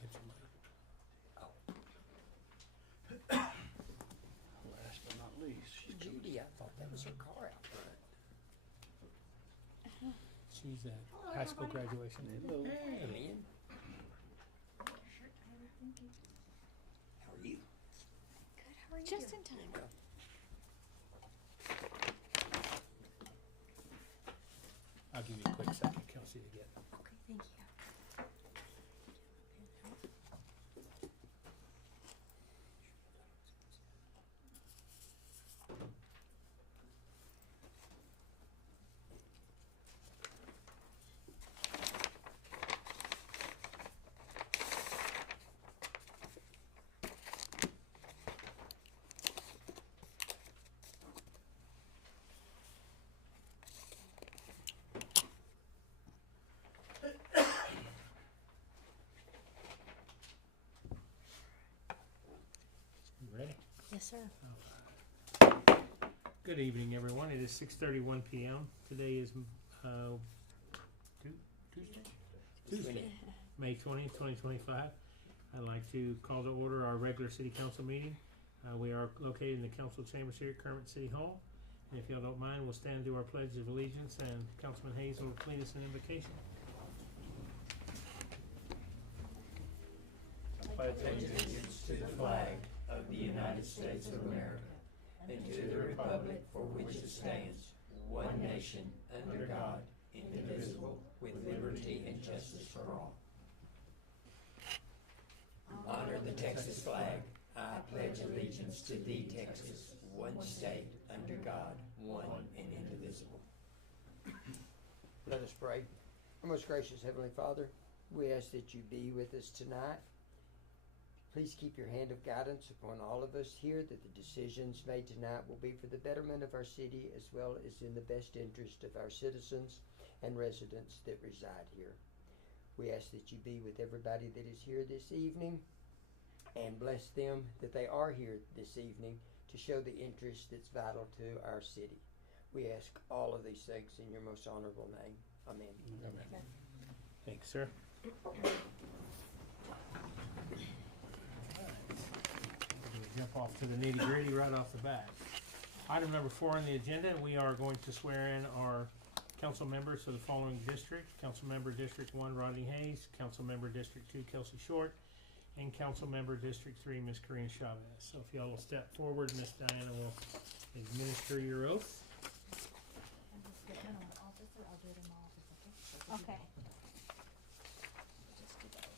catch your mic. Last but not least, she's coming. Judy, I thought that was her car out front. She's at high school graduation. Hello. Hey, Lynn. Shirt, Tyler, thank you. How are you? Good, how are you? Just in time. I'll give you a quick second, Kelsey, to get. Okay, thank you. You ready? Yes, sir. Good evening, everyone. It is 6:31 p.m. Today is Tuesday, May 20th, 2025. I'd like to call to order our regular city council meeting. We are located in the council chambers here at Kermit City Hall. And if y'all don't mind, we'll stand to our pledge of allegiance, and Councilman Hayes will lead us in invocation. Pledge allegiance to the flag of the United States of America and to the republic for which it stands, one nation, under God, indivisible, with liberty and justice for all. Honor the Texas flag. I pledge allegiance to thee, Texas, one state, under God, one and indivisible. Let us pray. Our most gracious Heavenly Father, we ask that you be with us tonight. Please keep your hand of guidance upon all of us here, that the decisions made tonight will be for the betterment of our city as well as in the best interest of our citizens and residents that reside here. We ask that you be with everybody that is here this evening and bless them that they are here this evening to show the interest that's vital to our city. We ask all of these things in your most honorable name. Amen. Amen. Thanks, sir. Jump off to the nitty-gritty right off the bat. Item number 4 on the agenda, we are going to swear in our council members of the following district. Council Member District 1, Rodney Hayes. Council Member District 2, Kelsey Short. And Council Member District 3, Ms. Karina Chavez. So if y'all will step forward, Ms. Diana will administer your oath. And just get one on the office, or I'll do it in my office, okay? Okay. Just do that.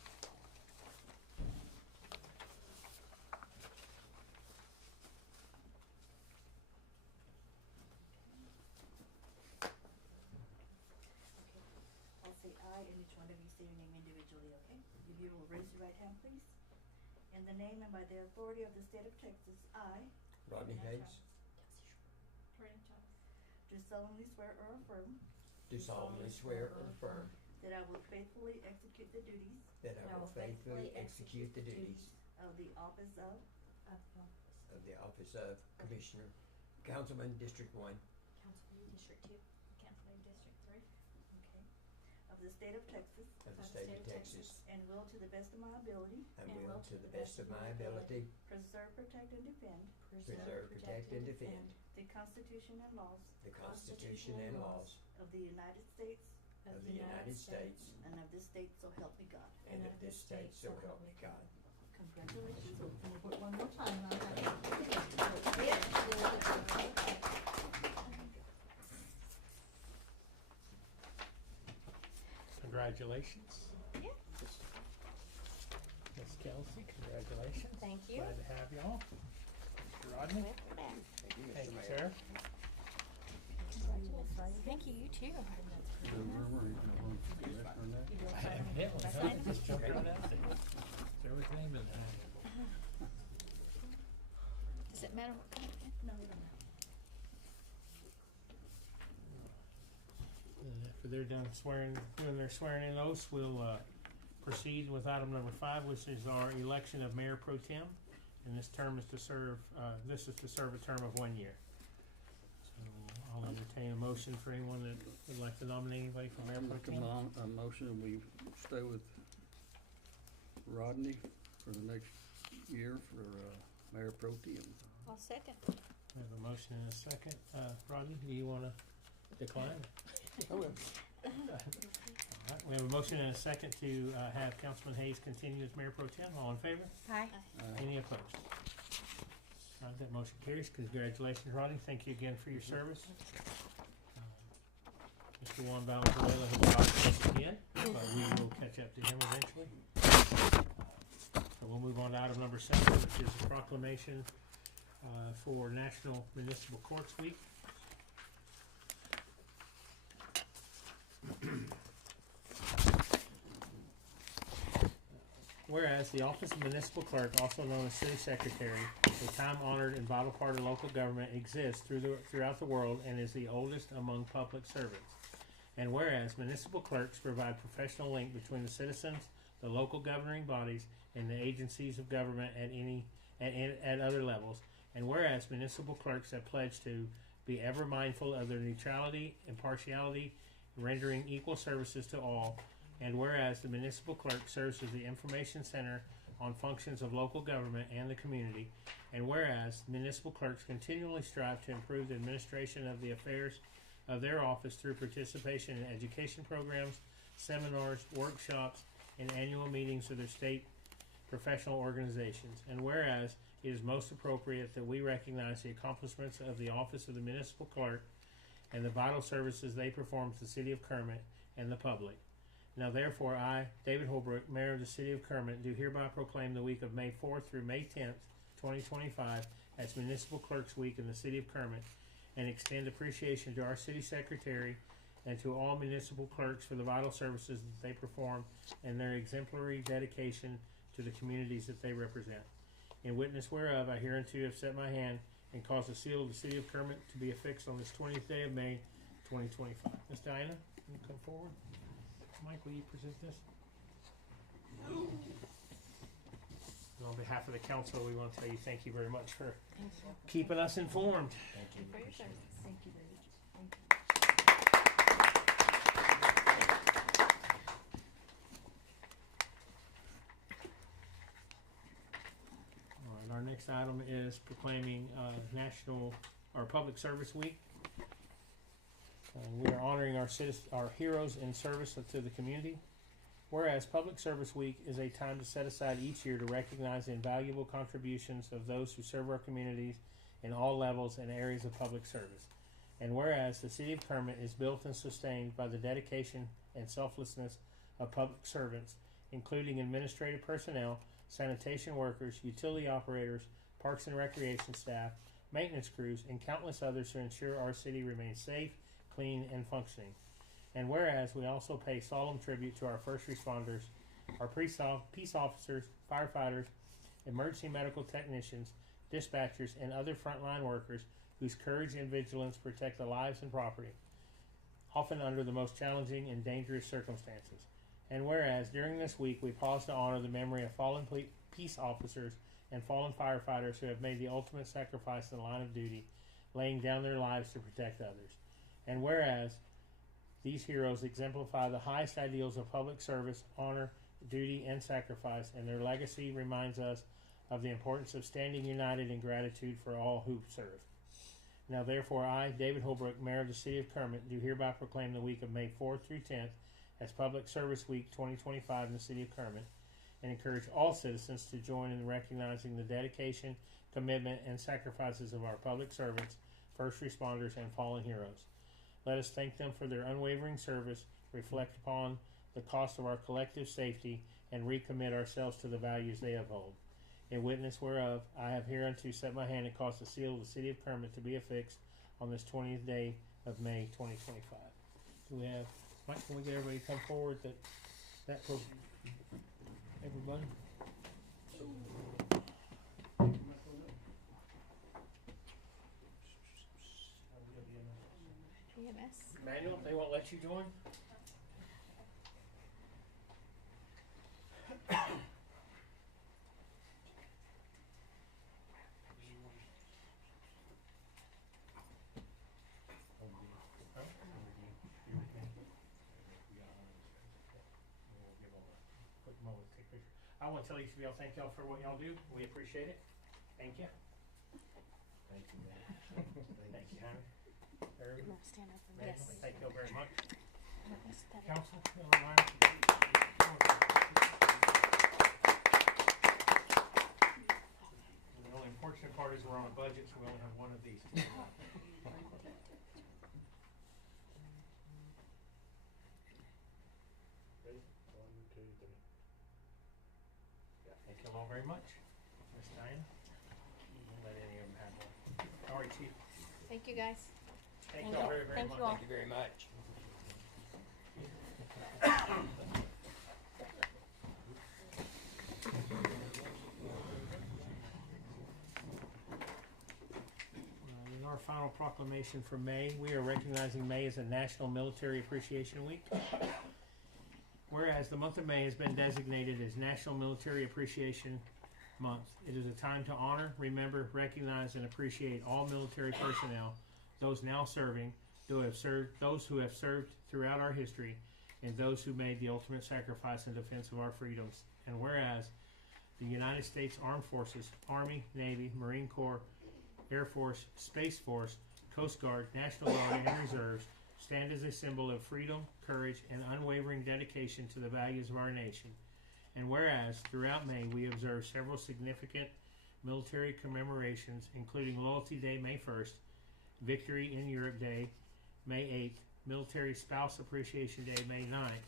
I'll say I, and each one of you say your name individually, okay? If you will raise your right hand, please. In the name and by the authority of the state of Texas, I Rodney Hayes, do solemnly swear or affirm do solemnly swear or affirm that I will faithfully execute the duties that I will faithfully execute the duties of the office of of the office of Commissioner, Councilman District 1 Councilman District 2, Councilman District 3, okay, of the state of Texas, of the state of Texas, and will to the best of my ability and will to the best of my ability preserve, protect, and defend preserve, protect, and defend the Constitution and laws the Constitution and laws of the United States of the United States and of this state, so help me God. and of this state, so help me God. Congratulations. We'll do it one more time. Congratulations. Yeah. Miss Kelsey, congratulations. Thank you. Glad to have y'all. Mr. Rodney. Thank you, Thank Mr. you, Mayor. sir. Thank you, you too. Evidently, huh? Just jumped right out there. There was name in there. Does it matter what kind of pen? No, we don't know. And after they're done doing their swearing in oaths, we'll proceed with item number 5, which is our election of Mayor Pro Tem. And this term is to serve, a term of 1 year. So I'll entertain a motion for anyone that would like to nominate anybody for Mayor Pro Make Tem. a motion, we stay with Rodney for the next year for Mayor Pro Tem. I'll second. We have a motion and a second. Rodney, do you wanna decline? I will. Alright, we have a motion and a second to, have Councilman Hayes continue as Mayor Pro Tem. All in favor? Aye. Any opposed? That motion carries. Congratulations, Rodney. Thank you again for your service. Mr. Juan Valenzuela has lost us again, but we will catch up to him eventually. So we'll move on to item number 7, which is a proclamation for National Municipal Courts Week. Whereas the Office of Municipal Clerk, also known as City Secretary, a time-honored and vital part of local government, exists throughout the world and is the oldest among public servants. And whereas municipal clerks provide professional link between the citizens, the local governing bodies, and the agencies of government at other levels. And whereas municipal clerks have pledged to be ever mindful of their neutrality, impartiality, rendering equal services to all. And whereas the municipal clerk serves as the information center on functions of local government and the community. And whereas municipal clerks continually strive to improve the administration of the affairs of their office through participation in education programs, seminars, workshops, and annual meetings of their state professional organizations. And whereas it is most appropriate that we recognize the accomplishments of the office of the municipal clerk and the vital services they perform to the city of Kermit and the public. Now therefore I, David Holbrook, Mayor of the City of Kermit, do hereby proclaim the week of May 4th through May 10th, 2025 as Municipal Clerks Week in the City of Kermit, and extend appreciation to our City Secretary and to all municipal clerks for the vital services that they perform and their exemplary dedication to the communities that they represent. In witness whereof, I hereunto have set my hand and caused the seal of the City of Kermit to be affixed on this 20th day of May, 2025. Ms. Diana, can you come forward? Mike, will you present this? And on behalf of the council, we want to tell you thank you very much for keeping us informed. Thank you. For your service. Thank you, David. Thank you. All right, our next item is proclaiming National or Public Service Week. We are honoring our heroes in service to the community. Whereas Public Service Week is a time to set aside each year to recognize the invaluable contributions of those who serve our communities in all levels and areas of public service. And whereas the City of Kermit is built and sustained by the dedication and selflessness of public servants, including administrative personnel, sanitation workers, utility operators, parks and recreation staff, maintenance crews, and countless others to ensure our city remains safe, clean, and functioning. And whereas we also pay solemn tribute to our first responders, our peace officers, firefighters, emergency medical technicians, dispatchers, and other frontline workers whose courage and vigilance protect the lives and property, often under the most challenging and dangerous circumstances. And whereas during this week we pause to honor the memory of fallen peace officers and fallen firefighters who have made the ultimate sacrifice in the line of duty, laying down their lives to protect others. And whereas these heroes exemplify the highest ideals of public service, honor, duty, and sacrifice, and their legacy reminds us of the importance of standing united in gratitude for all who serve. Now therefore I, David Holbrook, Mayor of the City of Kermit, do hereby proclaim the week of May 4th through 10th as Public Service Week 2025 in the City of Kermit, and encourage all citizens to join in recognizing the dedication, commitment, and sacrifices of our public servants, first responders, and fallen heroes. Let us thank them for their unwavering service, reflect upon the cost of our collective safety, and recommit ourselves to the values they uphold. In witness whereof, I have hereunto set my hand and caused the seal of the City of Kermit to be affixed on this 20th day of May 2025. Do we have, Mike, can we get everybody to come forward everybody? EMS. Manuel, they won't let you join? I want to tell each of y'all, thank y'all for what y'all do. We appreciate it. Thank you. Thank you, man. Thank you, Hunter. Irvin, You want to stand up? Meg, Yes. thank y'all very much. You want me to stand up? Council, y'all don't mind? The only unfortunate part is we're on a budget, so we only have one of these. Ready? 1, 2, 3. Yeah, thank you all very much. Miss Diana? Don't let any of them have one. All right, Chief. Thank you, guys. Thank Thank you all you. very, very Thank much. you all. Thank you very much. In our final proclamation for May, we are recognizing May as a National Military Appreciation Week. Whereas the month of May has been designated as National Military Appreciation Month, it is a time to honor, remember, recognize, and appreciate all military personnel, those now serving, those who have served throughout our history, and those who made the ultimate sacrifice in defense of our freedoms. And whereas the United States Armed Forces, Army, Navy, Marine Corps, Air Force, Space Force, Coast Guard, National Guard, and Reserves stand as a symbol of freedom, courage, and unwavering dedication to the values of our nation. And whereas throughout May we observe several significant military commemorations, including Loyalty Day, May 1st, Victory in Europe Day, May 8th, Military Spouse Appreciation Day, May 9th,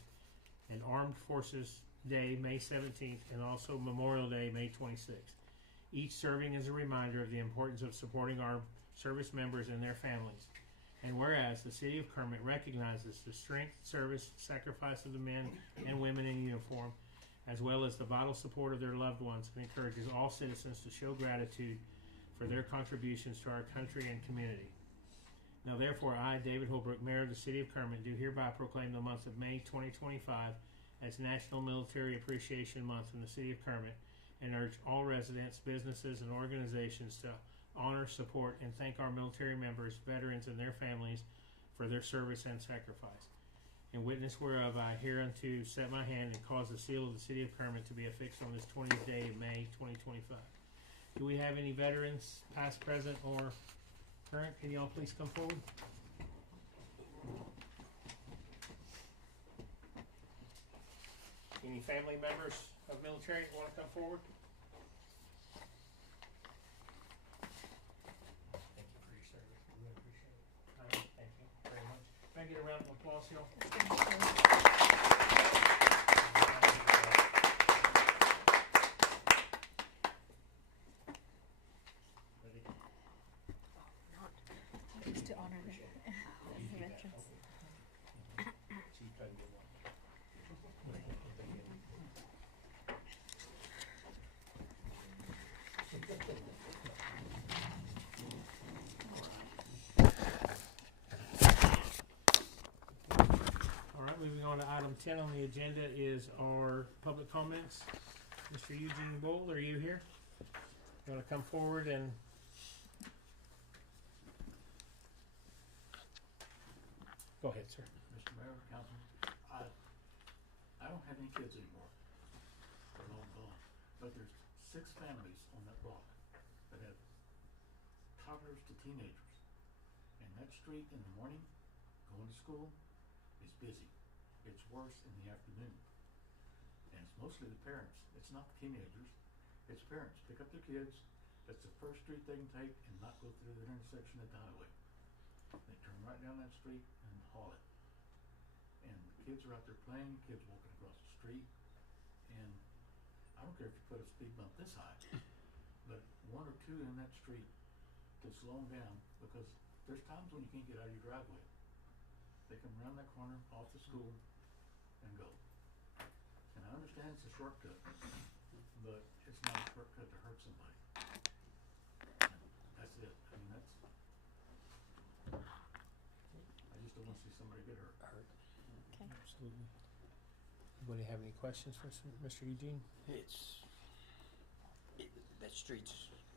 and Armed Forces Day, May 17th, and also Memorial Day, May 26th. Each serving as a reminder of the importance of supporting our service members and their families. And whereas the City of Kermit recognizes the strength, service, sacrifice of the men and women in uniform, as well as the vital support of their loved ones, and encourages all citizens to show gratitude for their contributions to our country and community. Now therefore I, David Holbrook, Mayor of the City of Kermit, do hereby proclaim the month of May 2025 as National Military Appreciation Month in the City of Kermit, and urge all residents, businesses, and organizations to honor, support, and thank our military members, veterans, and their families for their service and sacrifice. In witness whereof, I hereunto set my hand and cause the seal of the City of Kermit to be affixed on this 20th day of May 2025. Do we have any veterans, past, present, or current? Can y'all please come forward? Any family members of military want to come forward? Thank you for your service. We really appreciate it. Thank you very much. Can I get a round of applause, y'all? Ready? Just to honor the veterans. Chief doesn't get one. All right, moving on to item 10 on the agenda is our public comments. Mr. Eugene Bull, are you here? You want to come forward and go ahead, sir. Mr. Mayor, Council, I don't have any kids anymore. They're long gone. But there's 6 families on that block that have toddlers to teenagers. And that street in the morning, going to school, is busy. It's worse in the afternoon. And it's mostly the parents. It's not the teenagers. It's parents. Pick up their kids. That's the first street they can take and not go through the intersection at the highway. They turn right down that street and haul it. And the kids are out there playing, kids walking across the street. And I don't care if you put a speed bump this high, but 1 or 2 in that street to slow them down, because there's times when you can't get out of your driveway. They come around that corner off the school and go. And I understand it's a shortcut, but it's not a shortcut to hurt somebody. And that's it. I mean, that's. I just don't want to see somebody get hurt. Okay. Absolutely. Anybody have any questions for Mr. Eugene? That street's,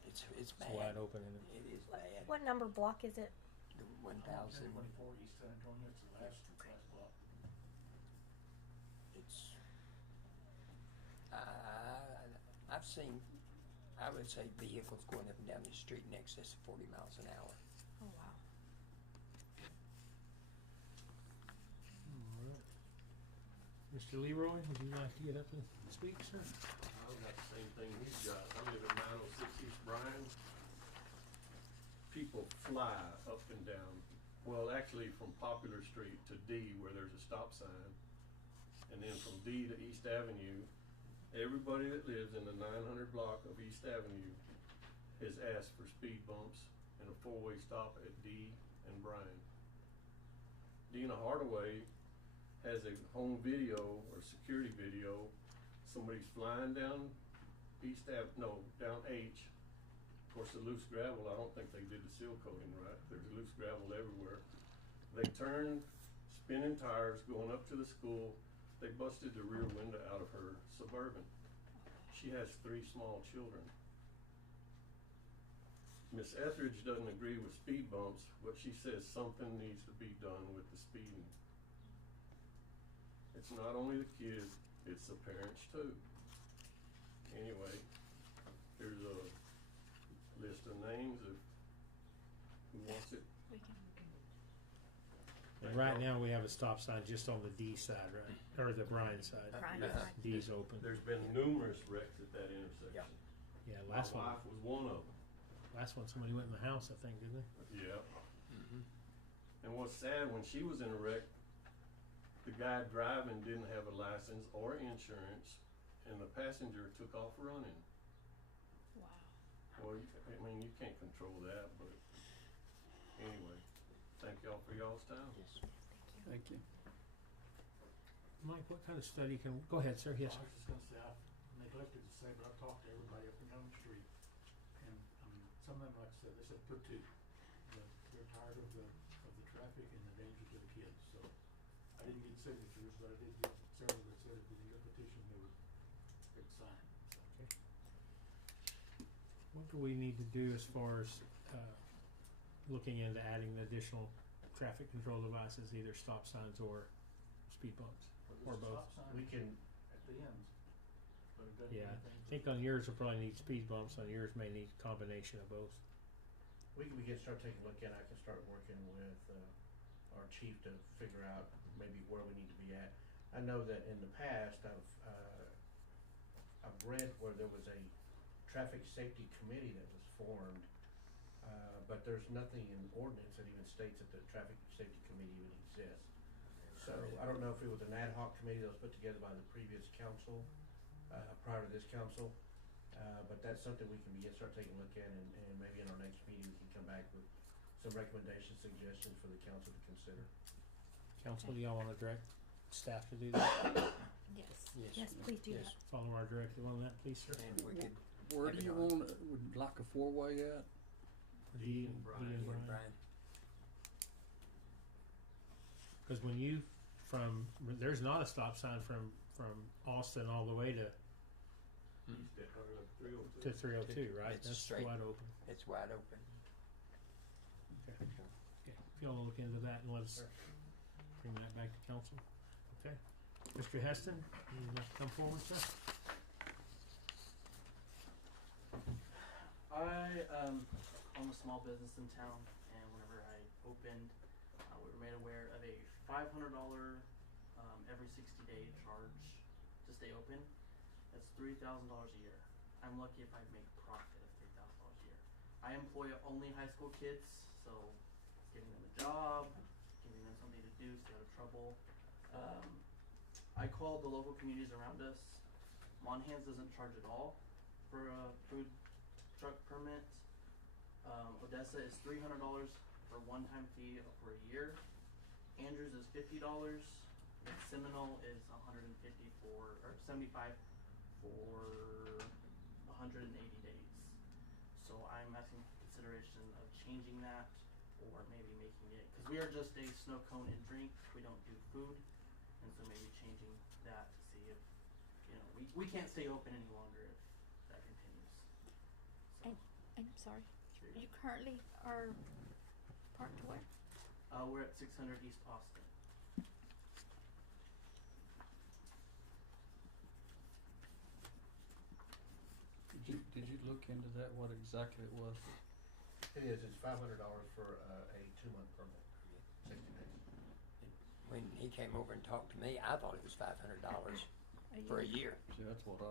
it's It's bad. wide open, isn't it? It is bad. What number block is it? The 1000. 24 East San Antonio, it's the last block. It's. seen, I would say, vehicles going up and down the street in excess of 40 miles an hour. Oh, wow. Alright. Mr. Leroy, would you like to get up and speak, sir? I've got the same thing he's got. I live at 906 East Bryan. People fly up and down, well, actually from Popular Street to D where there's a stop sign. And then from D to East Avenue, everybody that lives in the 900 block of East Avenue has asked for speed bumps and a four-way stop at D and Bryan. Dina Hardaway has a home video or security video. Somebody's flying down down H. Of course, the loose gravel, I don't think they did the seal coating right. There's loose gravel everywhere. They turned, spinning tires, going up to the school. They busted the rear window out of her Suburban. She has 3 small children. Miss Etheridge doesn't agree with speed bumps, but she says something needs to be done with the speeding. It's not only the kids, it's the parents too. Anyway, here's a list of names of who wants it. We can. And right now, we have a stop sign just on the D side, right, or the Bryan side. Bryan Yeah. side. D's open. There's been numerous wrecks at that intersection. Yeah. Yeah, My last one, wife was one of them. somebody went in the house, I think, didn't they? Yeah. Mm-hmm. And what's sad, when she was in a wreck, the guy driving didn't have a license or insurance, and the passenger took off running. Wow. Well, I mean, you can't control that, but anyway, thank y'all for y'all's time. Yes. Thank you. Thank you. Mike, what kind of study go ahead, sir, yes, I sir. was just gonna say, I neglected to say, but I've talked to everybody up and down the street, and, I mean, some of them, like I said, they said put 2. They're tired of the traffic and the danger to the kids, so. I didn't get signatures, but I did get several that said if we need a petition, they'd sign, so. What do we need to do as far as, looking into adding additional traffic control devices, either stop signs or speed bumps? Or There's a both. stop sign We can, at the ends, but it doesn't do Yeah, anything. I think on yours will probably need speed bumps, on yours may need a combination of both. We can start taking a look at it. I can start working with our chief to figure out maybe where we need to be at. I know that in the past, I've read where there was a traffic safety committee that was formed, but there's nothing in ordinance that even states that the traffic safety committee even exists. So I don't know if it was an ad hoc committee that was put together by the previous council, prior to this council. But that's something we can start taking a look at, and maybe in our next meeting, we can come back with some recommendations, suggestions for the council to consider. Council, do y'all wanna direct staff to do that? Yes. Yes. Yes, please do Yes. that. Follow our directive on that, please, sir. And we could. Where Have do it you on. want, would like a 4-way at? D and Bryan. and Yeah, Bryan. Brian. Cause when you, there's not a stop sign from Austin all the way to East at 302. 302, right? It's That's straight. wide open. It's wide open. Okay. Okay, if y'all wanna look into that and let us bring that back to council, okay? Mr. Heston, you like to come forward, sir? I own a small business in town, and whenever I opened, we were made aware of a $500 every 60-day charge to stay open. That's $3,000 a year. I'm lucky if I make profit of $3,000 a year. I employ only high school kids, so giving them a job, giving them something to do, stay out of trouble. I called the local communities around us. Monhans doesn't charge at all for a food truck permit. Odessa is $300 for one-time fee for a year. Andrews is $50. And Seminole is $75 for 180 days. So I'm asking consideration of changing that, or maybe making it, because we are just a snow cone and drink. We don't do food, and so maybe changing that to see if we can't stay open any longer if that continues. So. I'm sorry. You currently are parked where? We're at 600 East Austin. look into that, what exactly it was? It is, it's $500 for a 2-month permit, 60 days. When he came over and talked to me, I thought it was $500 for a year. See, that's what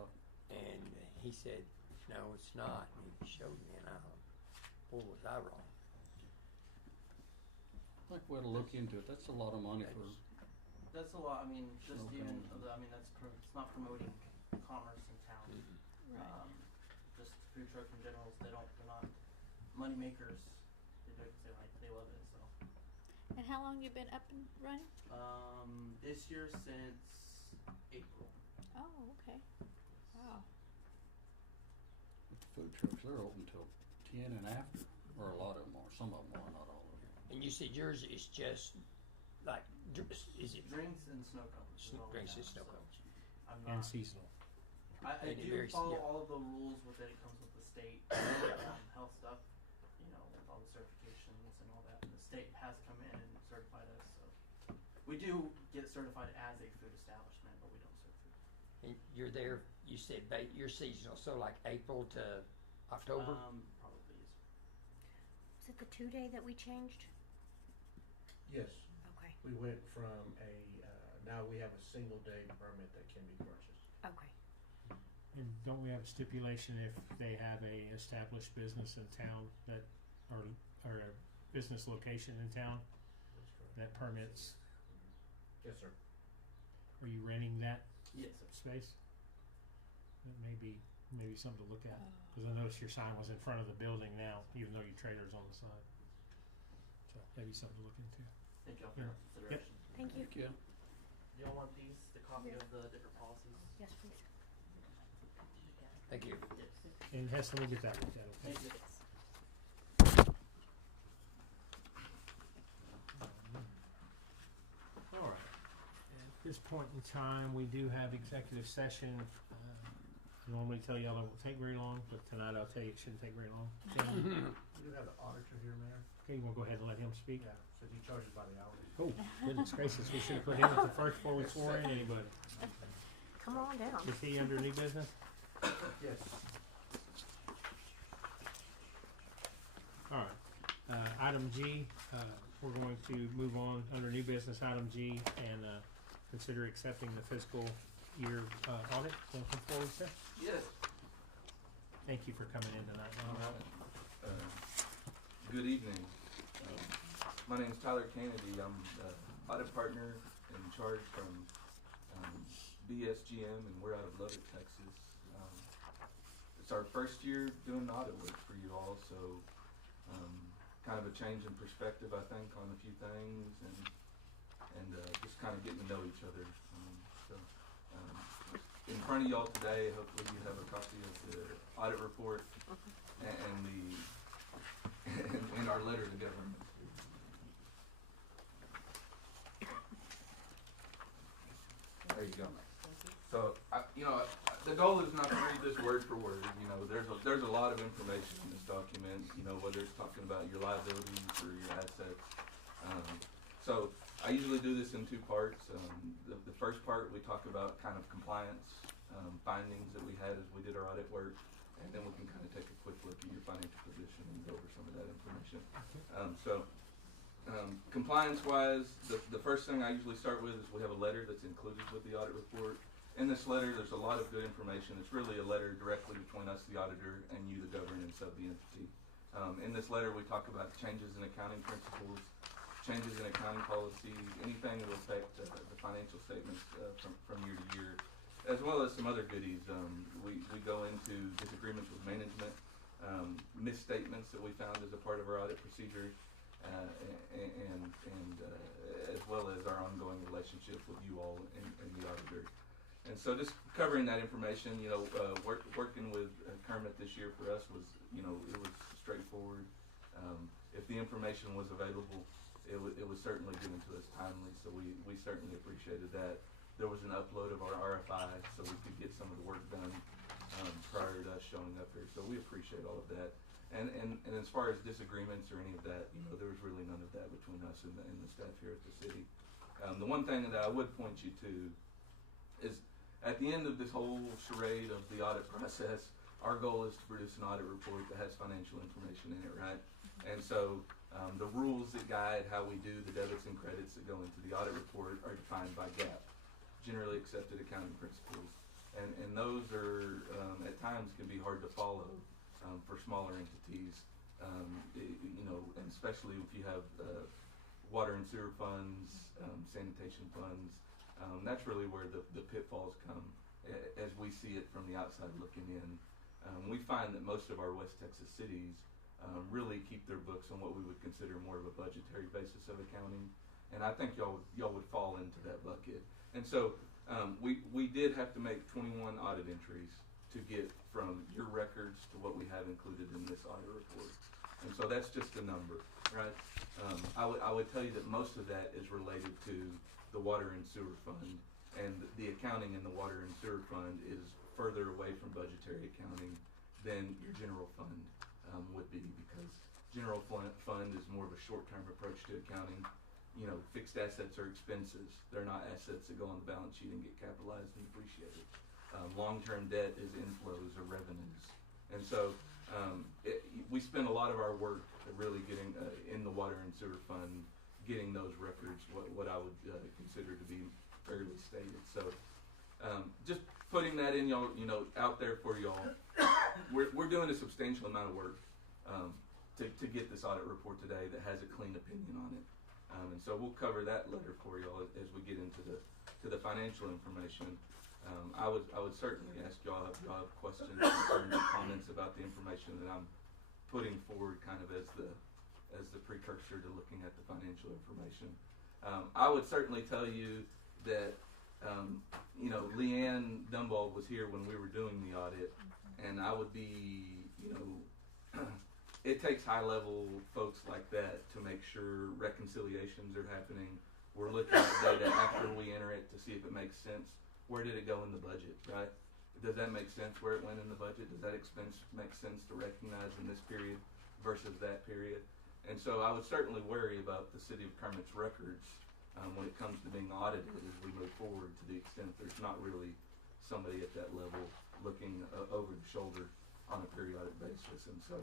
And he said, no, it's not. And he showed me, and I thought, boy, was I wrong. I think we ought to look into it. That's a lot of money for, That's a lot. I mean, just Okay. even I mean that's it's not promoting commerce in town. Right. Just food trucks in general, they're not money makers. They love it. So And how long you been up and running? this year since April. Oh, okay. Wow. with the food trucks, they're open till 10 and after, or a lot of them are, some of them are, not all of them. And you said yours is just like, is it Drinks and snow cones. is all we drinks and have, snow so cones? I'm And not. seasonal. I And it do varies, follow yeah. all of the rules with it. It comes with the state health stuff, you know, with all the certifications and all that. The state has come in and certified us, so we do get certified as a food establishment, but we don't serve food. And you're there, you said you're seasonal, so like April to October? Probably is. Was it the 2-day that we changed? Yes, Okay. we went from now we have a single day permit that can be purchased. Okay. And don't we have a stipulation if they have a established business in town that, or a business location in town That's correct. that permits, Yes, sir. are you renting that Yes, sir. space? That may be something to look at, cause I noticed your sign was in front of the building now, even though your trailer's on the side. So maybe something to look into. Thank y'all for your consideration. Thank you. Yeah. Do y'all want these, the copy of the different policies? Yes, please. Thank you. Yes. And Hess, let me get that looked at, okay? Thank you. All right. At this point in time, we do have executive session. I normally tell y'all it won't take very long, but tonight I'll tell you it shouldn't take very long. Gentlemen, We do have the auditor here, Mayor. okay, you wanna go ahead and let him speak? Yeah, says he charges by the hour. Oh, goodness gracious, we should have put him at the first before we swore in anybody. Come on down. Is he under new business? Yes. All right. Item G, we're going to move on under new business, item G, and consider accepting the fiscal year audit. Want to come forward, sir? Yes. Thank you for coming in tonight. All right. Good evening. My name is Tyler Kennedy. I'm the audit partner in charge from BSGM, and we're out of Lubbock, Texas. It's our first year doing audit work for you all, so kind of a change in perspective, I think, on a few things, and just kind of getting to know each other. In front of y'all today, hopefully you have a copy of the audit report and our letter to government. There you go. So, the goal is not to read this word for word. You know, there's a lot of information in this document. You know, whether it's talking about your liabilities or your assets. So I usually do this in two parts. The first part we talk about kind of compliance findings that we had as we did our audit work, and then we can kind of take a quick look at your financial position and go over some of that information. Compliance-wise, the first thing I usually start with is we have a letter that's included with the audit report. In this letter, there's a lot of good information. It's really a letter directly between us, the auditor, and you, the governance of the entity. In this letter, we talk about changes in accounting principles, changes in accounting policies, anything that will affect the financial statements from year to year, as well as some other goodies. We go into disagreements with management, misstatements that we found as a part of our audit procedures, and as well as our ongoing relationship with you all and the auditor. And so just covering that information, working with Kermit this year for us was, it was straightforward. If the information was available, it was certainly given to us timely, so we certainly appreciated that. There was an upload of our RFI, so we could get some of the work done prior to us showing up here. So we appreciate all of that. And as far as disagreements or any of that, there was really none of that between us and the staff here at the city. The one thing that I would point you to is at the end of this whole charade of the audit process, our goal is to produce an audit report that has financial information in it, right? And so the rules that guide how we do the debits and credits that go into the audit report are defined by GAAP, generally accepted accounting principles. And those are, at times, can be hard to follow for smaller entities, and especially if you have water and sewer funds, sanitation funds. That's really where the pitfalls come as we see it from the outside looking in. We find that most of our West Texas cities really keep their books on what we would consider more of a budgetary basis of accounting, and I think y'all would fall into that bucket. And so we did have to make 21 audit entries to get from your records to what we have included in this audit report. And so that's just a number, right? I would tell you that most of that is related to the water and sewer fund, and the accounting in the water and sewer fund is further away from budgetary accounting than your general fund would be, because general fund is more of a short-term approach to accounting. Fixed assets are expenses. They're not assets that go on the balance sheet and get capitalized and depreciated. Long-term debt is inflows or revenues. And so we spend a lot of our work really getting in the water and sewer fund, getting those records, what I would consider to be fairly stated. So just putting that in y'all, out there for y'all. We're doing a substantial amount of work to get this audit report today that has a clean opinion on it. And so we'll cover that later for y'all as we get into the financial information. I would certainly ask y'all if y'all have questions, concerns, or comments about the information that I'm putting forward, kind of as the precursor to looking at the financial information. I would certainly tell you that Leanne Dunball was here when we were doing the audit, and I would be, it takes high-level folks like that to make sure reconciliations are happening. We're looking at data after we enter it to see if it makes sense. Where did it go in the budget, right? Does that make sense where it went in the budget? Does that expense make sense to recognize in this period versus that period? And so I would certainly worry about the City of Kermit's records when it comes to being audited as we move forward, to the extent there's not really somebody at that level looking over the shoulder on a periodic basis. And so,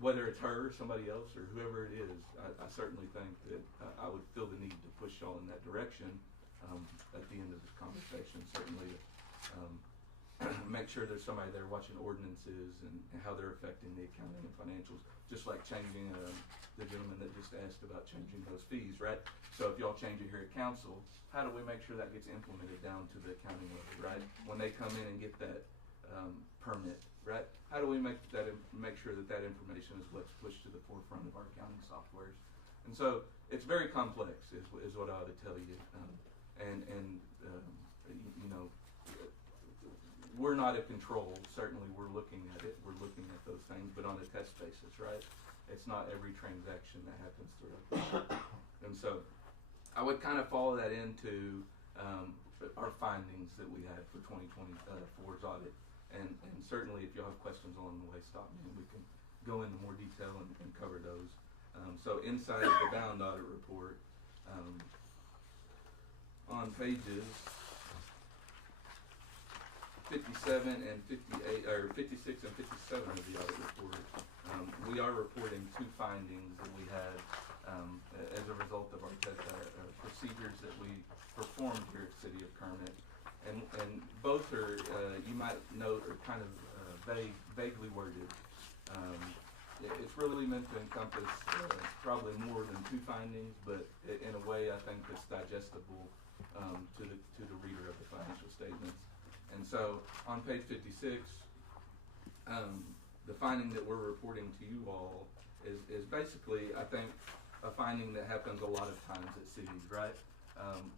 whether it's her or somebody else or whoever it is, I certainly think that I would feel the need to push y'all in that direction at the end of this conversation. Certainly make sure there's somebody there watching ordinances and how they're affecting the accounting and financials, just like changing the gentleman that just asked about changing those fees, right? So if y'all change it here at council, how do we make sure that gets implemented down to the accounting level, right? When they come in and get that permit, right? How do we make sure that information is what's pushed to the forefront of our accounting softwares? And so it's very complex, is what I would tell you. We're not in control. Certainly, we're looking at it. We're looking at those things, but on a test basis, right? It's not every transaction that happens through. And so, I would kind of follow that into our findings that we had for 2024's audit. And certainly, if you have questions along the way, stop me and we can go into more detail and cover those. So inside of the bound audit report, on pages 57 and 58, or 56 and 57 of the audit report, we are reporting two findings that we had as a result of our procedures that we performed here at City of Kermit. And both are, you might note, are kind of vaguely worded. It's really meant to encompass probably more than two findings, but in a way I think that's digestible to the reader of the financial statements. And so on page 56, the finding that we're reporting to you all is basically, I think, a finding that happens a lot of times at cities, right?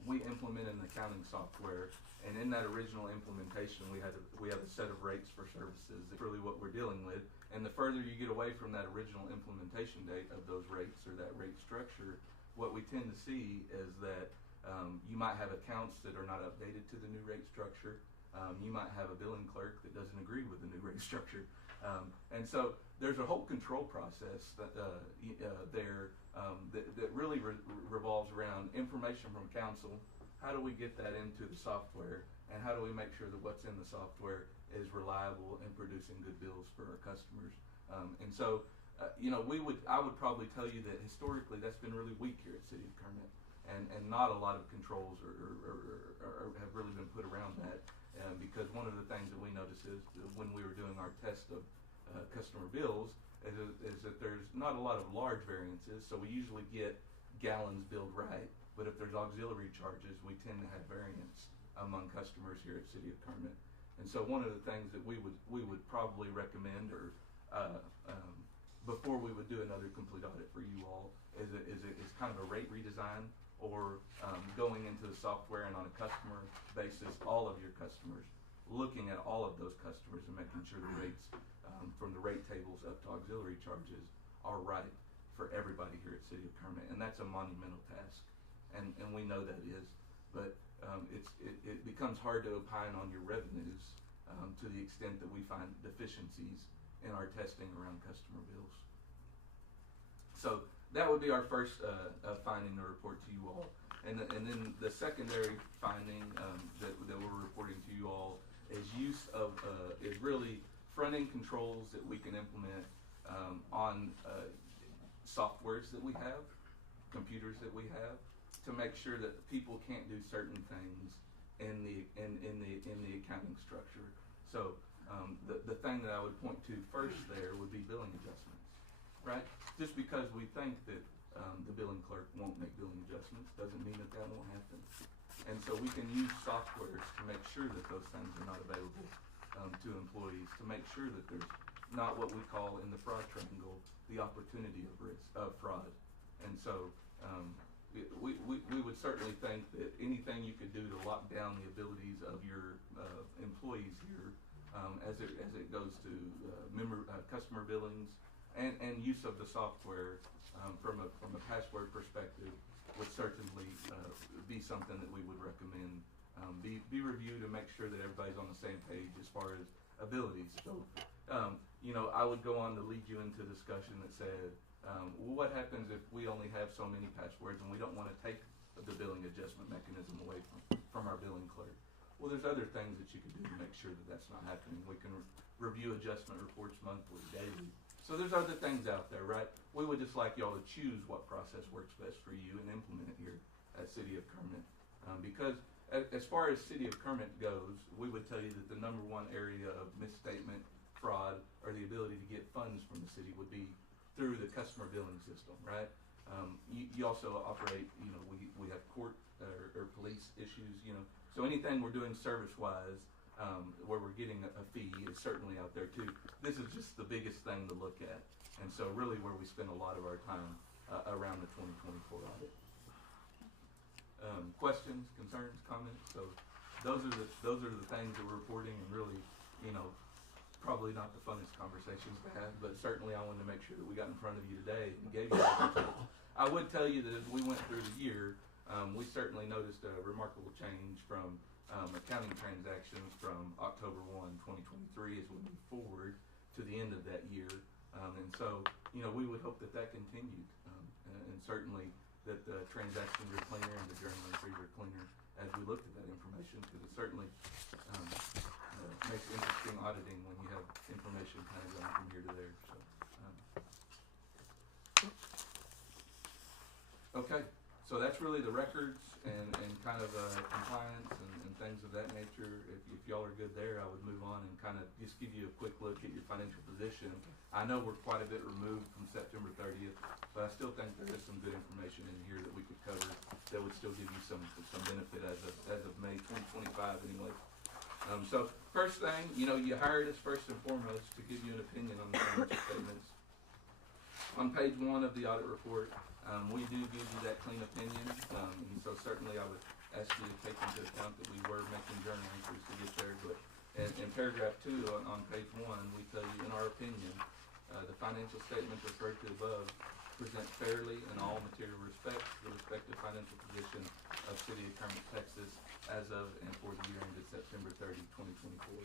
We implement an accounting software, and in that original implementation, we have a set of rates for services. That's really what we're dealing with. And the further you get away from that original implementation date of those rates or that rate structure, what we tend to see is that you might have accounts that are not updated to the new rate structure. You might have a billing clerk that doesn't agree with the new rate structure. And so there's a whole control process that really revolves around information from council how do we get that into the software, and how do we make sure that what's in the software is reliable and producing good bills for our customers. And so, you know, I would probably tell you that historically that's been really weak here at City of Kermit, and not a lot of controls or have really been put around that. Because one of the things that we noticed is when we were doing our test of customer bills is that there's not a lot of large variances, so we usually get gallons billed right, but if there's auxiliary charges, we tend to have variance among customers here at City of Kermit. And so one of the things that we would probably recommend, or before we would do another complete audit for you all, is kind of a rate redesign, or going into the software and on a customer basis, all of your customers, looking at all of those customers and making sure the rates from the rate tables up to auxiliary charges are right for everybody here at City of Kermit. And that's a monumental task, and we know that is, but it becomes hard to opine on your revenues to the extent that we find deficiencies in our testing around customer bills. So that would be our first finding to report to you all. And then the secondary finding that we're reporting to you all is is really front-end controls that we can implement on softwares that we have, computers that we have, to make sure that people can't do certain things in the accounting structure. So the thing that I would point to first there would be billing adjustments, right? Just because we think that the billing clerk won't make billing adjustments doesn't mean that won't happen. And so we can use softwares to make sure that those things are not available to employees, to make sure that there's not what we call in the fraud triangle the opportunity of fraud. And so we would certainly think that anything you could do to lock down the abilities of your employees here as it goes to customer billings and use of the software from a password perspective would certainly be something that we would recommend be reviewed and make sure that everybody's on the same page as far as abilities. So you know, I would go on to lead you into a discussion that said, well, what happens if we only have so many passwords and we don't want to take the billing adjustment mechanism away from our billing clerk? Well, there's other things that you can do to make sure that that's not happening. We can review adjustment reports monthly, daily. So there's other things out there, right? We would just like y'all to choose what process works best for you and implement it here at City of Kermit. Because as far as City of Kermit goes, we would tell you that the number one area of misstatement, fraud, or the ability to get funds from the city would be through the customer billing system, right? You also operate, you know, we have court or police issues, you know. So anything we're doing service-wise where we're getting a fee is certainly out there too. This is just the biggest thing to look at. And so really where we spend a lot of our time around the 2024 audit. Questions, concerns, comments? So those are the things that we're reporting, and really, you know, probably not the funnest conversations to have, but certainly I wanted to make sure that we got in front of you today and gave you the results. I would tell you that as we went through the year, we certainly noticed a remarkable change from accounting transactions from October 1, 2023 as we move forward to the end of that year. And so, you know, we would hope that that continued, and certainly that the transactions are cleaner and the journal entries are cleaner as we looked at that information, because it certainly makes interesting auditing when you have information kind of going from here to there. So, okay, so that's really the records and kind of compliance and things of that nature. If y'all are good there, I would move on and kind of just give you a quick look at your financial position. I know we're quite a bit removed from September 30th, but I still think there is some good information in here that we could cover that would still give you some benefit as of May 2025 anyway. So first thing, you know, you hired us first and foremost to give you an opinion on the financial statements. On page 1 of the audit report, we do give you that clean opinion, and so certainly I would ask you to take into account that we were making journal entries to get there. But in paragraph 2 on page 1, we tell you, in our opinion, the financial statements referred to above present fairly in all material respects the respective financial position of City of Kermit, Texas, as of and for the year ended September 30, 2024.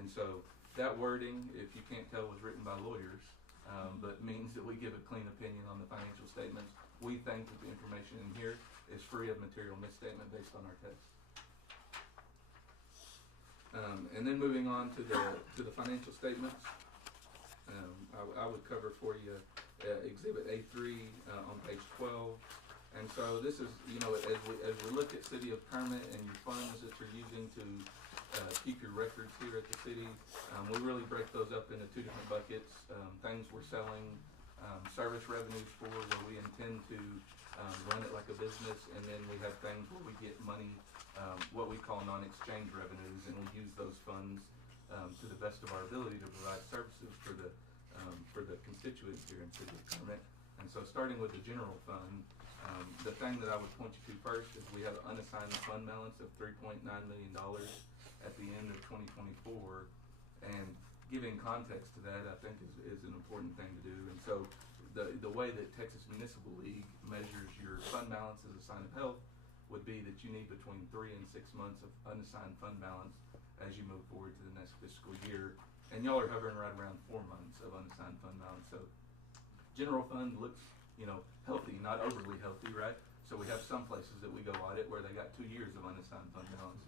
And so that wording, if you can't tell, was written by lawyers. but means that we give a clean opinion on the financial statements. We think that the information in here is free of material misstatement based on our tests. And then moving on to the financial statements, I would cover for you Exhibit A3 on page 12. And so this is, as we look at City of Kermit and your funds that you're using to keep your records here at the city, we really break those up into two different buckets. Things we're selling service revenues for, where we intend to run it like a business, and then we have things where we get money, what we call non-exchange revenues, and we use those funds to the best of our ability to provide services for the constituents here in City of Kermit. And so starting with the general fund, the thing that I would point you to first is we have an unassigned fund balance of $3.9 million at the end of 2024, and giving context to that I think is an important thing to do. And so the way that Texas Municipal League measures your fund balance as a sign of health would be that you need between 3 and 6 months of unassigned fund balance as you move forward to the next fiscal year, and y'all are hovering right around 4 months of unassigned fund balance. So general fund looks healthy, not overly healthy, right? So we have some places that we go audit where they got 2 years of unassigned fund balance.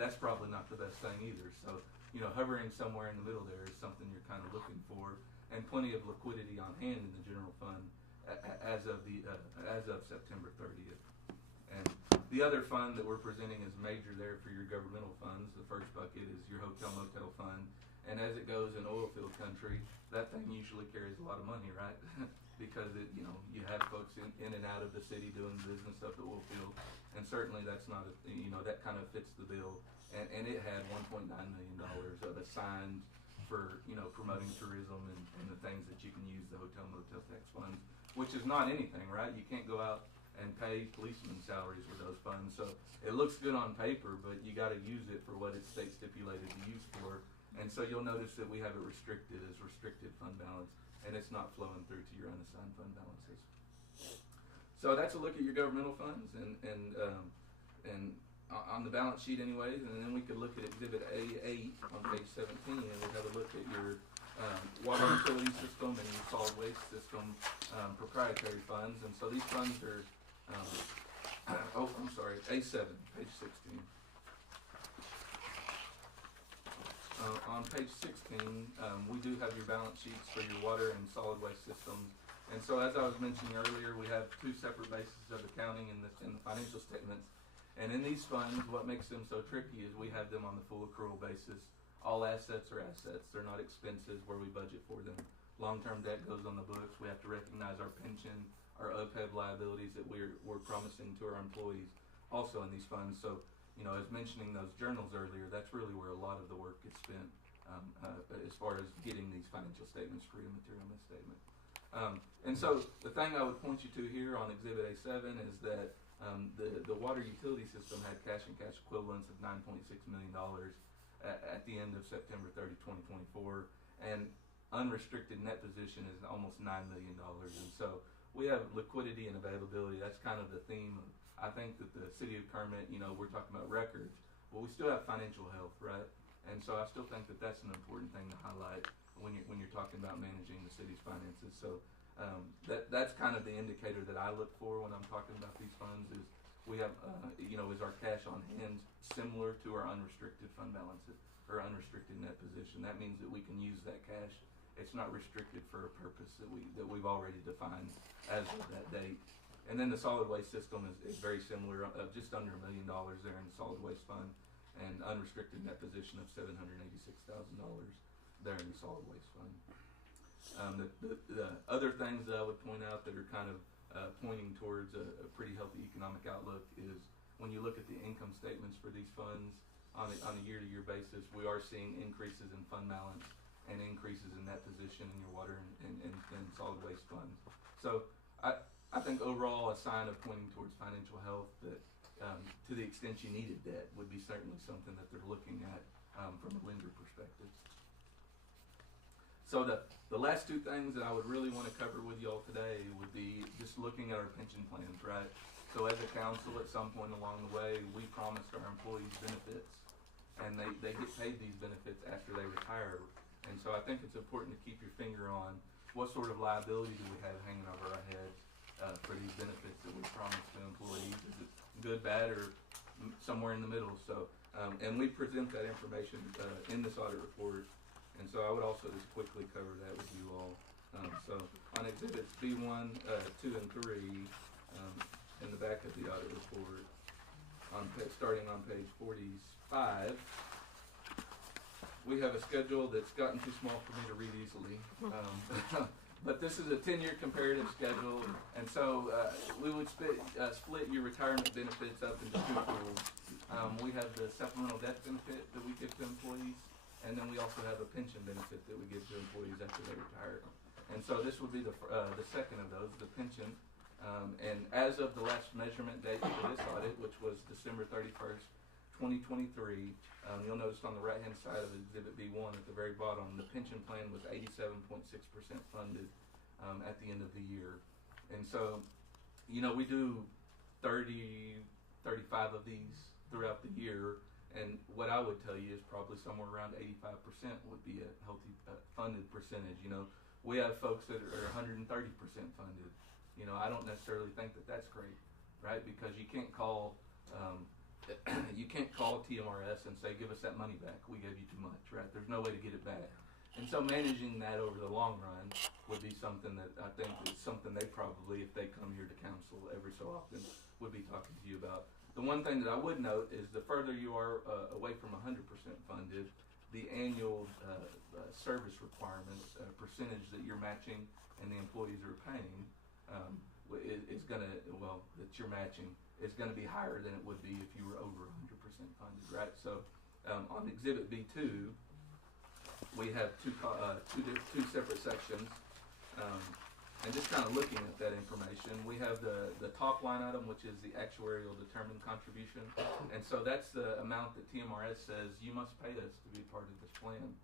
That's probably not the best thing either. So, hovering somewhere in the middle there is something you're kind of looking for, and plenty of liquidity on hand in the general fund as of September 30th. And the other fund that we're presenting as major there for your governmental funds, the first bucket is your hotel motel fund. And as it goes in oil field country, that thing usually carries a lot of money, right? Because you have folks in and out of the city doing business up the oil field, and certainly that's not that kind of fits the bill. And it had $1.9 million of assigned for promoting tourism and the things that you can use the hotel motel tax funds, which is not anything, right? You can't go out and pay policemen's salaries with those funds. So it looks good on paper, but you got to use it for what it's state stipulated to use for. And so you'll notice that we have it restricted as restricted fund balance, and it's not flowing through to your unassigned fund balances. So that's a look at your governmental funds and on the balance sheet anyways, and then we could look at Exhibit A8 on page 17, and we'll have a look at your water utility system and your solid waste system proprietary funds. And so these funds are, A7, page 16. On page 16, we do have your balance sheets for your water and solid waste systems. And so as I was mentioning earlier, we have two separate bases of accounting in the financial statements. And in these funds, what makes them so tricky is we have them on the full accrual basis. All assets are assets. They're not expenses where we budget for them. Long-term debt goes on the books. We have to recognize our pension, our OPEB liabilities that we're promising to our employees also in these funds. So, as mentioning those journals earlier, that's really where a lot of the work gets spent as far as getting these financial statements free of material misstatement. And so the thing I would point you to here on Exhibit A7 is that the water utility system had cash and cash equivalents of $9.6 million at the end of September 30, 2024, and unrestricted net position is almost $9 million. And so we have liquidity and availability. That's kind of the theme. I think that the City of Kermit, we're talking about records, but we still have financial health, right? And so I still think that that's an important thing to highlight when you're talking about managing the city's finances. So that's kind of the indicator that I look for when I'm talking about these funds is we have, is our cash on hand similar to our unrestricted fund balances or unrestricted net position. That means that we can use that cash. It's not restricted for a purpose that we've already defined as of that date. And then the solid waste system is very similar, just under $1 million there in the solid waste fund, and unrestricted net position of $786,000 there in the solid waste fund. The other things that I would point out that are kind of pointing towards a pretty healthy economic outlook is when you look at the income statements for these funds on a year-to-year basis, we are seeing increases in fund balance and increases in net position in your water and solid waste funds. So I think overall a sign of pointing towards financial health that to the extent you needed debt would be certainly something that they're looking at from a lender perspective. So the last two things that I would really want to cover with y'all today would be just looking at our pension plans, right? So as a council, at some point along the way, we promised our employees benefits, and they get paid these benefits after they retire. And so I think it's important to keep your finger on what sort of liability do we have hanging over our heads for these benefits that we promise to employees? Is it good, bad, or somewhere in the middle? So, and we present that information in this audit report, and so I would also just quickly cover that with you all. So on exhibits B1, 2, and 3, in the back of the audit report, starting on page 45, we have a schedule that's gotten too small for me to read easily. But this is a 10-year comparative schedule, and so we would split your retirement benefits up into two pools. We have the supplemental death benefit that we give to employees, and then we also have a pension benefit that we give to employees after they retire. And so this would be the second of those, the pension. And as of the last measurement date for this audit, which was December 31st, 2023, you'll notice on the right-hand side of Exhibit B1 at the very bottom, the pension plan was 87.6% funded at the end of the year. And so, you know, we do 30, 35 of these throughout the year, and what I would tell you is probably somewhere around 85% would be a healthy funded percentage. You know, we have folks that are 130% funded. You know, I don't necessarily think that that's great, right? Because you can't call TMRS and say, give us that money back. We gave you too much, right? There's no way to get it back. And so managing that over the long run would be something that I think is something they probably, if they come here to council every so often, would be talking to you about. The one thing that I would note is the further you are away from 100% funded, the annual service requirements percentage that you're matching and the employees are paying is going to, well, that you're matching is going to be higher than it would be if you were over 100% funded, right? So on Exhibit B2, we have two separate sections, and just kind of looking at that information, we have the top line item, which is the actuarial determined contribution, and so that's the amount that TMRS says you must pay us to be part of this plan,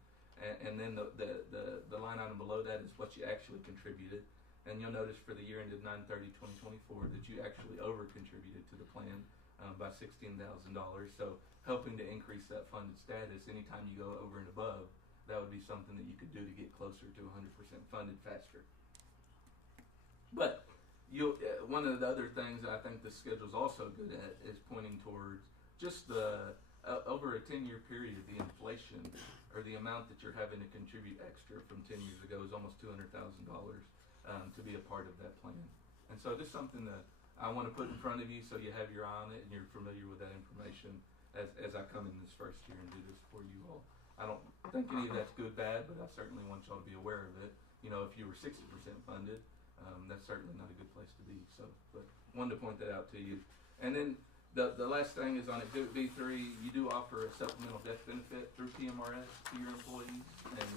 and then the line item below that is what you actually contributed. And you'll notice for the year ended 9/30/2024 that you actually over-contributed to the plan by $16,000. So helping to increase that funded status anytime you go over and above, that would be something that you could do to get closer to 100% funded faster. But one of the other things I think this schedule is also good at is pointing towards just the over a 10-year period, the inflation or the amount that you're having to contribute extra from 10 years ago is almost $200,000. To be a part of that plan. And so this is something that I want to put in front of you so you have your eye on it and you're familiar with that information as I come in this first year and do this for you all. I don't think any of that's good, bad, but I certainly want y'all to be aware of it. You know, if you were 60% funded, that's certainly not a good place to be. So, but wanted to point that out to you. And then the last thing is on Exhibit B3, you do offer a supplemental death benefit through TMRS to your employees, and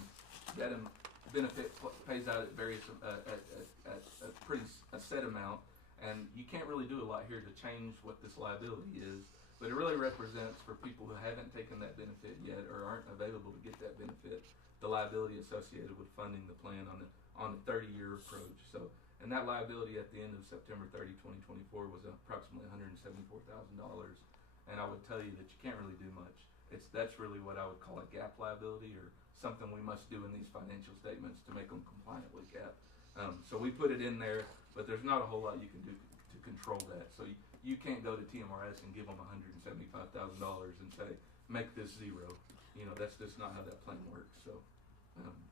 that benefit pays out at various a set amount, and you can't really do a lot here to change what this liability is, but it really represents for people who haven't taken that benefit yet or aren't available to get that benefit, the liability associated with funding the plan on a 30-year approach. So, and that liability at the end of September 30, 2024 was approximately $174,000, and I would tell you that you can't really do much. That's really what I would call a gap liability, or something we must do in these financial statements to make them compliant with GAAP. So we put it in there, but there's not a whole lot you can do to control that. So you can't go to TMRS and give them $175,000 and say, make this zero. You know, that's just not how that plan works. So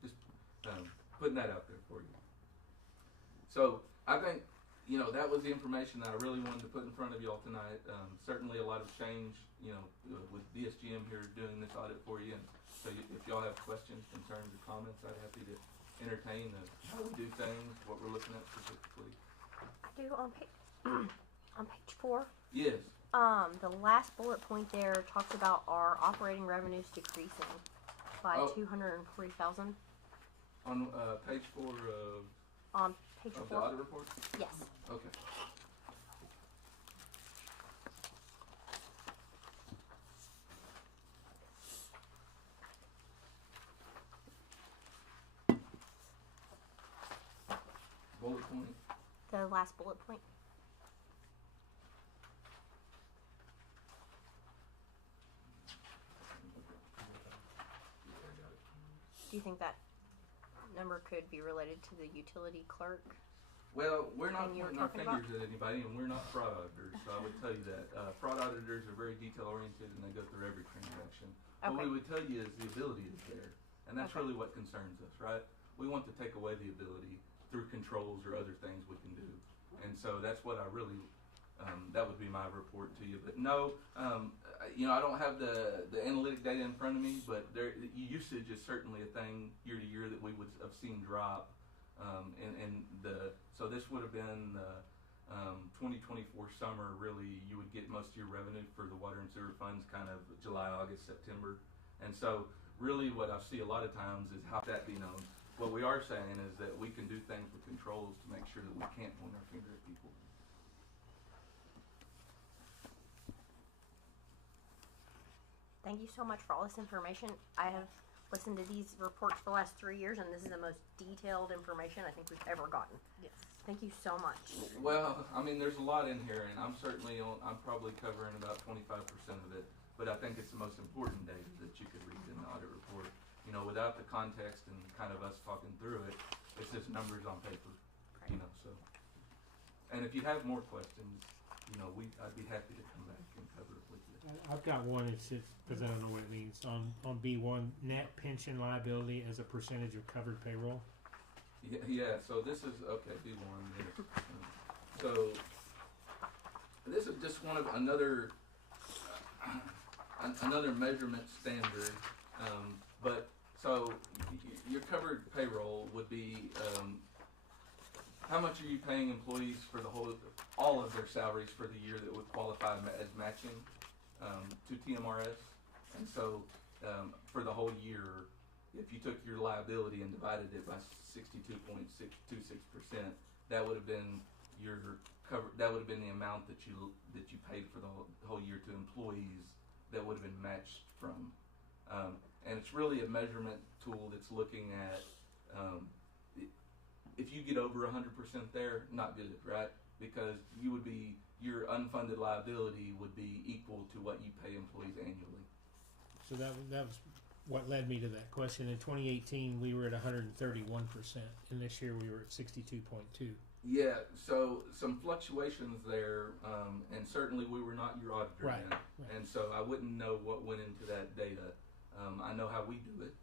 just putting that out there for you. So I think, you know, that was the information that I really wanted to put in front of you all tonight. Certainly a lot of change, you know, with BSGM here doing this audit for you. And so if y'all have questions, concerns, or comments, I'd be happy to entertain how we do things, what we're looking at specifically. I do on page 4. Yes. The last bullet point there talks about our operating revenues decreasing by $240,000. On page 4 of On page 4 the audit report? Yes. Okay. Bullet point. The last bullet point. Do you think that number could be related to the utility clerk. Well, we're not Thing you were pointing our talking about? fingers at anybody, and we're not fraud auditors, so I would tell you that. Fraud auditors are very detail-oriented, and they go through every transaction. What Okay. we would tell you is the ability is there, and that's Okay. really what concerns us, right? We want to take away the ability through controls or other things we can do. And so that's what I really, that would be my report to you. But no, I don't have the analytic data in front of me, but usage is certainly a thing year to year that we would have seen drop. So this would have been the 2024 summer. Really, you would get most of your revenue for the water and sewer funds kind of July, August, September. And so really what I see a lot of times is how that be known. What we are saying is that we can do things with controls to make sure that we can't point our finger at people. Thank you so much for all this information. I have listened to these reports for the last 3 years, and this is the most detailed information I think we've ever gotten. Yes. Thank you so much. Well, I mean, there's a lot in here, and I'm probably covering about 25% of it, but I think it's the most important data that you could read in the audit report. You know, without the context and kind of us talking through it, it's just numbers on paper, Right. so. And if you have more questions, I'd be happy to come back and cover it with you. I've got one, it's because I don't know what it means, on B1, net pension liability as a percentage of covered payroll. Yeah, so this is, okay, B1 here. So, this is just one of another measurement standard, so your covered payroll would be, how much are you paying employees for all of their salaries for the year that would qualify as matching to TMRS? And so for the whole year, if you took your liability and divided it by 62.626%, that would have been that would have been the amount that you paid for the whole year to employees that would have been matched from. And it's really a measurement tool that's looking at if you get over 100% there, not good, right? Because your unfunded liability would be equal to what you pay employees annually. So that was what led me to that question. In 2018, we were at 131%, and this year we were at 62.2. Yeah, so some fluctuations there, and certainly we were not your auditor Right, then, right. and so I wouldn't know what went into that data. I know how we do it,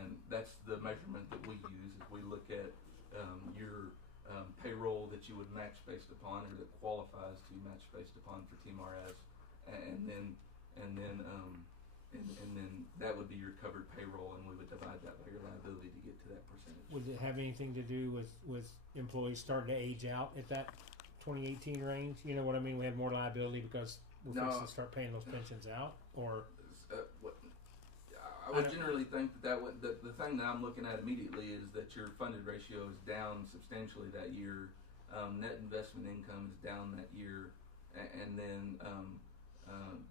and that's the measurement that we use. Is we look at your payroll that you would match based upon, or that qualifies to match based upon for TMRS, and then that would be your covered payroll, and we would divide that by your liability to get to that percentage. Would it have anything to do with employees starting to age out at that 2018 range? You know what I mean? We have more liability because we're No. fixing to start paying those pensions out, or I would generally think the thing that I'm looking at immediately is that your funded ratio is down substantially that year. Net investment income is down that year, and then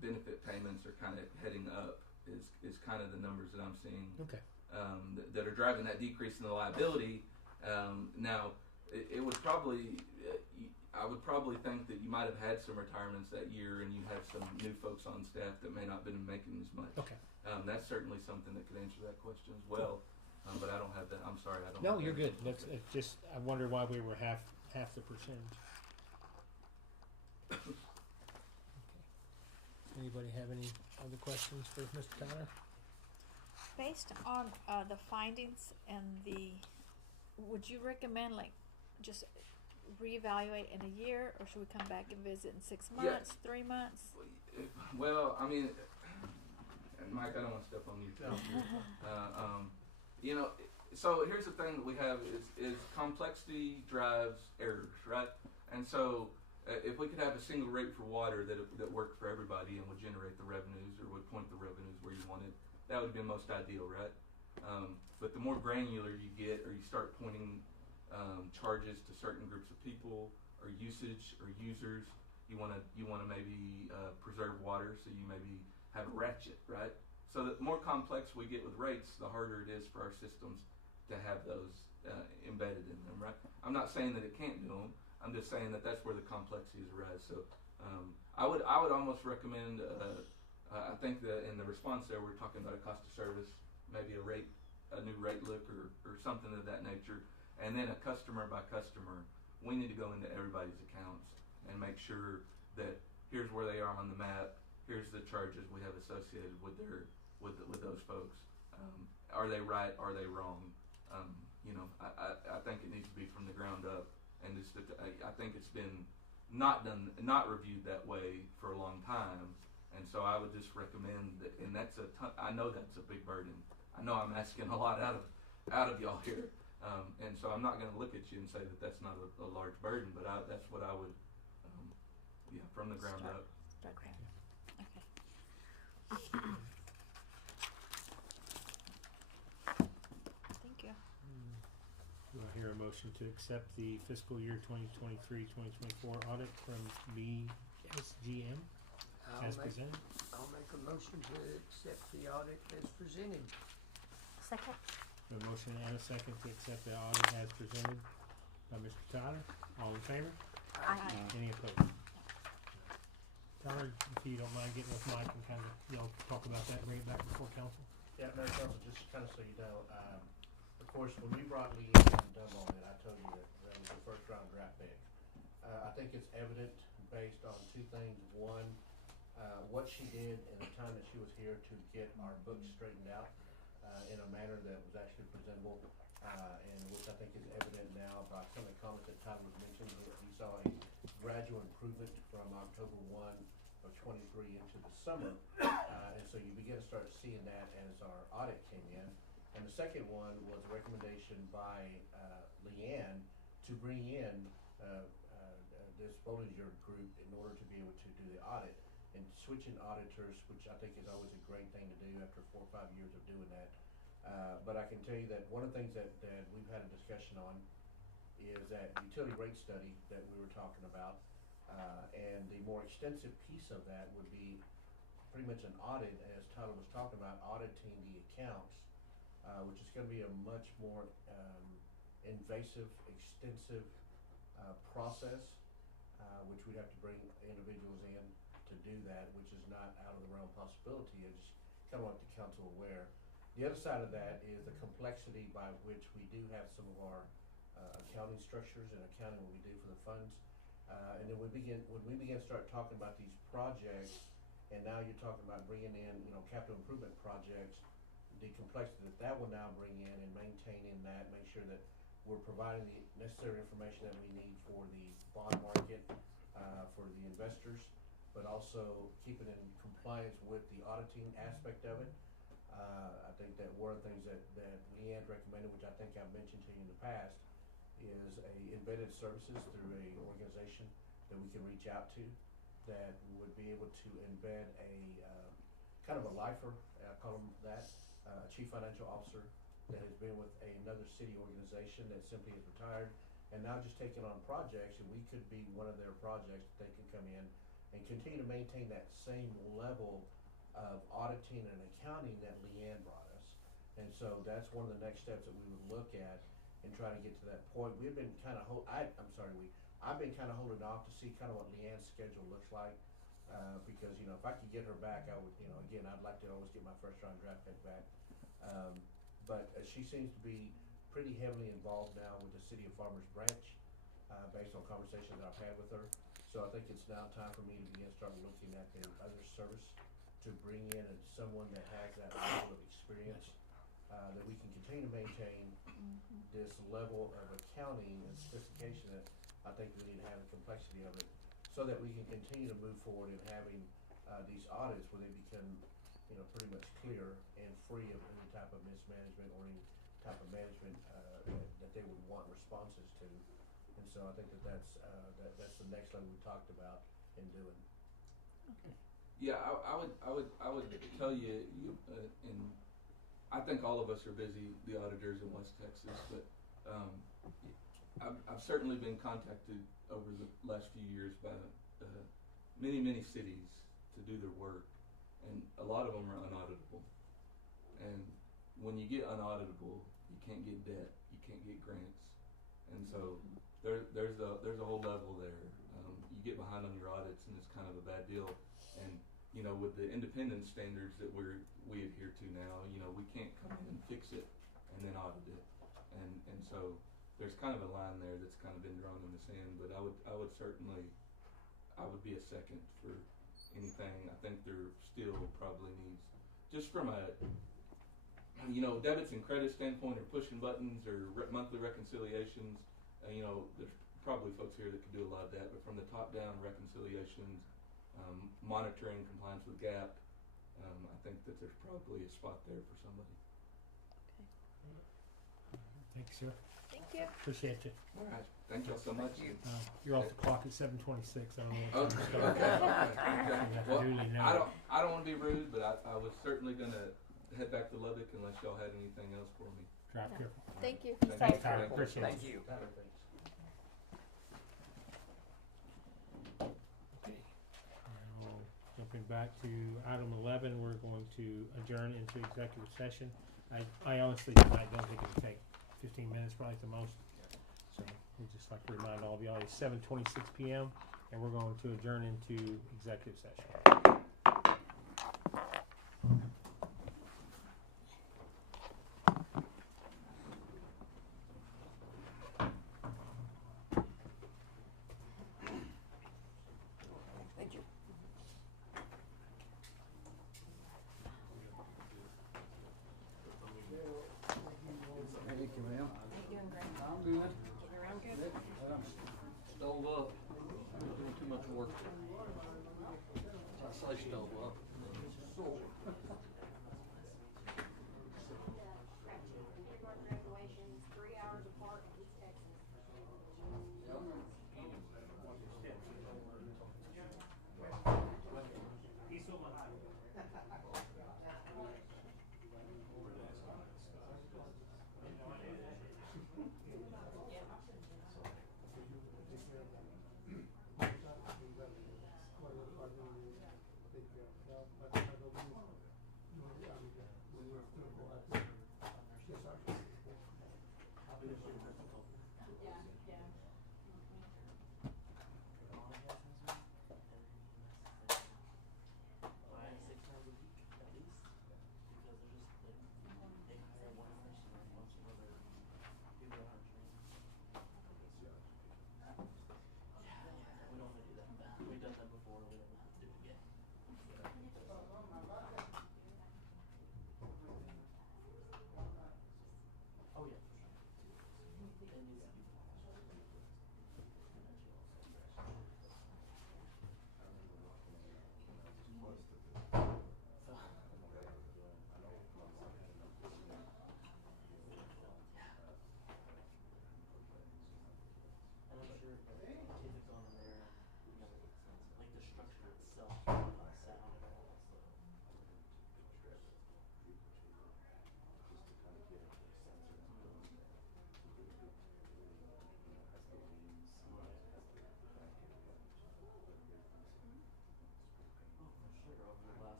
benefit payments are kind of heading up. Is kind of the numbers that I'm seeing. okay. That are driving that decrease in the liability. Now, it would probably, I would probably think that you might have had some retirements that year, and you have some new folks on staff that may not have been making as much. Okay. That's certainly something that could answer that question as well. But I don't have that. I'm sorry, I don't. No, have you're that. good. I wonder why we were half the percentage. Okay. Anybody have any other questions for Mr. Tyler? Based on the findings and would you recommend just reevaluate in a year, or should we come back and visit in 6 Yeah. months, 3 months? Well, I mean, and Mike, I don't want to step on you too. So here's the thing that we have is complexity drives errors, right? And so if we could have a single rate for water that worked for everybody and would generate the revenues or would point the revenues where you wanted, that would be most ideal, right? But the more granular you get, or you start pointing charges to certain groups of people or usage or users, you want to maybe preserve water, so you maybe have a ratchet, right? So the more complex we get with rates, the harder it is for our systems to have those embedded in them, right? I'm not saying that it can't do them. I'm just saying that that's where the complexities arise. So I would almost recommend. I think that in the response there, we're talking about a cost of service, maybe a rate a new rate look or something of that nature. And then a customer by customer, we need to go into everybody's accounts and make sure that here's where they are on the map, here's the charges we have associated with those folks. Are they right? Are they wrong? I think it needs to be from the ground up, and I think it's been not reviewed that way for a long time, and so I would just recommend that. And I know that's a big burden. I know I'm asking a lot out of y'all here, and so I'm not going to look at you and say that that's not a large burden, but that's what I would, from the ground up. Start there. Okay. Thank you. Do I hear a motion to accept the fiscal year 2023-2024 audit from BSGM as presented? I'll make a motion to accept the audit as presented. Second. A motion and a second to accept the audit as presented by Mr. Tyler. All in favor? Aye. Any opposed? Tyler, if you don't mind getting with Mike and kind of, talk about that and bring it back before council. Yeah, Mayor Council, just kind of so you know, of course, when we brought Leanne Dunn on it, I told you that was a first round draft pick. I think it's evident based on two things. One, what she did in the time that she was here to get our books straightened out in a manner that was actually presentable, and which I think is evident now by some of the comments that Tyler was mentioning. We saw a gradual improvement from October 1 of 23 into the summer, and so you begin to start seeing that as our audit came in. And the second one was a recommendation by Leanne to bring in this Bollinger group in order to be able to do the audit. And switching auditors, which I think is always a great thing to do after 4 or 5 years of doing that. But I can tell you that one of the things that we've had a discussion on is that utility rate study that we were talking about, and the more extensive piece of that would be pretty much an audit, as Tyler was talking about, auditing the accounts, which is going to be a much more invasive, extensive process, which we'd have to bring individuals in to do that, which is not out of the realm of possibility. I just kind of want the council aware. The other side of that is the complexity by which we do have some of our accounting structures and accounting what we do for the funds. And then when we begin to start talking about these projects, and now you're talking about bringing in, capital improvement projects, the complexity that will now bring in and maintaining that, make sure that we're providing the necessary information that we need for the bond market, for the investors, but also keeping in compliance with the auditing aspect of it. I think that one of the things that Leanne recommended, which I think I've mentioned to you in the past, is a embedded services through a organization that we can reach out to that would be able to embed a kind of a lifer, I call them that, a chief financial officer that has been with another city organization that simply is retired and now just taking on projects, and we could be one of their projects that they can come in and continue to maintain that same level of auditing and accounting that Leanne brought us. And so that's one of the next steps that we would look at and try to get to that point. We've been kind of I've been kind of holding off to see kind of what Leanne's schedule looks like, because if I could get her back, I would. Again, I'd like to always get my first round draft pick back. But she seems to be pretty heavily involved now with the City of Farmers Branch, based on conversations that I've had with her. So I think it's now time for me to begin start looking at the other service to bring in someone that has that level of experience, that we can continue to maintain this level of accounting and sophistication that I think we need to have, the complexity of it, so that we can continue to move forward in having these audits where they become, pretty much clear and free of any type of mismanagement or any type of management that they would want responses to. And so I think that's the next level we talked about in doing. Yeah, I would tell you, and I think all of us are busy, the auditors in West Texas, but I've certainly been contacted over the last few years by many cities to do their work, and a lot of them are unauditable. And when you get unauditable, you can't get debt, you can't get grants, and so there's a whole level there. You get behind on your audits, and it's kind of a bad deal. And with the independence standards that we adhere to now, we can't come in and fix it and then audit it. And so there's kind of a line there that's kind of been drawn in the sand, but I would certainly, I would be a second for anything. I think there still probably needs, just from a, debits and credit standpoint, or pushing buttons, or monthly reconciliations, there's probably folks here that could do a lot of that, but from the top down reconciliations, monitoring compliance with GAAP, I think that there's probably a spot there for somebody. Thank you, sir. Thank you. Appreciate you. All right, thank y'all so much. You're off the clock at 7:26. I don't know. What Okay. time to start. Okay. Well, Duly noted. I don't want to be rude, but I was certainly gonna head back to Lubbock unless y'all had anything else for me. Drive careful. Thank you. Thank you. Tyler. Appreciate Thank it. you. Okay. Now, jumping back to item 11, we're going to adjourn into executive session. I honestly tonight don't think it'll take 15 minutes, probably at the most. So we'd just like to remind all of y'all it's 7:26 p.m. and we're going to adjourn into executive session. Thank you. Hey, Camille. How you doing, Greg? I'm good. Getting around good? Stove up. I'm doing too much work. I say stove up. Kindergarten graduations, 3 hours apart in East Texas.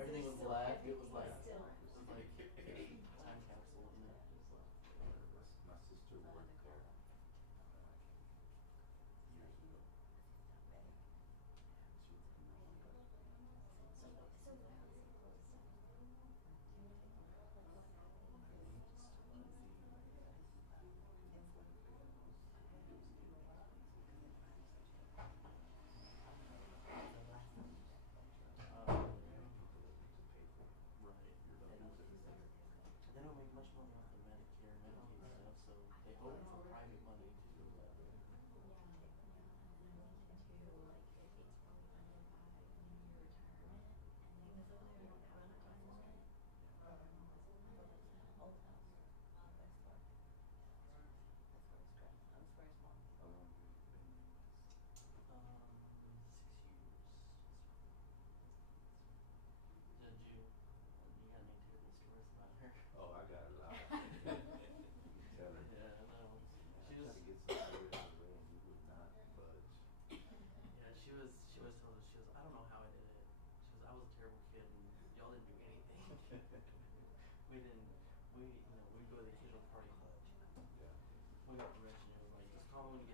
Everything was black. It was like time capsule in there. My sister worked there years ago. She was They don't make much money off the Medicare and Medicaid stuff, so they hope for private money too. how long have you been in this? 6 years. Did you got any terrible stories about her? Oh, I got a lot. Tell her. Yeah, I know. She I was, tried to get some stories in the way and you would not budge. yeah, she always told us, she was, I don't know how I did it. She was, I was a terrible kid and y'all didn't do anything. We'd go to the occasional party. Yeah. We got permission. It was like, just call when you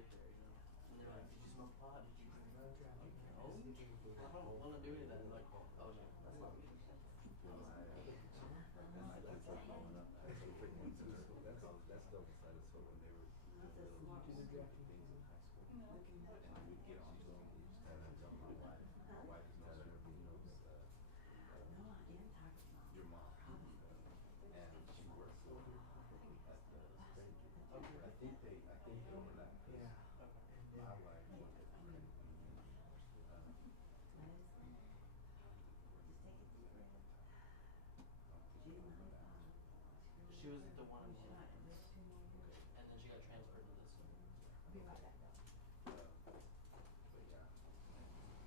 in the plot? Did you bring that? Like, no. I don't want to do any of that. And like, oh no, that's not me. That's double sided. So when they were little, we used to do things in high school, and we'd get onto them. We used to have them my wife. My wife knows her videos. Your mom, and she works at the Stranger. I think they overlap. Yeah. My wife was a credit union. She was the one in the Lions, and then she got transferred to this one. But yeah,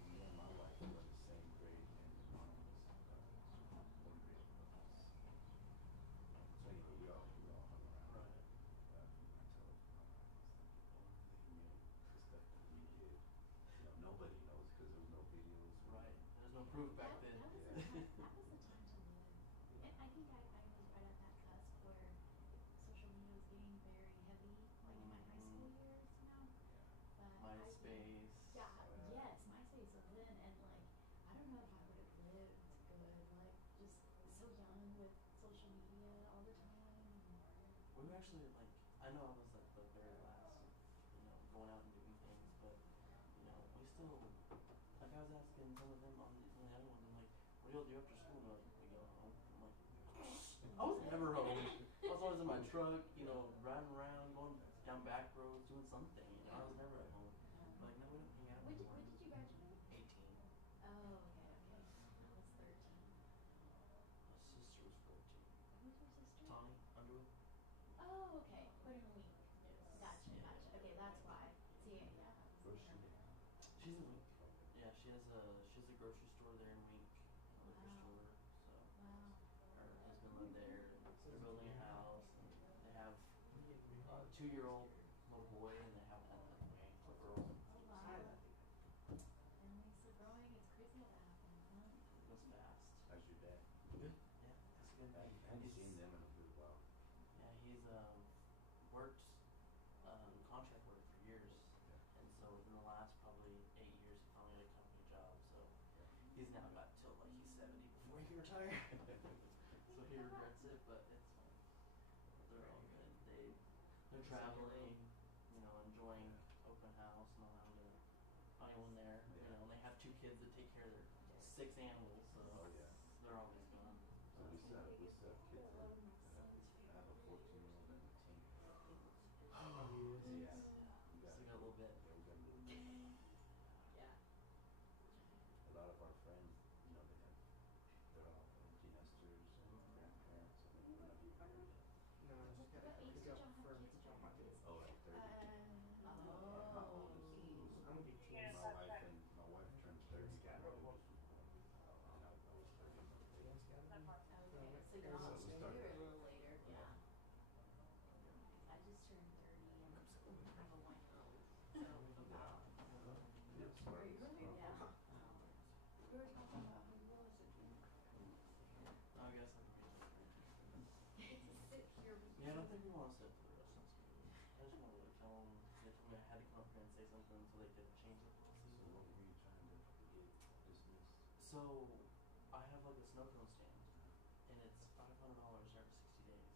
me and my wife were in the same grade, and your mom was one grade above us. So you know, we all hung around. Right. Until the stuff that we did, you know, nobody knows because there was no videos. Right. There's no proof back then. That was the time to live. And I think I was right at that cusp where social media was getting very heavy, like in my high school years, you know. But MySpace. yes, MySpace was in, and like I don't know if I would have lived good, like just so young with social media all the time. We were actually like, I know I was like the very last, you know, going out and doing things, but you know, we still, like I was asking some of them on the other ones, I'm like, what do y'all do after school? And they're like, we go home. I'm like, I was never home. I was always in my truck, you know, riding around, going down back roads, doing something. You know, I was never at home. Like, no, we don't hang out anymore. When did you graduate? 18. Oh, okay. I was 13. My sister was 14. Who's your sister? Tawny Underwood. Oh, okay. Put in a week. Yes. Gotcha. Okay, that's why. See, yeah. Where's she? She's in Wink. Yeah, she has a grocery store there in Wink, a liquor store. So Wow. her husband lived there. And they're building a house, and they have a 2-year-old little boy, and they have a girl. Oh, wow. Families are growing. It's crazy how that happens, huh? It goes fast. How's your dad? Good. Yeah, that's good. I haven't He's- seen them in a little while. Yeah, he's worked contract work for years, and so within the last probably 8 years, he finally got a company job. So he's now got till like he's 70 before he can retire. So he regrets it, but it's fine. They're all good. They're traveling, you know, enjoying open house, not having to anyone there. You know, and they have 2 kids that take care of their 6 animals, so Oh, yeah. they're always gone. So we still have kids. I have a 14-year-old and a teen. Oh, Yeah. Still got a little bit. Yeah, we got a little bit. Yeah. A lot of our friends, you know, they're all empty nesters and grandparents, and we're not even married yet. No, I just got What age did y'all have kids on by? my kids. Oh, like 30. My Oh. oldest, I'm gonna be teens. my wife turned 30. And I was 30. Okay, so y'all So we you're started- a little later, yeah. I just turned 30 and I have a 1-year-old. So about very early, yeah. We were talking about who was it? I guess I can be Sit here with Yeah, I don't you. think we want to sit for the rest of the school. I just wanted to tell them, they told me I had to come up here and say something so they could change the So policy. what were you trying to get dismissed? So, I have like a snow cone stand, and it's $500 every 60 days.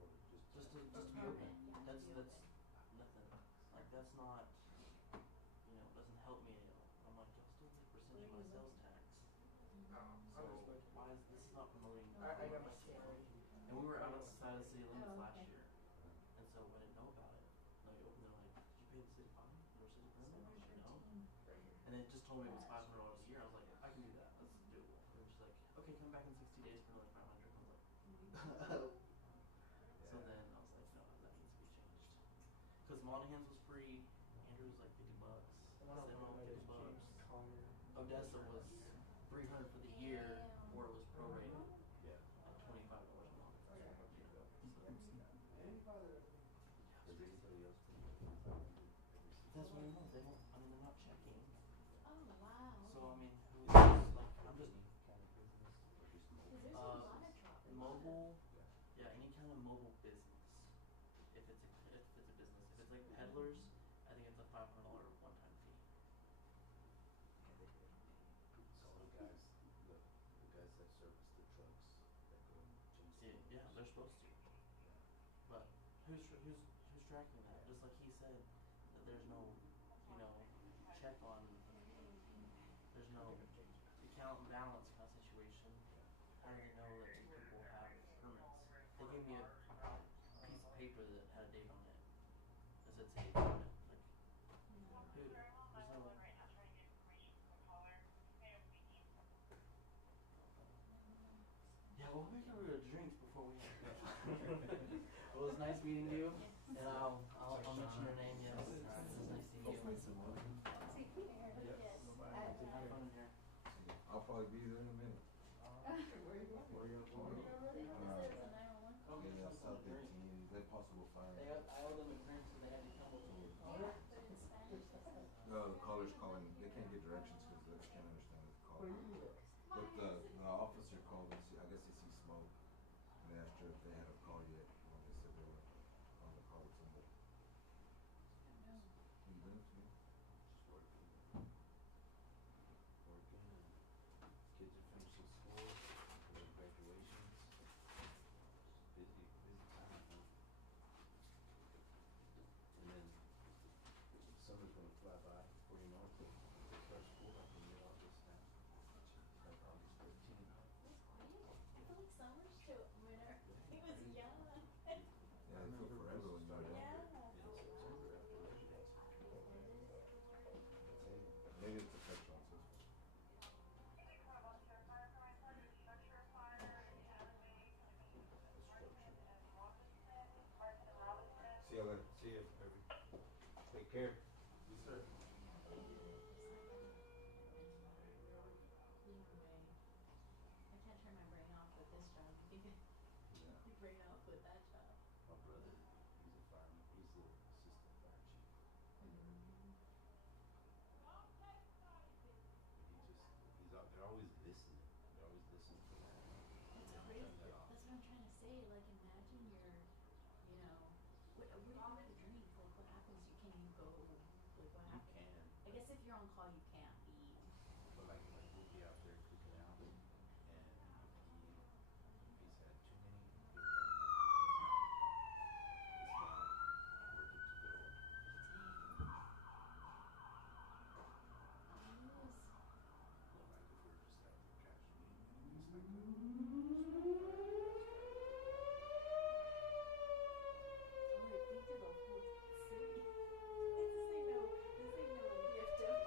Or just Just to be permit, open. yeah, to That's be nothing. Like that's not, you know, doesn't help me any. I'm like, I'll still get a percentage of my sales tax. So why is this not promoting? I got my my stand. And we were out outside of city limits Oh, last okay. year, and so I didn't know about it. And I opened it, like, did you pay the city fine or city permit? I was like, no. And it just told me it was $500 a year. I was like, I can do that. That's doable. And she's like, okay, come back in 60 days for another 500. I was like, so then I was like, no, that needs to be changed. Because Monaghan's was free, Andrew was like $50, Seminole $50. Odessa was 300 for the year, or it was prorated Yeah. at $25 a month. Does anybody else pay $500 every 6 That's what I know. They don't. I mean, they're not checking. Oh, wow. So I okay. mean, who's like? I'm just Any kind of business or just Cause mobile? there's a lot of traffic. mobile. Yeah. Yeah, any kind of mobile business. If it's a business, if it's like peddlers, I think it's a $500 one-time they're supposed to. But who's tracking that? Just like he said, that there's no, you know, check on, there's no account and balance kind of situation. How do you know that these people have permits? They gave me a piece of paper that had a date on it. That said city permit. Like, who? There's no. Yeah, well, we can order drinks before we have to go. Well, it was nice meeting you, and I'll mention your name. Yes, it was nice to meet you. Have fun in here. I'll probably be there in a minute. Where are you going? Where are you going? Yeah, South 18. Is that possible fire? I owe them a drink, so they had to come over here. No, the caller's calling. They can't get directions because they can't understand the call. But the officer called and I guess they see smoke. And they asked her if they had a call yet. And they said they were on the call with somebody. What you doing, man? Just working. Working and kids are finishing school, their graduations. Busy time, huh? And then summer's gonna fly by before you know it. They start school like in mid-August now. Like August 13th. That's quiet. I feel like summer's still winter. It was young. Yeah, it took forever when you were Yeah. down. Maybe it's a petrol too. See you later. See you, baby. Take care. Yes, sir. I can't turn my brain off with this job. You can Yeah. your brain off with that job. My brother, he's a fireman. He's the assistant fire chief. He's out there always listening. They're always listening for that. That's crazy. That's what I'm trying to say. Like, imagine you're, you know, what do you do with the drink? Like, what happens? Can you go? Like, what You happens? can, I guess if you're on call, you can't leave. but like we'll be out there cooking out, and if he's had too many, he'll it's not worth it to go. Yes. But like if we're just out there casually, and it's like I would think to the whole city. This ain't no gift of.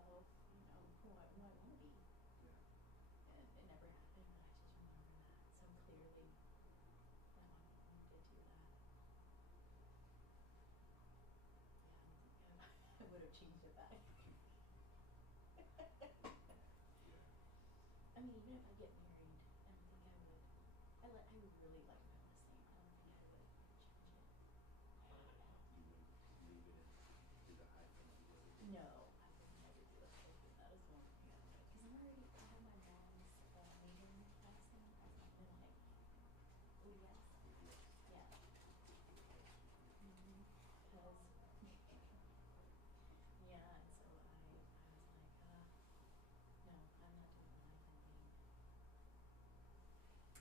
myself, you know, who I want to be. Yeah. And it never happened, but I just remember that so clearly that my mom did do that. Yeah, I would have changed it back. Yeah. I mean, even if I get married, I don't think I would. I really like my last name. I don't think I would change it. You wouldn't leave it and do the hyphen of the other? No, I would never do a hyphen. That is one thing I would make. Because I have my mom's maiden last name as my middle name. ODS. Yes. Yeah. Because, yeah, and so I was like, no, I'm not doing the hyphen thing.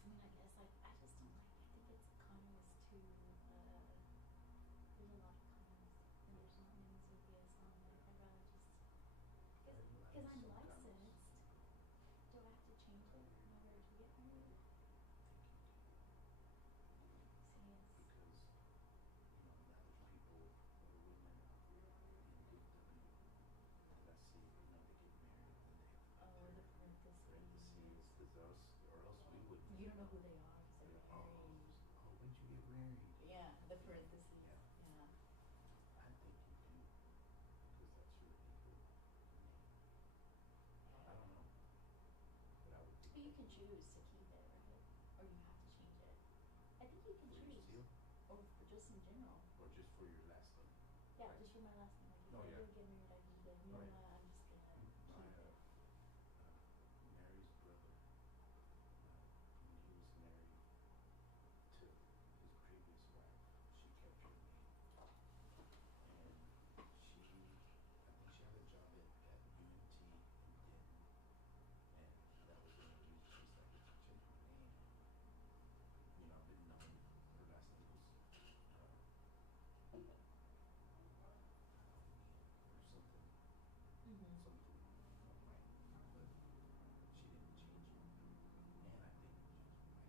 I mean, I guess I just don't like. I think it's commas too. There's a lot of commas, and there's not many Sophias on there. I'd rather just because I'm some commas. licensed. Do I have to change it whenever I do get married? See, it's Because, you know, now there's people or women in DFW that I see, you know, they get married and then they have to oh, put the their parentheses. parentheses, or else we wouldn't. You don't know who they are because they're Oh, married. oh, when'd you get married? Yeah, the parentheses. Yeah. Yeah. I think you do, because that's your legal name. I don't know, but I would think. But you that can choose to keep it, right? Or you have to change it. I think you can For your choose. seal, Or for just in general. or just for your last name? Yeah, Right. just for my last name. Like if Oh, I yeah. do get married, I can be like, you Oh, know yeah. what, I'm just gonna keep My, it. Mary's brother, when he was married to his previous wife, she kept her name. And she, I think she had a job at UNT in Denton, and that was the only reason she's like, I changed my name. You know, I've been known, her last name was, or something, Mm-hmm. something White, but she didn't change it.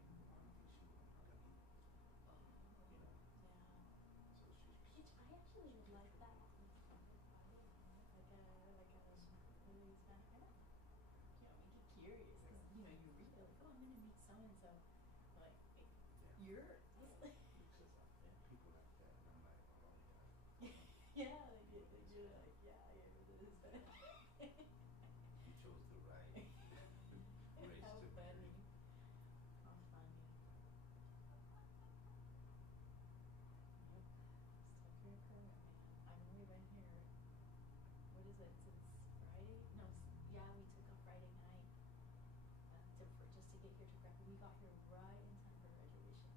And I think I don't think she wanted Gabby, you know, Yeah. so she. Which I actually would like that. Like a really Spanish. I don't, you know, make it curious because you know you read it like, oh, I'm gonna meet so and so. Like, wait, Yeah. you're. Because and people like that, and I'm like, oh yeah. Yeah, they do. They do it like, yeah, yeah, it is Spanish. You chose the right race How to marry. funny. How funny. Yep. Stuck here in Kermit, man. I've only been here, what is it, since Friday? No, yeah, we took a Friday night just to get here to grab. We got here right in time for graduation.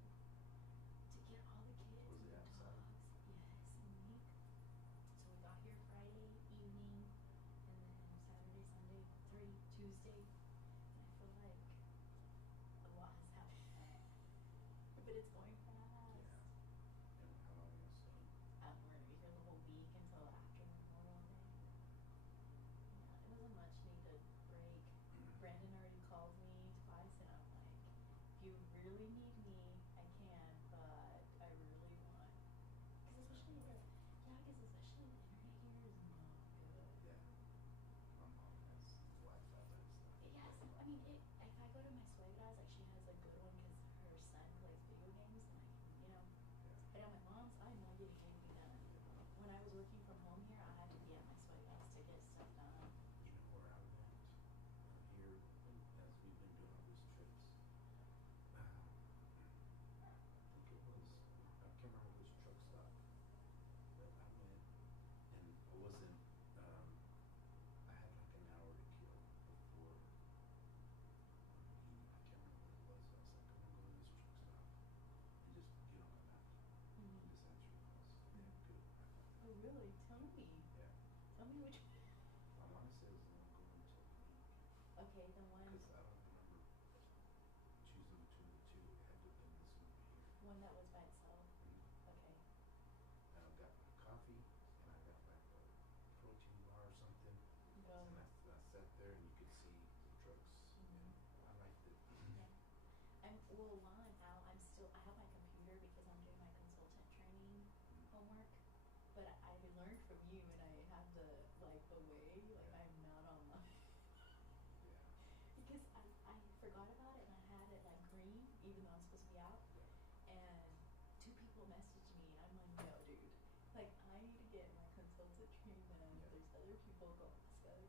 To get all the kids Was and it the outside? dogs. Yes, and Nick. So we got here Friday evening, and then Saturday, Sunday, Tuesday. And I feel like a lot has happened. But it's going fast. Yeah. And how long are you staying? We're gonna be here the whole week until after Memorial Day. Yeah, it was a much needed break. Brandon already called me twice, and I'm like, if you really need me, I can, but I really want. Because especially the internet here is not good. Yeah. My mom has Wi-Fi and stuff. Yes, I mean, if I go to my suegra's, like she has a good one because her son plays video games, and I can, you know. Yeah. But at my mom's, I'm not getting anything done. When I was working from home here, I had to be at my suegra's to get stuff done. You know where I went? Here, as we've been doing all these trips. I think it was, I can't remember which truck stop. But I went, and I wasn't, I had like an hour to kill before I can't remember what it was. I was like, I'm gonna go to this truck stop and just get on my laptop and just answer calls. Yeah, good. Oh, really? Tell me. Yeah. Tell me which. I wanna say it was the one going to League. Okay, the one. Because I don't remember choosing between the two. It had to have been this one right here. One that was by itself. Mhm. Okay. And I got my coffee, and I got like a protein bar or something. No. And I sat there, and you could see the trucks, and I liked it. Yeah. While I'm out, I have my computer because I'm doing my consultant training homework. But I learned from you, and I have the way, like I'm not poco. Scotty.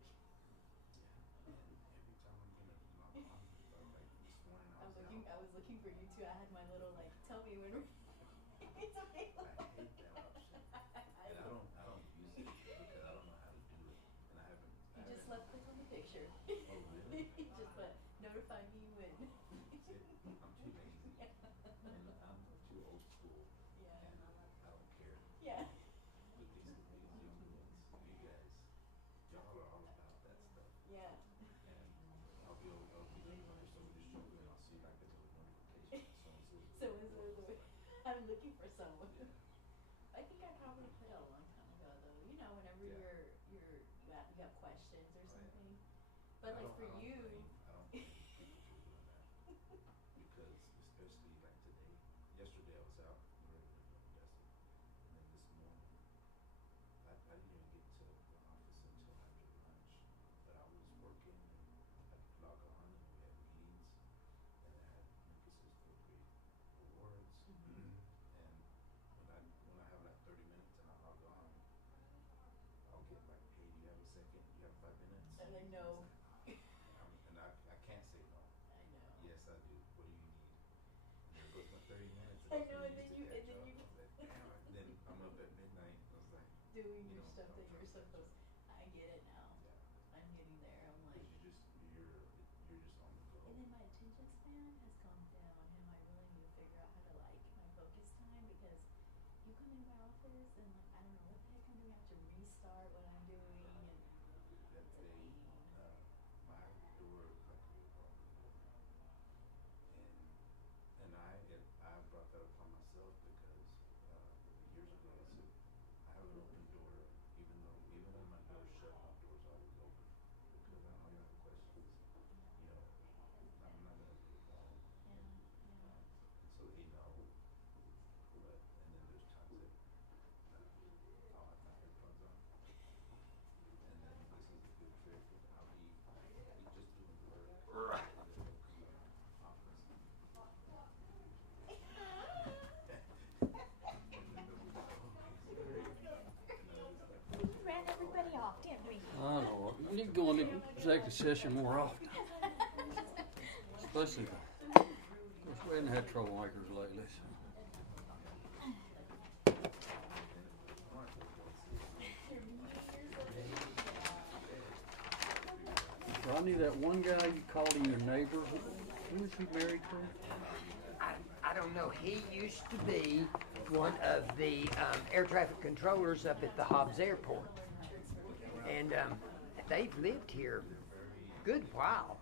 And every time I'm gonna log on, like this morning I was out. I was looking for you too. I had my little like, tell me when it's available. I hate that option. And I don't use it because I don't know how to do it. And I haven't. You just left click on the picture. Oh really? Just put notify me when. See, I'm too lazy. And I'm too old school. Yeah. And I don't care. Yeah. But these young ones, you guys, y'all are all about that stuff. Yeah. And I'll be looking for somebody's show and I'll see if I get a notification. I'm looking for someone. Yeah. I think I probably put it a long time ago though. You know, whenever Yeah. you have questions or Oh, yeah. something. But I like don't- for I don't you. blame people doing that. Because especially like today, yesterday I was out, ready to go to Odessa. And then this morning, I didn't even get to the office until after lunch. But I was working and I could log on and we had meetings and I had emphasis for great awards. And when I have like 30 minutes and I log on, I'll get like, hey, do you have a second? Do you have 5 minutes? And I know. And I can't say no. I know. Yes, I do. What do you need? And there goes my 30 minutes. I know, and then to you- and catch then up. you- I was like, damn, then I'm up at midnight. I was like, Doing you your know, stuff I'm that you're trying to supposed. I get it now. Yeah. I'm getting there. I'm like. Because you're just on the go. And then my attention span has gone down, and I really need to figure out how to like my focus time because you come into my office and like I don't know what the heck I'm doing. I have to restart what I'm doing, and That it's a day, pain. my door like and I brought that upon myself because years ago I said I have an open door even when my door's shut, my door's always open because I don't have questions. You know, I'm not gonna be alone. Yeah. So they know. But and then there's times that I'll have my headphones on. And then this is a good trick. I'll be just doing work. Right. And then they'll come in my office. We ran everybody off, didn't we? I know, we need to go into executive session more often. Especially, of course, we hadn't had troublemakers lately, so. Rodney, that one guy you called him your neighbor, who was he married to? I don't know. He used to be one of the air traffic controllers up at the Hobbs Airport. And they've lived here a good while.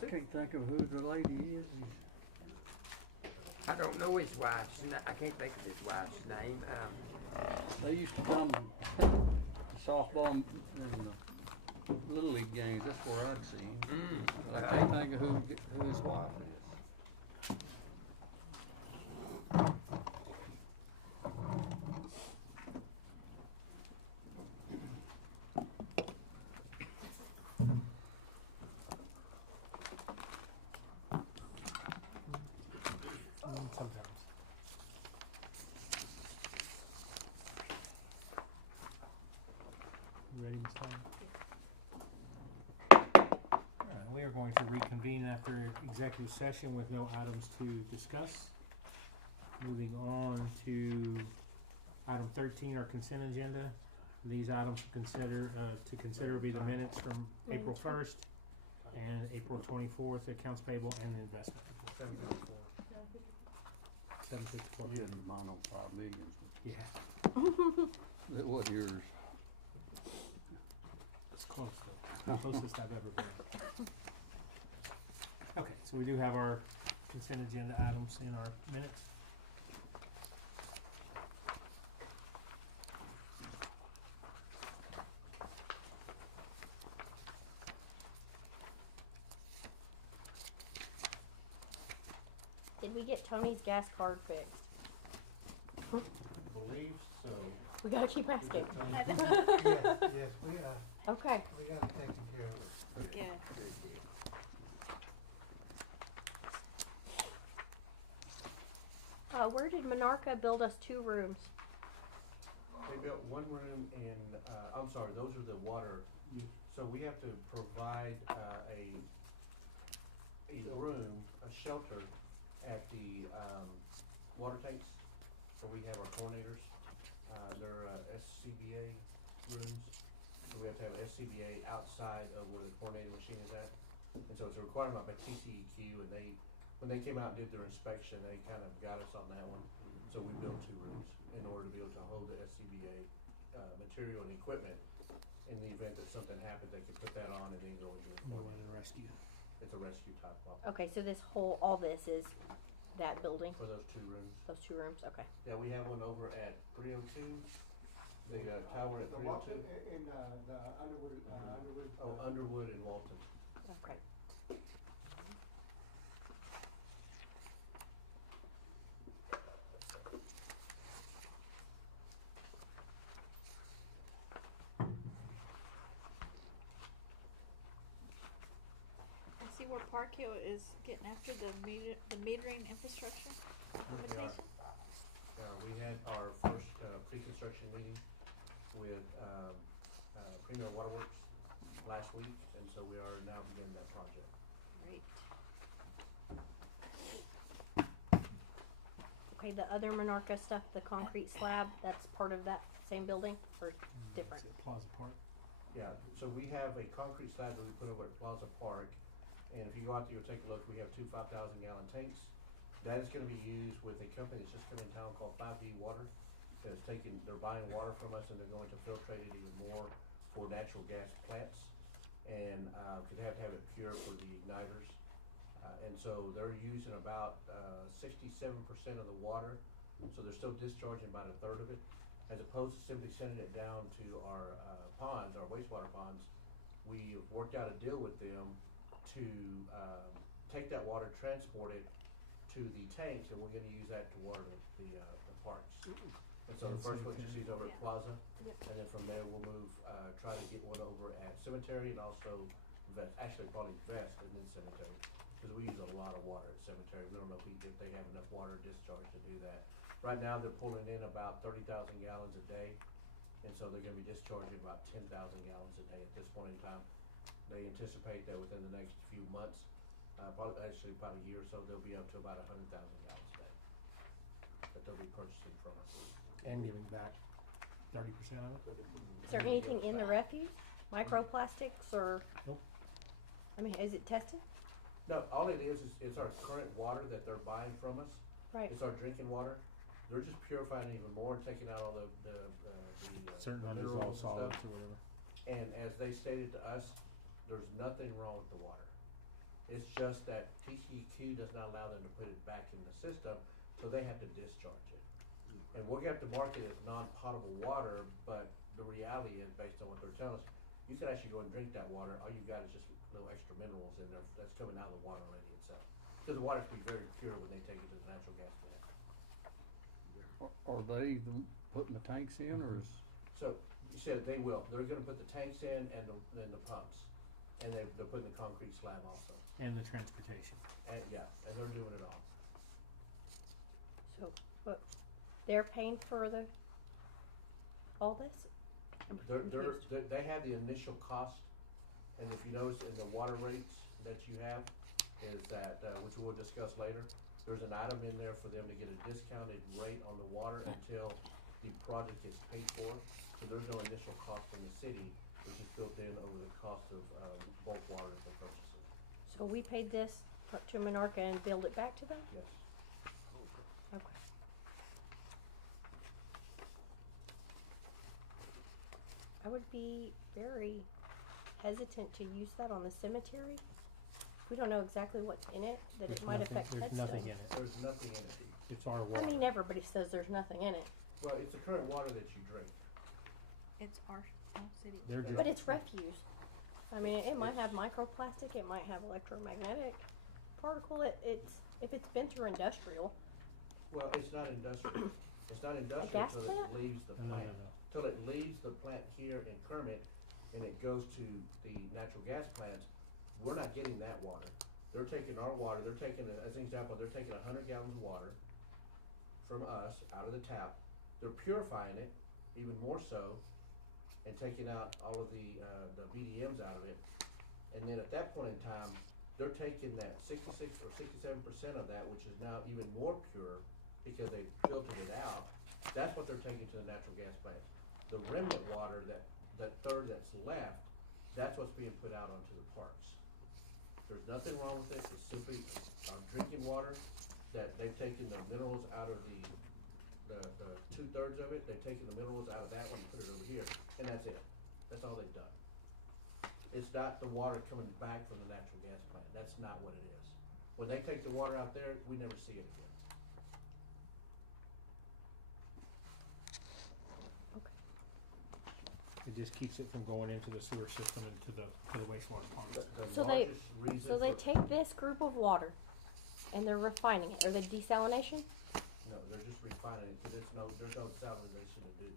I can't think of who the lady is. I don't know his wife's name. I can't think of his wife's name. They used to come to softball and Little League games. That's where I'd see him. But I can't think of who his wife is. Sometimes. You ready, Ms. Tyler? Alright, we are going to reconvene after executive session with no items to discuss. Moving on to item 13, our consent agenda. These items to consider will be the minutes from April 1st and April 24th, accounts payable and the investment report. 754. You had mine on 5 million. Yeah, That was yours. it's close though. The closest I've ever been. Okay, so we do have our consent agenda items in our minutes. Did we get Tony's gas card fixed? Believe so. We gotta keep asking. Yes, we Okay. we got it taken care of. Good. Where did Monarca build us 2 rooms? They built one room in, I'm sorry, those are the water. So we have to provide, a room, a shelter at the, water tanks. So we have our coordinators, they're, SCBA rooms. So we have to have SCBA outside of where the coordinating machine is at. And so it's a requirement by TCEQ, and when they came out and did their inspection, they kind of got us on that one. So we built 2 rooms in order to be able to hold the SCBA, material and equipment. In the event that something happened, they could put that on and then go into the Go coordinating. in the rescue. It's a rescue type of Okay, so all this is that building, for those 2 rooms. those 2 rooms, okay. Yeah, we have one over at 302, the tower at 302. In the Underwood, Oh, Underwood and Walton. Okay. I see where Park Hill is getting after the metering infrastructure implementation. We had our first pre-construction meeting with Premier Waterworks last week, and so we are now beginning that project. Great. Okay, the other Monarca stuff, the concrete slab, that's part of that same building or different? Plaza Park. Yeah, so we have a concrete slab that we put over at Plaza Park, and if you go out there, you'll take a look, we have 2 5,000-gallon tanks. That is gonna be used with a company that's just come in town called 5D Water. They're buying water from us, and they're going to filtrate it even more for natural gas plants. And, cause they have to have it pure for the igniters. And so they're using about, 67% of the water, so they're still discharging about 1/3 of it. As opposed to simply sending it down to our, ponds, our wastewater ponds, we have worked out a deal with them to, take that water, transport it to the tanks, and we're gonna use that to water the parks. And so the first one you see is over at Plaza, and then from there we'll move, try to get one over at Cemetery and also actually probably Vest and then Cemetery. Cause we use a lot of water at Cemetery, we don't know if they have enough water discharge to do that. Right now, they're pulling in about 30,000 gallons a day, and so they're gonna be discharging about 10,000 gallons a day at this point in time. They anticipate that within the next few months, about a year or so, they'll be up to about 100,000 gallons a day that they'll be purchasing from us. And giving back 30% of it. Is there anything in the refuse? Microplastics or? Nope. I mean, is it tested? No, all it is it's our current water that they're buying from us. Right. It's our drinking water. They're just purifying it even more and taking out all the Certain minerals undissolved and solids stuff. or whatever. And as they stated to us, there's nothing wrong with the water. It's just that TCEQ does not allow them to put it back in the system, so they have to discharge it. And we're gonna have to market it as non-potable water, but the reality is, based on what they're telling us, you can actually go and drink that water, all you've got is just little extra minerals in there that's coming out of the water already itself. Because the water can be very pure when they take it to the natural gas plant. Are they putting the tanks in, or is? So, you said they will, they're gonna put the tanks in and the pumps, and they're putting the concrete slab also. And the transportation. And, yeah, and they're doing it all. So, but they're paying for all this? I'm confused. They have the initial cost, and if you notice in the water rates that you have, is that, which we'll discuss later, there's an item in there for them to get a discounted rate on the water until the project is paid for. So there's no initial cost from the city, which is built in over the cost of, bulk water that they're purchasing. So we paid this to Monarca and billed it back to them? Yes. Okay. I would be very hesitant to use that on the cemetery. We don't know exactly what's in it, that it might affect There's headstones. nothing in it. There's nothing in it. It's our water. I mean, everybody says there's nothing in it, Well, it's the current water that you drink. It's our city. They're just, but it's refuse. I mean, it might have microplastic, it might have electromagnetic particle, if it's been through industrial. Well, it's not industrial. It's not industrial gas until plant? it leaves the No, no, plant. no. Till it leaves the plant here in Kermit and it goes to the natural gas plants, we're not getting that water. They're taking our water, as an example, they're taking 100 gallons of water from us out of the tap. They're purifying it, even more so, and taking out all of the BDMs out of it. And then at that point in time, they're taking that 66 or 67% of that, which is now even more pure because they filtered it out. That's what they're taking to the natural gas plants. The remnant water, that third that's left, that's what's being put out onto the parks. There's nothing wrong with it. It's simply drinking water that they've taken the minerals out of the 2/3 of it. They've taken the minerals out of that one and put it over here, and that's it. That's all they've done. It's not the water coming back from the natural gas plant. That's not what it is. When they take the water out there, we never see it again. It just keeps it from going into the sewer system and to the wastewater pond. So they take this group of water and they're refining it. Are they desalination? No, they're just refining it because there's no desalination to do.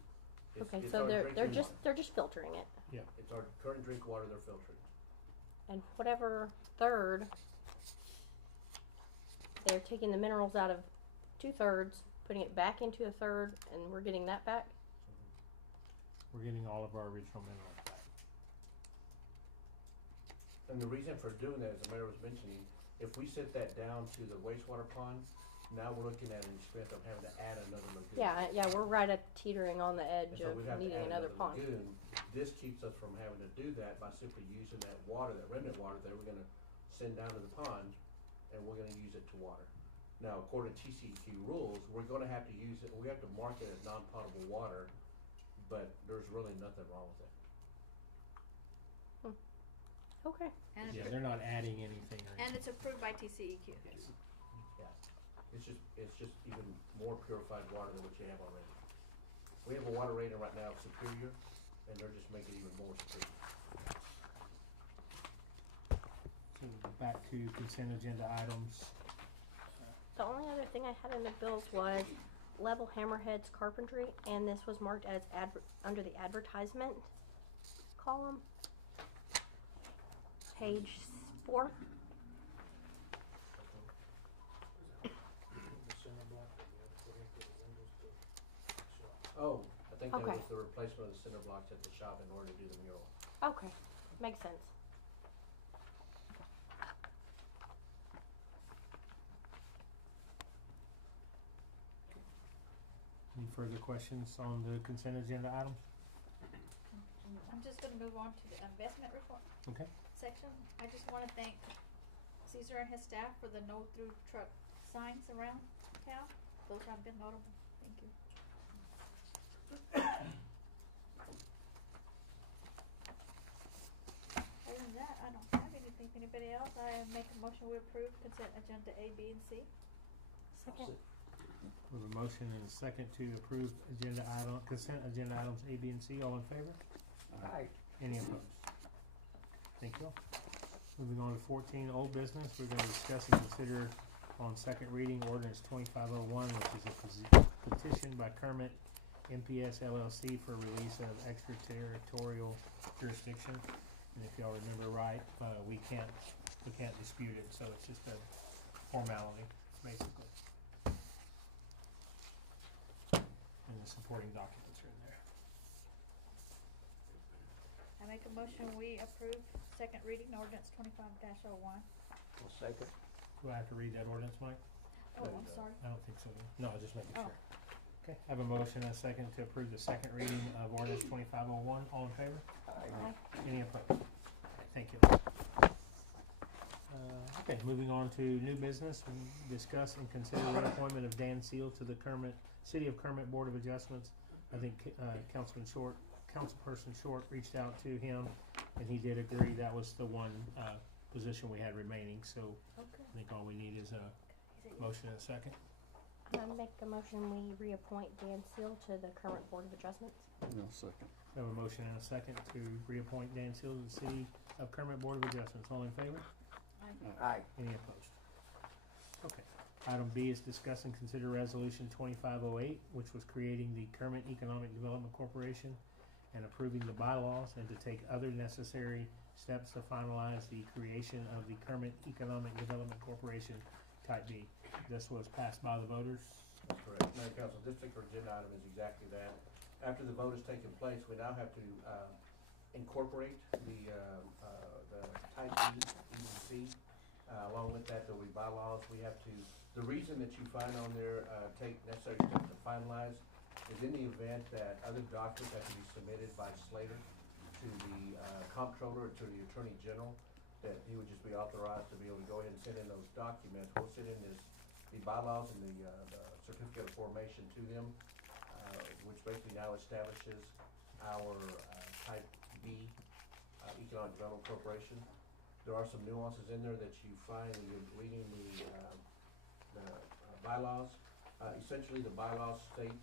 Okay, it's so our they're drinking they're just filtering it. Yeah. It's our current drink water they're filtering. And whatever third, they're taking the minerals out of 2/3, putting it back into a third, and we're getting that back. We're getting all of our original minerals back. And the reason for doing that, as the mayor was mentioning, if we set that down to the wastewater pond, now we're looking at an expense of having to add another lagoon. Yeah, we're right at teetering on the edge And so of we'd have to needing add another pond. lagoon. This keeps us from having to do that by simply using that water, that remnant water that we're gonna send down to the pond, and we're gonna use it to water. Now, according to TCEQ rules, we're gonna have to use it, we have to mark it as non-potable water, but there's really nothing wrong with it. Okay. And Yeah, they're not adding anything or and anything. it's approved by TCEQ. Yeah, it's just even more purified water than what you have already. We have a water rating right now of superior, and they're just making it even more superior. So back to consent agenda items. The only other thing I had in the bills was Level Hammerheads Carpentry, and this was marked as under the advertisement column, page 4. Oh, I think that Okay. was the replacement of the cinder blocks at the shop in order to do the mural. Okay, makes sense. Any further questions on the consent agenda items? I'm just gonna move on to the investment report Okay. section. I just wanna thank Caesar and his staff for the no through truck signs around town. Those have been notable. Thank you. Other than that, I don't have anything. Anybody else? I make a motion we approve consent agenda A, B, and C. Second. We have a motion and a second to approve consent agenda items A, B, and C. All in favor? Aye. Any opposed? Thank you. Moving on to 14, old business. We're going to discuss and consider on second reading ordinance 2501, which is a petition by Kermit MPS LLC for release of extraterritorial jurisdiction. And if y'all remember right, we can't dispute it, so it's just a formality, basically. And the supporting documents are in there. I make a motion we approve second reading ordinance 25-01. I'll second. Do I have to read that ordinance, Mike? Oh, I'm sorry. I don't think so. No, just making Oh. sure. Okay, I have a motion and a second to approve the second reading of ordinance 2501. All in favor? Aye. Any opposed? Thank you. Okay, moving on to new business. We discuss and consider reappointment of Dan Seal to the City of Kermit Board of Adjustments. I think Councilperson Short reached out to him, and he did agree that was the one position we had remaining. So Okay. I think all we need is a motion and a second. I make a motion we reappoint Dan Seal to the current Board of Adjustments. No, second. We have a motion and a second to reappoint Dan Seal to the City of Kermit Board of Adjustments. All in favor? Aye. Any opposed? Okay. Item B is discuss and consider resolution 2508, which was creating the Kermit Economic Development Corporation and approving the bylaws and to take other necessary steps to finalize the creation of the Kermit Economic Development Corporation Type B. This was passed by the voters. That's correct. Mayor Council, this particular agenda item is exactly that. after the vote has taken place, we now have to, incorporate the type B EDC. Along with that, there'll be bylaws. We have to, the reason that you find on there, take necessary steps to finalize is in the event that other documents have to be submitted by Slater to the, comptroller, or to the Attorney General, that he would just be authorized to be able to go ahead and send in those documents. We'll send in the bylaws and the certificate of formation to them, which basically now establishes our, type B, Economic Development Corporation. There are some nuances in there that you find when you're reading the bylaws. Essentially, the bylaws state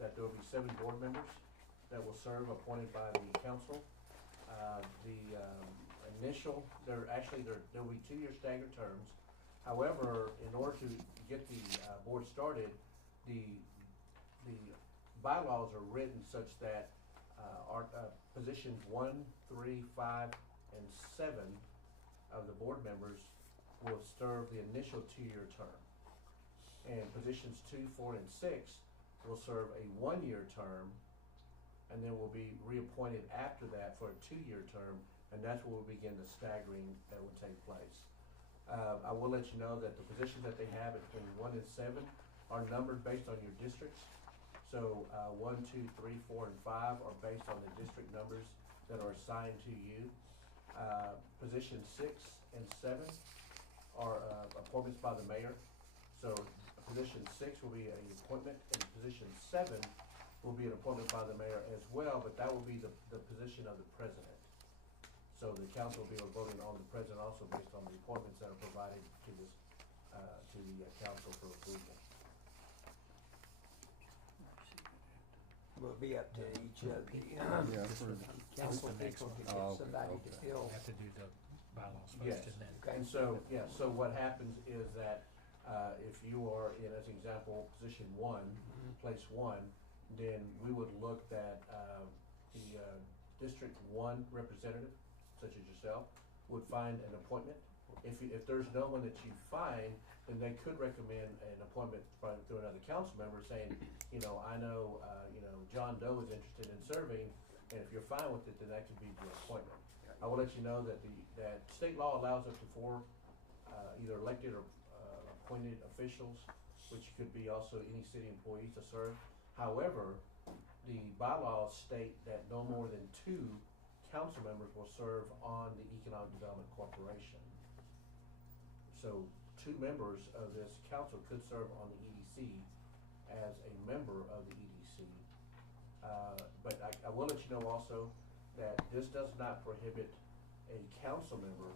that there will be 7 board members that will serve appointed by the council. There will be 2-year staggered terms. However, in order to get the board started, the bylaws are written such that our positions 1, 3, 5, and 7 of the board members will serve the initial 2-year term. And positions 2, 4, and 6 will serve a 1-year term, and then will be reappointed after that for a 2-year term, and that's where we'll begin the staggering that will take place. I will let you know that the positions that they have between 1 and 7 are numbered based on your districts. So 1, 2, 3, 4, and 5 are based on the district numbers that are assigned to you. Positions 6 and 7 are appointments by the mayor. So position 6 will be an appointment, and position 7 will be an appointment by the mayor as well, but that will be the position of the president. So the council will be voting on the president also based on the appointments that are provided to this, to the council for approval. Will be up to each of the, council people to get somebody to fill. Have to do the bylaws Yes, first and then. and so, so what happens is that, if you are in, as an example, position 1, place 1, then we would look that, the, District 1 representative, such as yourself, would find an appointment. If there's no one that you find, then they could recommend an appointment through another council member saying, I know, John Doe is interested in serving, and if you're fine with it, then that could be your appointment. I will let you know that that state law allows up to 4, either elected or, appointed officials, which could be also any city employees to serve. However, the bylaws state that no more than 2 council members will serve on the Economic Development Corporation. So 2 members of this council could serve on the EDC as a member of the EDC. But I will let you know also that this does not prohibit a council member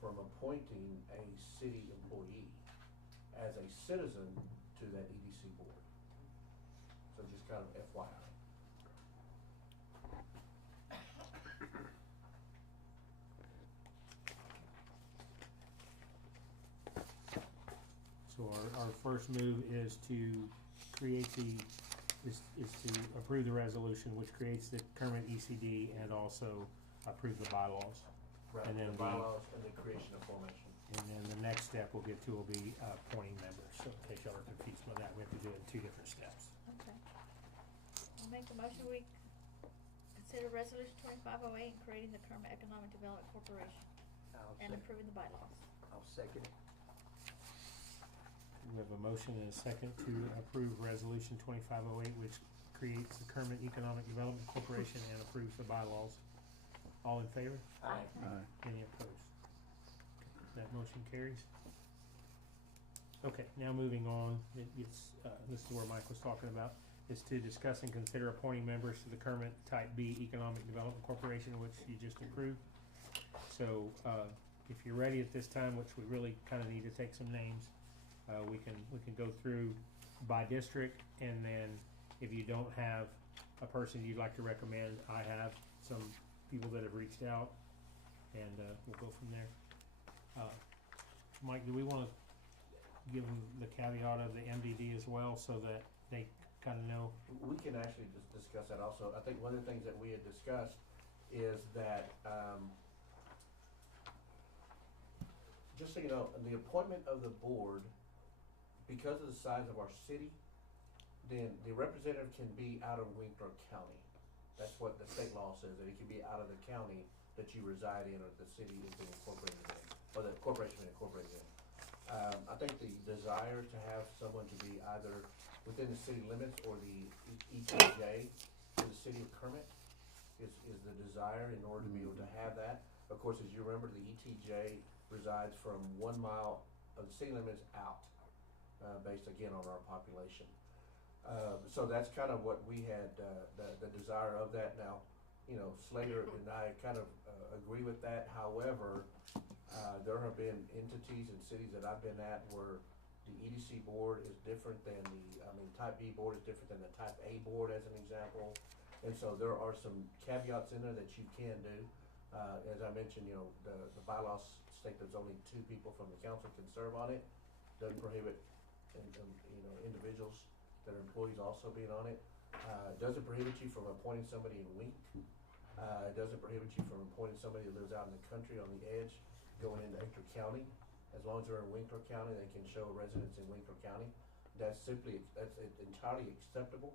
from appointing a city employee as a citizen to that EDC board. So just kind of FYI. So our first move is to create is to approve the resolution, which creates the current ECD, and also approve the bylaws. Right, And then the bylaws and the creation of formation. And then the next step we'll get to will be appointing members. So in case y'all are confused by that, we have to do it in 2 different steps. Okay. I'll make the motion, we consider resolution 2508 and creating the Kerma Economic Development Corporation and approving the bylaws. I'll second it. We have a motion and a second to approve resolution 2508, which creates the Kermit Economic Development Corporation and approves the bylaws. All in favor? Aye. Any opposed? That motion carries. Okay, now moving on, this is where Mike was talking about, is to discuss and consider appointing members to the Kermit Type B Economic Development Corporation, which you just approved. So, if you're ready at this time, which we really kind of need to take some names, we can go through by district, and then if you don't have a person you'd like to recommend, I have some people that have reached out, and we'll go from there. Mike, do we want to give them the caveat of the MDD as well, so that they kind of know? We can actually just discuss that also. I think one of the things that we had discussed is that, just so you know, the appointment of the board, because of the size of our city, then the representative can be out of Winkler County. That's what the state law says, that it can be out of the county that you reside in or the city has been incorporated in, or the corporation has been incorporated in. I think the desire to have someone to be either within the city limits or the ETJ for the city of Kermit is the desire in order to be able to have that. Of course, as you remember, the ETJ resides from 1 mile of the city limits out, based again on our population. So that's kind of what we had, the desire of that. Now, you know, Slater and I kind of agree with that. However, there have been entities and cities that I've been at where the EDC board is different than Type B board is different than the Type A board, as an example. And so there are some caveats in there that you can do. As I mentioned, you know, the bylaws state there's only 2 people from the council can serve on it. Doesn't prohibit, individuals that are employees also being on it. Doesn't prohibit you from appointing somebody in Wink. It doesn't prohibit you from appointing somebody that lives out in the country on the edge, going into Ector County. As long as they're in Winkler County, they can show residence in Winkler County. That's entirely acceptable,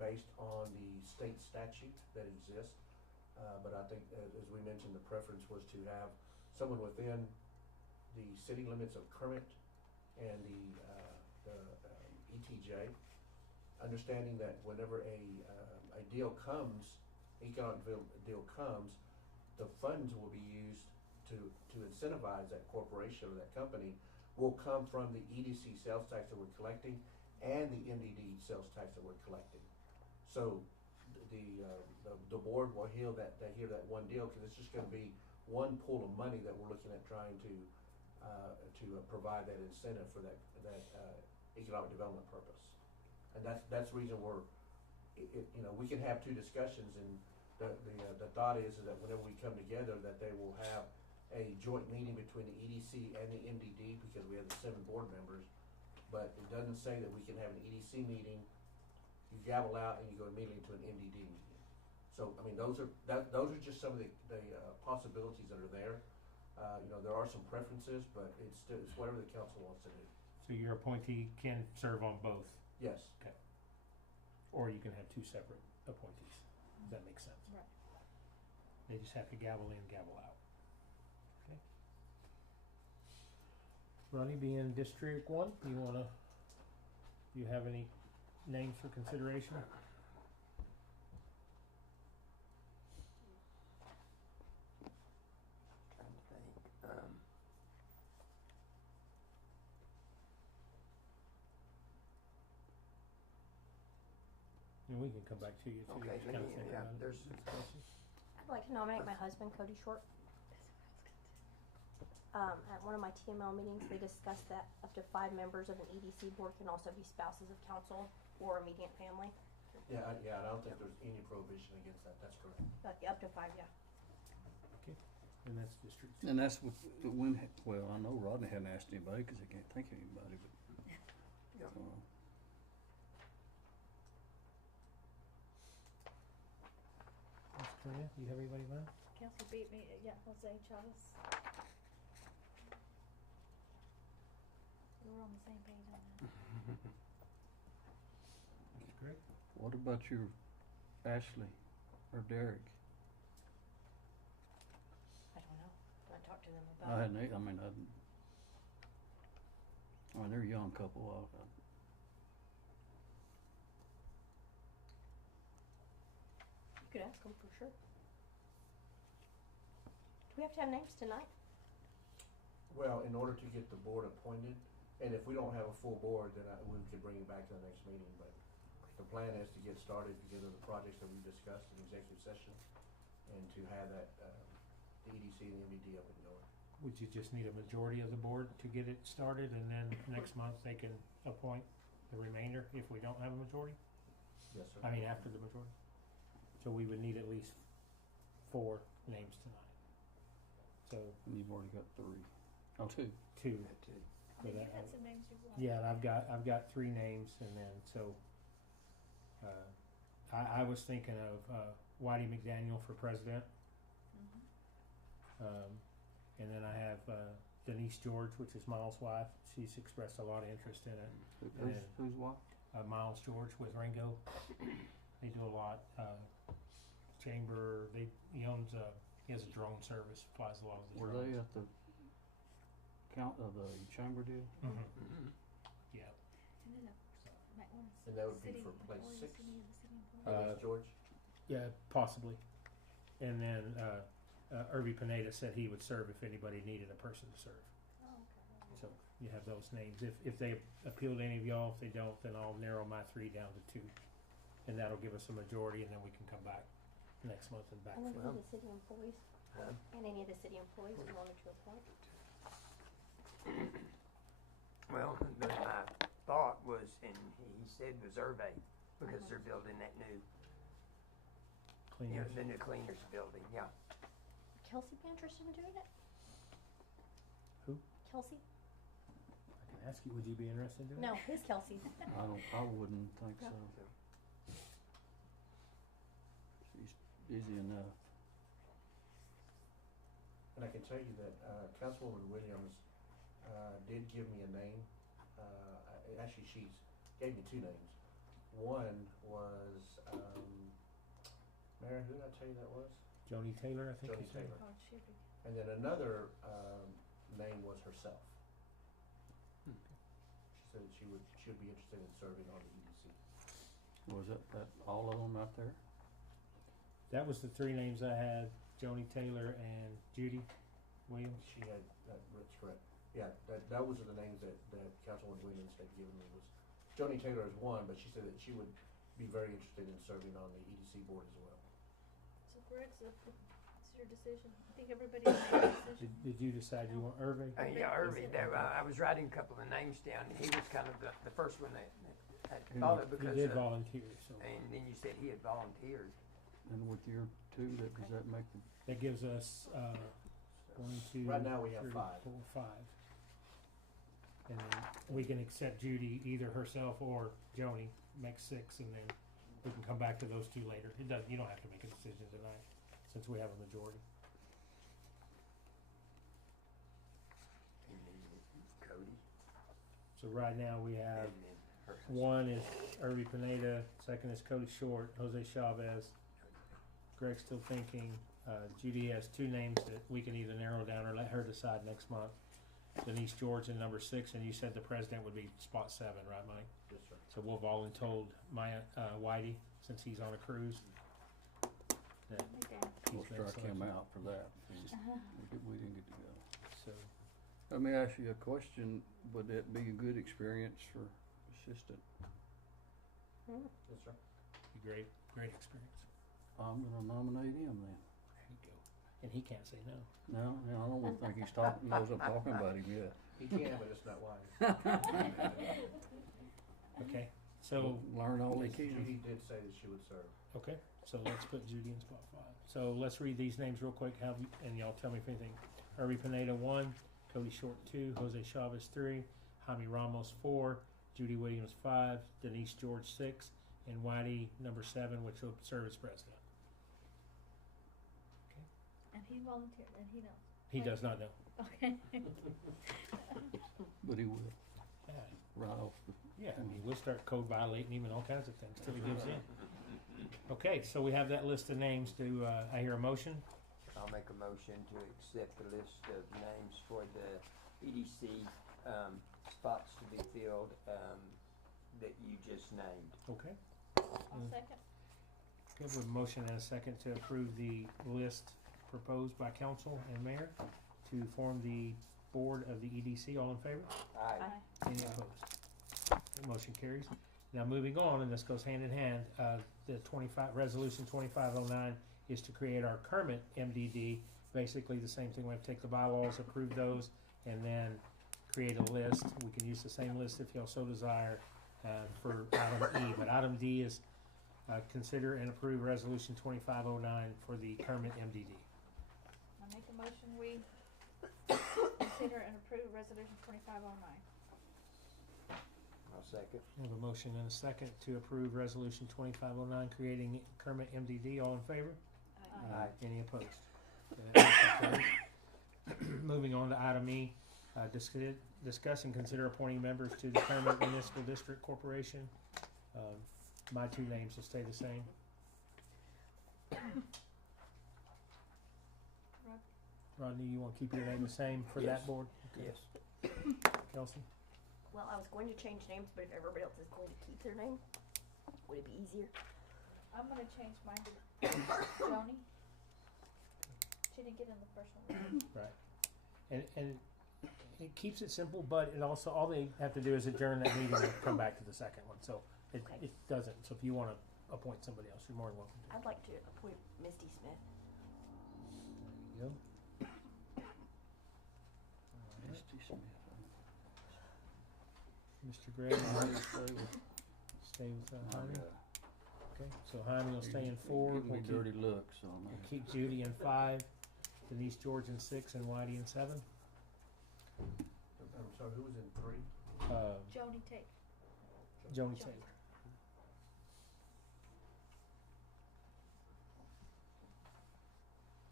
based on the state statute that exists. But I think, as we mentioned, the preference was to have someone within the city limits of Kermit and the ETJ, understanding that whenever a deal comes, economic deal comes, the funds will be used to incentivize that corporation or that company will come from the EDC sales tax that we're collecting and the MDD sales tax that we're collecting. So the board will hear that one deal, because it's just going to be one pool of money that we're looking at trying to provide that incentive for that economic development purpose. And that's the reason we can have 2 discussions, and the thought is that whenever we come together, that they will have a joint meeting between the EDC and the MDD, because we have the 7 board members. But it doesn't say that we can have an EDC meeting, you gavel out, and you go immediately to an MDD meeting. So, I mean, those are just some of the possibilities that are there. There are some preferences, but it's whatever the council wants to do. So your appointee can serve on both? Yes. Okay. Or you can have 2 separate appointees. Does that make sense? Right. They just have to gavel in, gavel out. Okay. Ronnie, being District 1, you have any names for consideration? Trying to think. And we can come back to you too. Okay, just kinda think about it. there's I'd like to nominate my husband, Cody Short. At one of my TML meetings, they discussed that up to 5 members of an EDC board can also be spouses of council or immediate family. Yeah, I don't think there's any prohibition against that. That's correct. Up to 5, yeah. Okay, and that's District 2. And that's well, I know Rodney hadn't asked anybody because he can't think of anybody, but. Yeah. Ms. Correa, do you have anybody in mind? Council beat me, yeah, Jose Chavez. We were on the same page on that. Mr. Greg? What about your Ashley or Derek? I don't know. I talked to them I about it. hadn't. They're a young couple. You could ask them for sure. Do we have to have names tonight? Well, in order to get the board appointed, and if we don't have a full board, then we could bring it back to the next meeting. But the plan is to get started together the projects that we discussed in executive session, and to have that the EDC and the MDD up and going. Would you just need a majority of the board to get it started, and then next month they can appoint the remainder if we don't have a majority? Yes, sir. I mean, after the majority? So we would need at least 4 names tonight. So, And you've already got 3. Oh, 2. 2. I mean, you had some names you wanted. Yeah, and I've got 3 names, and then I was thinking of Whitey McDaniel for president. And then I have Denise George, which is Miles' wife. She's expressed a lot of interest in it. Who's wife? Miles George with Ringo. They do a lot. Chamber, he owns he has a drone service, flies a lot of the Were drones. they at the count of the chamber deal? Mm-hmm. Yeah. And then might want And that would be city for place employees, 6? city employees. George? Yeah, possibly. And then Irby Pineda said he would serve if anybody needed a person to serve. Oh, okay. So you have those names. If they appeal to any of y'all, if they don't, then I'll narrow my 3 down to 2. And that'll give us a majority, and then we can come back next month and And then backfill. any of the city employees, and any of the city employees we wanted to appoint. Well, my thought was, and he said was Hervé, because they're building that new, Cleaners. the new cleaners building, yeah. Kelsey be interested in doing it? Who? Kelsey? I can ask you, would you be interested in doing No, it? who's Kelsey? I wouldn't think so. She's busy enough. And I can tell you that Councilwoman Williams did give me a name. Actually, she gave me 2 names. One was, Mary, who did I tell you that was? Joni Taylor, I think. Joni you said. Taylor. Oh, should be. And then another name was herself. She said that she would be interested in serving on the EDC. Was that all of them out there? That was the 3 names I had: Joni Taylor and Judy Williams. She had, that's correct. Yeah, that was the names that Councilwoman Williams had given me. Was Joni Taylor is one, but she said that she would be very interested in serving on the EDC board as well. So Greg, it's your decision. I think everybody made a decision. Did you decide you want Irving? Yeah, Irby, I was writing a couple of names down, and he was kind of the first one that I thought of because. He did volunteer, so. And then you said he had volunteered. And with your 2, does that make the, That gives us 1, 2, Right now we have 3, 5. 4, 5. And then we can accept Judy, either herself or Joni, make 6, and then we can come back to those 2 later. It doesn't. You don't have to make a decision tonight, since we have a majority. And then Cody. So right now we have And then her husband. 1 is Irby Pineda, 2nd is Cody Short, Jose Chavez. Greg's still thinking. Judy has 2 names that we can either narrow down or let her decide next month. Denise George in number 6, and you said the president would be spot 7, right, Mike? Yes, sir. So we'll voluntold Maya Whitey, since he's on a cruise. That Okay. we'll he's been strike him selected. out for that. We didn't get to go. So Let me ask you a question. Would it be a good experience for assistant? Yes, sir. great experience. I'm gonna nominate him then. There you go. And he can't say no. No, I don't think he's knows I'm talking about him yet. He can, but it's not wise. Okay. So Learn all he Judy can. did say that she would serve. okay. So let's put Judy in spot 5. So let's read these names real quick. And y'all tell me if anything. Irby Pineda 1, Cody Short 2, Jose Chavez 3, Jaime Ramos 4, Judy Williams 5, Denise George 6, and Whitey number 7, which will serve as president. And he volunteered, and he knows. He does not know. Okay. But he will, Yeah, right off the, yeah. I mean, we'll start code violating him and all kinds of things till he gives in. Okay, so we have that list of names. Do I hear a motion? I'll make a motion to accept the list of names for the EDC spots to be filled that you just named. Okay. I'll second. We have a motion and a second to approve the list proposed by council and mayor to form the board of the EDC. All in favor? Aye. Any opposed? The motion carries. Now moving on, and this goes hand in hand, the resolution 2509 is to create our current MDD. Basically the same thing. We have to take the bylaws, approve those, and then create a list. We can use the same list if y'all so desire for item E. But item D is consider and approve resolution 2509 for the current MDD. I make a motion, we consider and approve resolution 2509. I'll second. We have a motion and a second to approve resolution 2509 creating Kermit MDD. All in favor? Aye. Any opposed? Okay, that motion carries. Moving on to item E, discuss and consider appointing members to the Kermit Municipal District Corporation. My two names will stay the same. Rodney, you wanna keep your name the same for that Yes. board? Yes. Kelsey? Well, I was going to change names, but if everybody else is going to keep their name, would it be easier? I'm gonna change mine to Joni. She didn't get in the first one. Right. And it keeps it simple, but it also, all they have to do is adjourn that meeting and come back to the second one, so it doesn't, so if you wanna appoint somebody else, you're more than welcome to. I'd like to appoint Misty Smith. There you go. Misty Smith. Mr. Gray, stay with Jaime. Okay, so Jaime will stay in 4. Give me We'll dirty looks, so I'm we'll keep Judy in 5, Denise George in 6, and Whitey in 7. I'm sorry, who was in 3? Joni Tate. Joni Tate.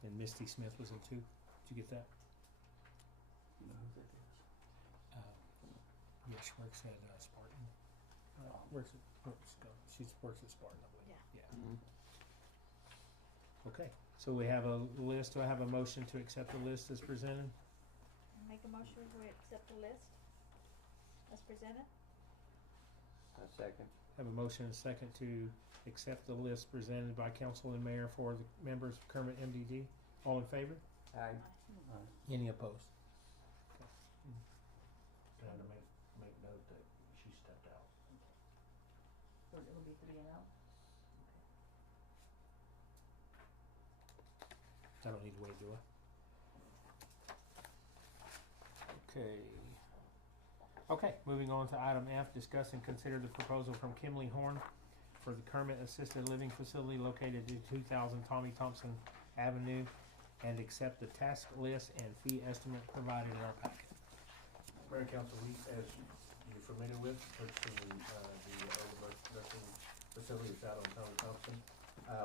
And Misty Smith was in 2. Did you get that? You know who that is? Yeah, she works at Spartan. She works at Spartan, I believe. Yeah. Mhm. Okay, so we have a list. Do I have a motion to accept the list as presented? Make a motion we accept the list as presented. A second. Have a motion and a second to accept the list presented by council and mayor for the members of Kermit MDD. All in favor? Aye. Any opposed? Trying to make note that she stepped out. It'll be 3 and 0. I don't need to wait, do I? Okay. Okay, moving on to item F, discuss and consider the proposal from Kimley Horn for the Kermit Assisted Living Facility located at 2000 Tommy Thompson Avenue and accept the task list and fee estimate provided in our packet. Mayor and Council, we, as you're familiar with, purchasing the old nursing facility that's out on Tommy Thompson.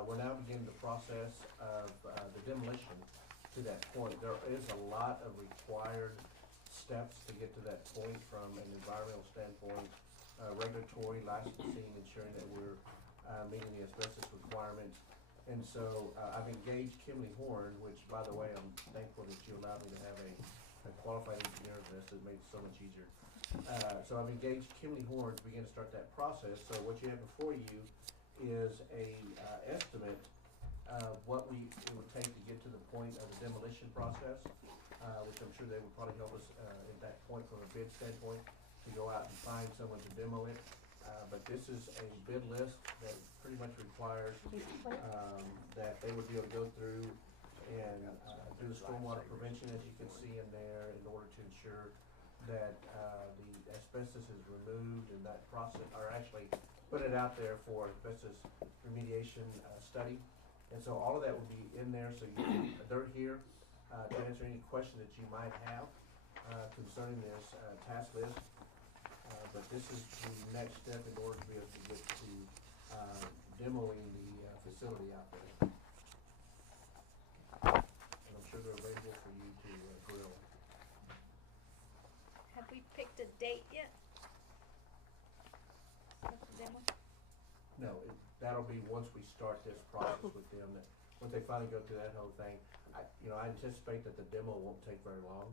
We're now beginning the process of the demolition to that point. There is a lot of required steps to get to that point from an environmental standpoint, regulatory, licensing, ensuring that we're meeting the asbestos requirements. And so I've engaged Kimley Horn, which, by the way, I'm thankful that you allowed me to have a qualified engineer of this. It made it so much easier. So I've engaged Kimley Horn to begin to start that process. So what you have before you is a estimate of what it would take to get to the point of the demolition process, which I'm sure they would probably help us at that point from a bid standpoint to go out and find someone to demo it. But this is a bid list that pretty much requires that they would be able to go through and do the stormwater prevention, as you can see in there, in order to ensure that the asbestos is removed and that process, or actually put it out there for asbestos remediation study. And so all of that will be in there, so they're here to answer any question that you might have concerning this task list. But this is the next step in order to be able to get to demoing the facility out there. And I'm sure they're available for you to grill. Have we picked a date yet? For the demo? No, that'll be once we start this process with them, that once they finally go through that whole thing. I anticipate that the demo won't take very long,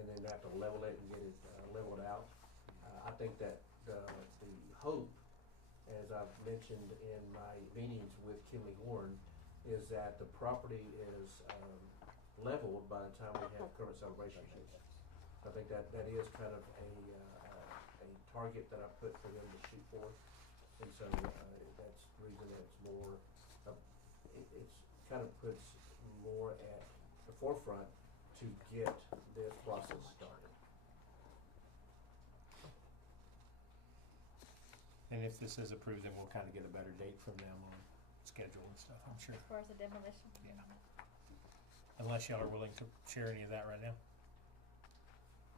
and then they have to level it and get it leveled out. I think that the hope, as I've mentioned in my meetings with Kimley Horn, is that the property is leveled by the time we have Kermit Celebration Days. I think that is kind of a target that I put for them to shoot for, and so that's the reason that it's more. It's kind of puts more at the forefront to get this process started. And if this is approved, then we'll kind of get a better date from them on schedule and stuff, I'm sure. As far as the demolition? Yeah. Unless y'all are willing to share any of that right now.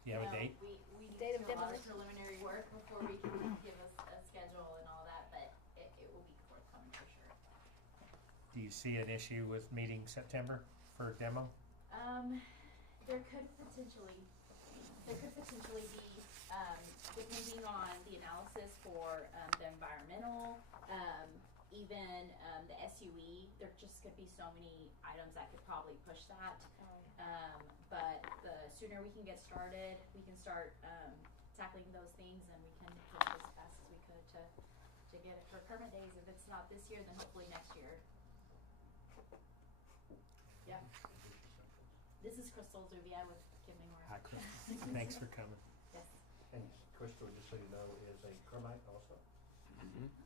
Do you have a date? We need Date to of do a lot of demolition? preliminary work before we can give us a schedule and all that, but it will be forthcoming for sure. Do you see an issue with meeting September for demo? There could potentially be depending on the analysis for, the environmental, even, the SUE, there just could be so many items that could probably push that. But the sooner we can get started, we can start, tackling those things, and we can push as fast as we could to get it for permit days. If it's not this year, then hopefully next year. Yeah. This is Crystal Zubia with Kimley Moore. Hi, Chris. Thanks for coming. Yes. And Crystal, just so you know, is a Kermite also.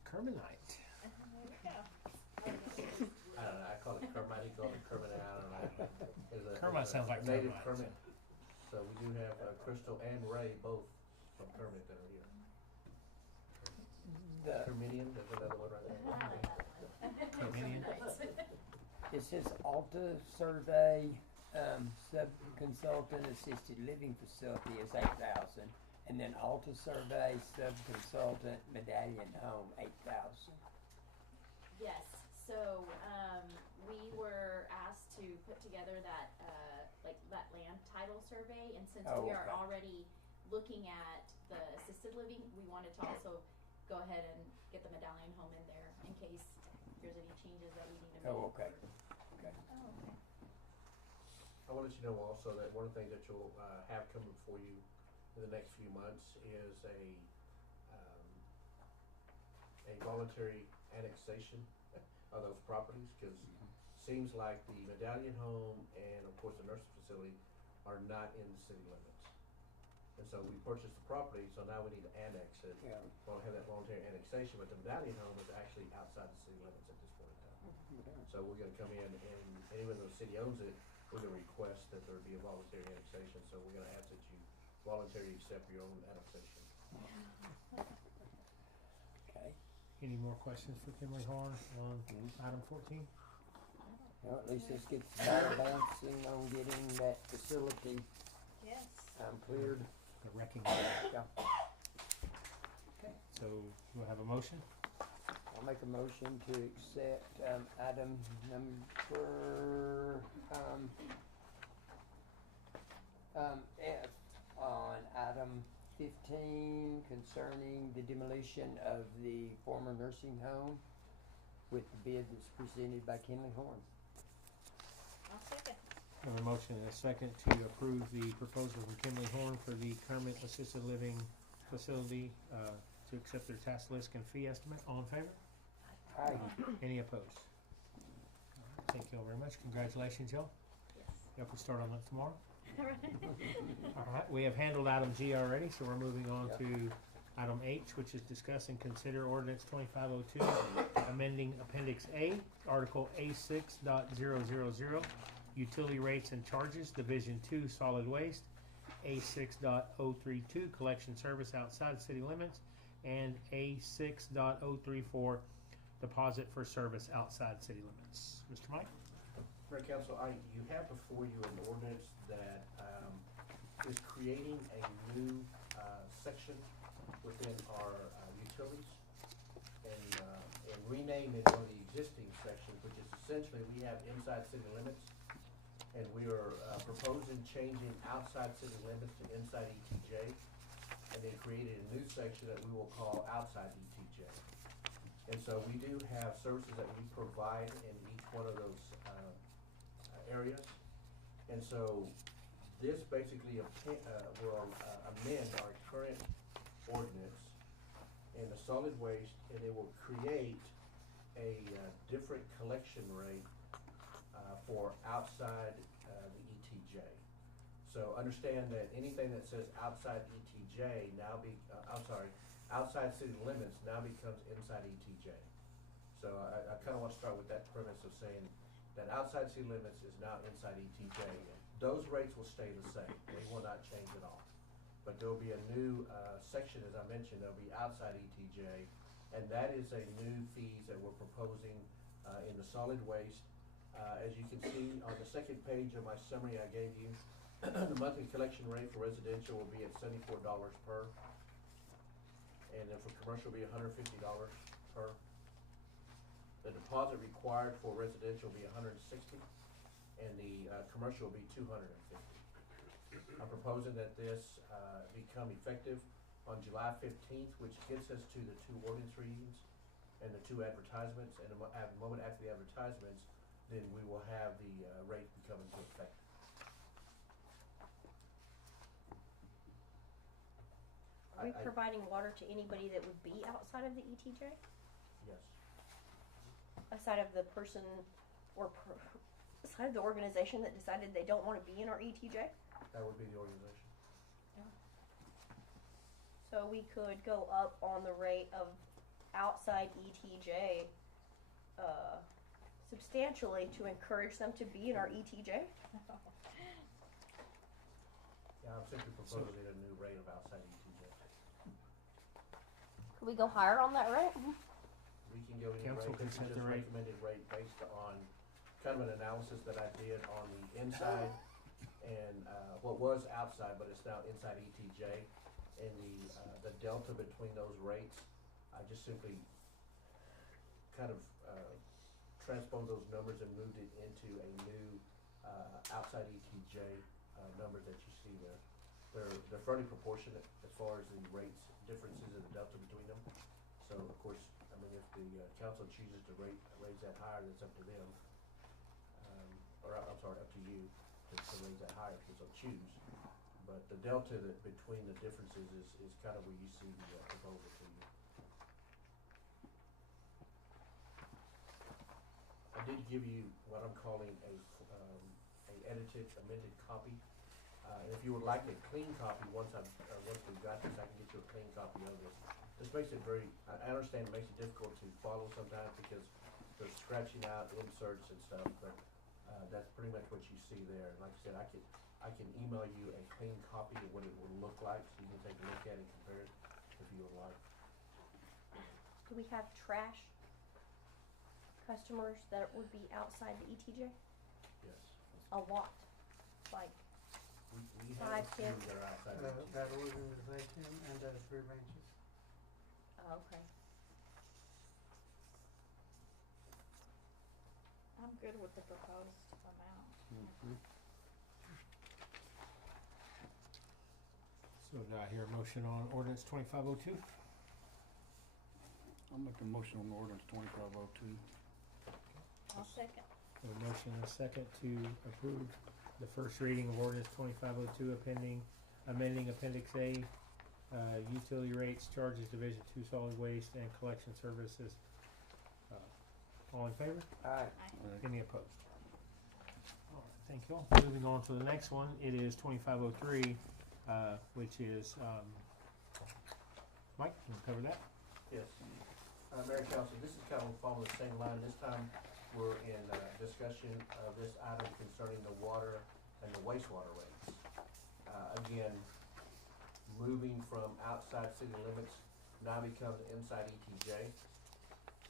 Kermanite. There we go. I don't know, I call it Kermite, you call it Kermit, I don't know. Kermit sounds like native termites. Kermit. So we do have Crystal and Ray both from Kermit that are here. Kermitian, there's another one right there. Kermitian. It says Alta Survey, sub-consultant assisted living facility is $8,000. And then Alta Survey, sub-consultant medallion home, $8,000. Yes, so, we were asked to put together that, that land title survey, and since Oh, we are okay. already looking at the assisted living, we wanted to also go ahead and get the medallion home in there in case there's any changes that we need to make. Oh, okay. Okay. Oh, okay. I want to let you know also that one of the things that you'll have coming before you in the next few months is a voluntary annexation of those properties, because seems like the medallion home and of course the nursing facility are not in the city limits. And so we purchased the property, so now we need to annex it. Yeah. We'll have that voluntary annexation, but the medallion home is actually outside the city limits at this point in time. So we're gonna come in and even though the city owns it, we're gonna request that there be a voluntary annexation, so we're gonna ask that you voluntarily accept your own annexation. Okay. Any more questions for Kimley Horn on item 14? Well, at least this gets advancing on getting that facility Yes. cleared. The wrecking. Yeah. Okay, so we'll have a motion. I'll make a motion to accept item number F on item 15 concerning the demolition of the former nursing home with the bid that's presented by Kimley Horn. I'll second. We have a motion and a second to approve the proposal from Kimley Horn for the Kermit Assisted Living Facility to accept their task list and fee estimate. All in favor? Aye. Any opposed? All right, thank you all very much. Congratulations, y'all. Yes. Y'all can start on that tomorrow. All right, we have handled item G already, so we're moving on Yeah. to item H, which is discuss and consider ordinance 2502, amending Appendix A, Article A6.000, Utility Rates and Charges, Division 2, Solid Waste, A6.032, Collection Service Outside City Limits, and A6.034, Deposit for Service Outside City Limits. Mr. Mike? Mayor Council, you have before you an ordinance that is creating a new section within our utilities and renaming one of the existing sections, which is essentially we have inside city limits, and we are proposing changing outside city limits to inside ETJ, and then created a new section that we will call outside ETJ. And so we do have services that we provide in each one of those areas. And so this basically will amend our current ordinance in the solid waste, and it will create a different collection rate for outside the ETJ. So understand that anything that says outside ETJ now outside city limits now becomes inside ETJ. So I kind of want to start with that premise of saying that outside city limits is now inside ETJ. Those rates will stay the same. They will not change at all. But there will be a new section, as I mentioned, that will be outside ETJ, and that is a new fees that we're proposing in the solid waste. As you can see on the second page of my summary I gave you, the monthly collection rate for residential will be at $74 per, and then for commercial will be $150 per. The deposit required for residential will be $160, and the commercial will be $250. I'm proposing that this, become effective on July 15th, which gets us to the 2 ordinance readings and the 2 advertisements, and at the moment after the advertisements, then we will have the, rate become into effect. Are we providing water to anybody that would be outside of the ETJ? Yes. Aside of the person or aside of the organization that decided they don't want to be in our ETJ? That would be the organization. So we could go up on the rate of outside ETJ substantially to encourage them to be in our ETJ? Yeah, I'm simply proposing a new rate of outside ETJ. Could we go higher on that rate? We can go any Council rate, can this set is the just rate. recommended rate based on kind of an analysis that I did on the inside and, what was outside, but it's now inside ETJ. And the delta between those rates, I just simply kind of, transposed those numbers and moved it into a new, outside ETJ, number that you see there. They're fairly proportionate as far as the rates, differences in the delta between them. So of course, I mean, if the council chooses to raise that higher, that's up to them. I'm sorry, up to you to raise that higher if you so choose. But the delta between the differences is kind of where you see the proposal to you. I did give you what I'm calling a edited, amended copy. If you would like a clean copy, once we've got this, I can get you a clean copy of this. This makes it I understand it makes it difficult to follow sometimes because they're scratching out inserts and stuff, but, that's pretty much what you see there. Like I said, I can email you a clean copy of what it will look like, so you can take a look at it and compare it if you would like. Do we have trash customers that would be outside the ETJ? Yes. A lot, like We 5, have a few 10? that are outside of ETJ. That organization and the 3 branches. Oh, okay. I'm good with the proposed amount. So do I hear a motion on ordinance 2502? I'll make a motion on ordinance 2502. I'll second. A motion and a second to approve the first reading of ordinance 2502, amending Appendix A, utility rates, charges, Division 2 solid waste, and collection services. All in favor? Aye. Any opposed? All right, thank you all. Moving on to the next one, it is 2503, which is, Mike, can you cover that? Yes. Mayor Council, this is kind of following the same line. This time, we're in discussion of this item concerning the water and the wastewater rates. Again, moving from outside city limits now becomes inside ETJ,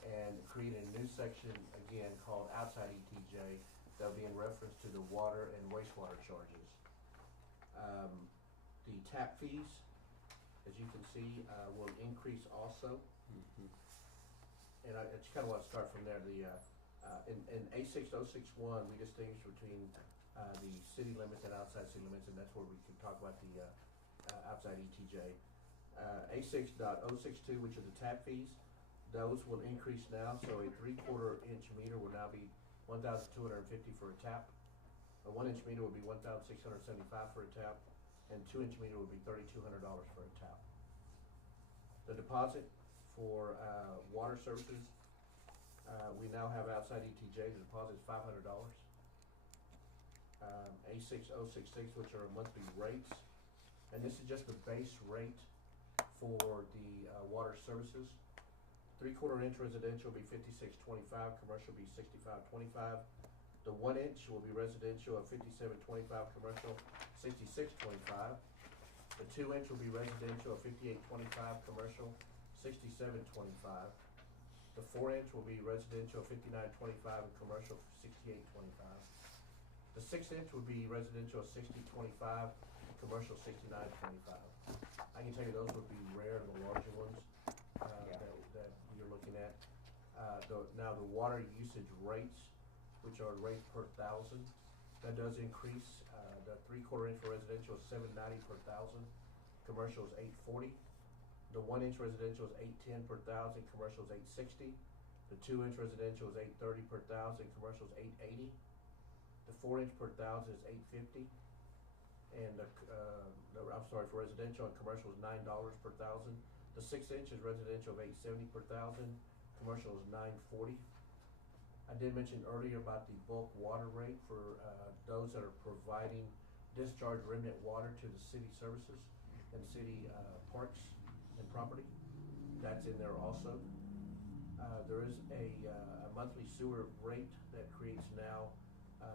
and creating a new section, again, called outside ETJ, that'll be in reference to the water and wastewater charges. The tap fees, as you can see, will increase also. And I just kinda wanna start from there. In A6061, we distinguish between, the city limits and outside city limits, and that's where we can talk about the, outside ETJ. A6.062, which are the tap fees, those will increase now, so a 3/4 inch meter will now be $1,250 for a tap. A 1 inch meter will be $1,675 for a tap, and 2 inch meter will be $3,200 for a tap. The deposit for water services, we now have outside ETJ, the deposit is $500. A6066, which are monthly rates, and this is just the base rate for the water services. 3/4 inch residential will be $56.25, commercial will be $65.25. The 1 inch will be residential at $57.25, commercial $66.25. The 2 inch will be residential at $58.25, commercial $67.25. The 4 inch will be residential at $59.25 and commercial $68.25. The 6 inch will be residential at $60.25 and commercial $69.25. I can tell you those would be rare, the larger ones that you're looking at. Now the water usage rates, which are rates per thousand, That does increase, the 3/4 inch for residential is $790 per thousand, commercial is $840. The 1 inch residential is $810 per thousand, commercial is $860. The 2 inch residential is $830 per thousand, commercial is $880. The 4 inch per thousand is $850. And for residential and commercial is $9 per thousand. The 6 inch is residential of $870 per thousand, commercial is $940. I did mention earlier about the bulk water rate for those that are providing discharge remnant water to the city services and city parks and property. That's in there also. There is a monthly sewer rate that creates now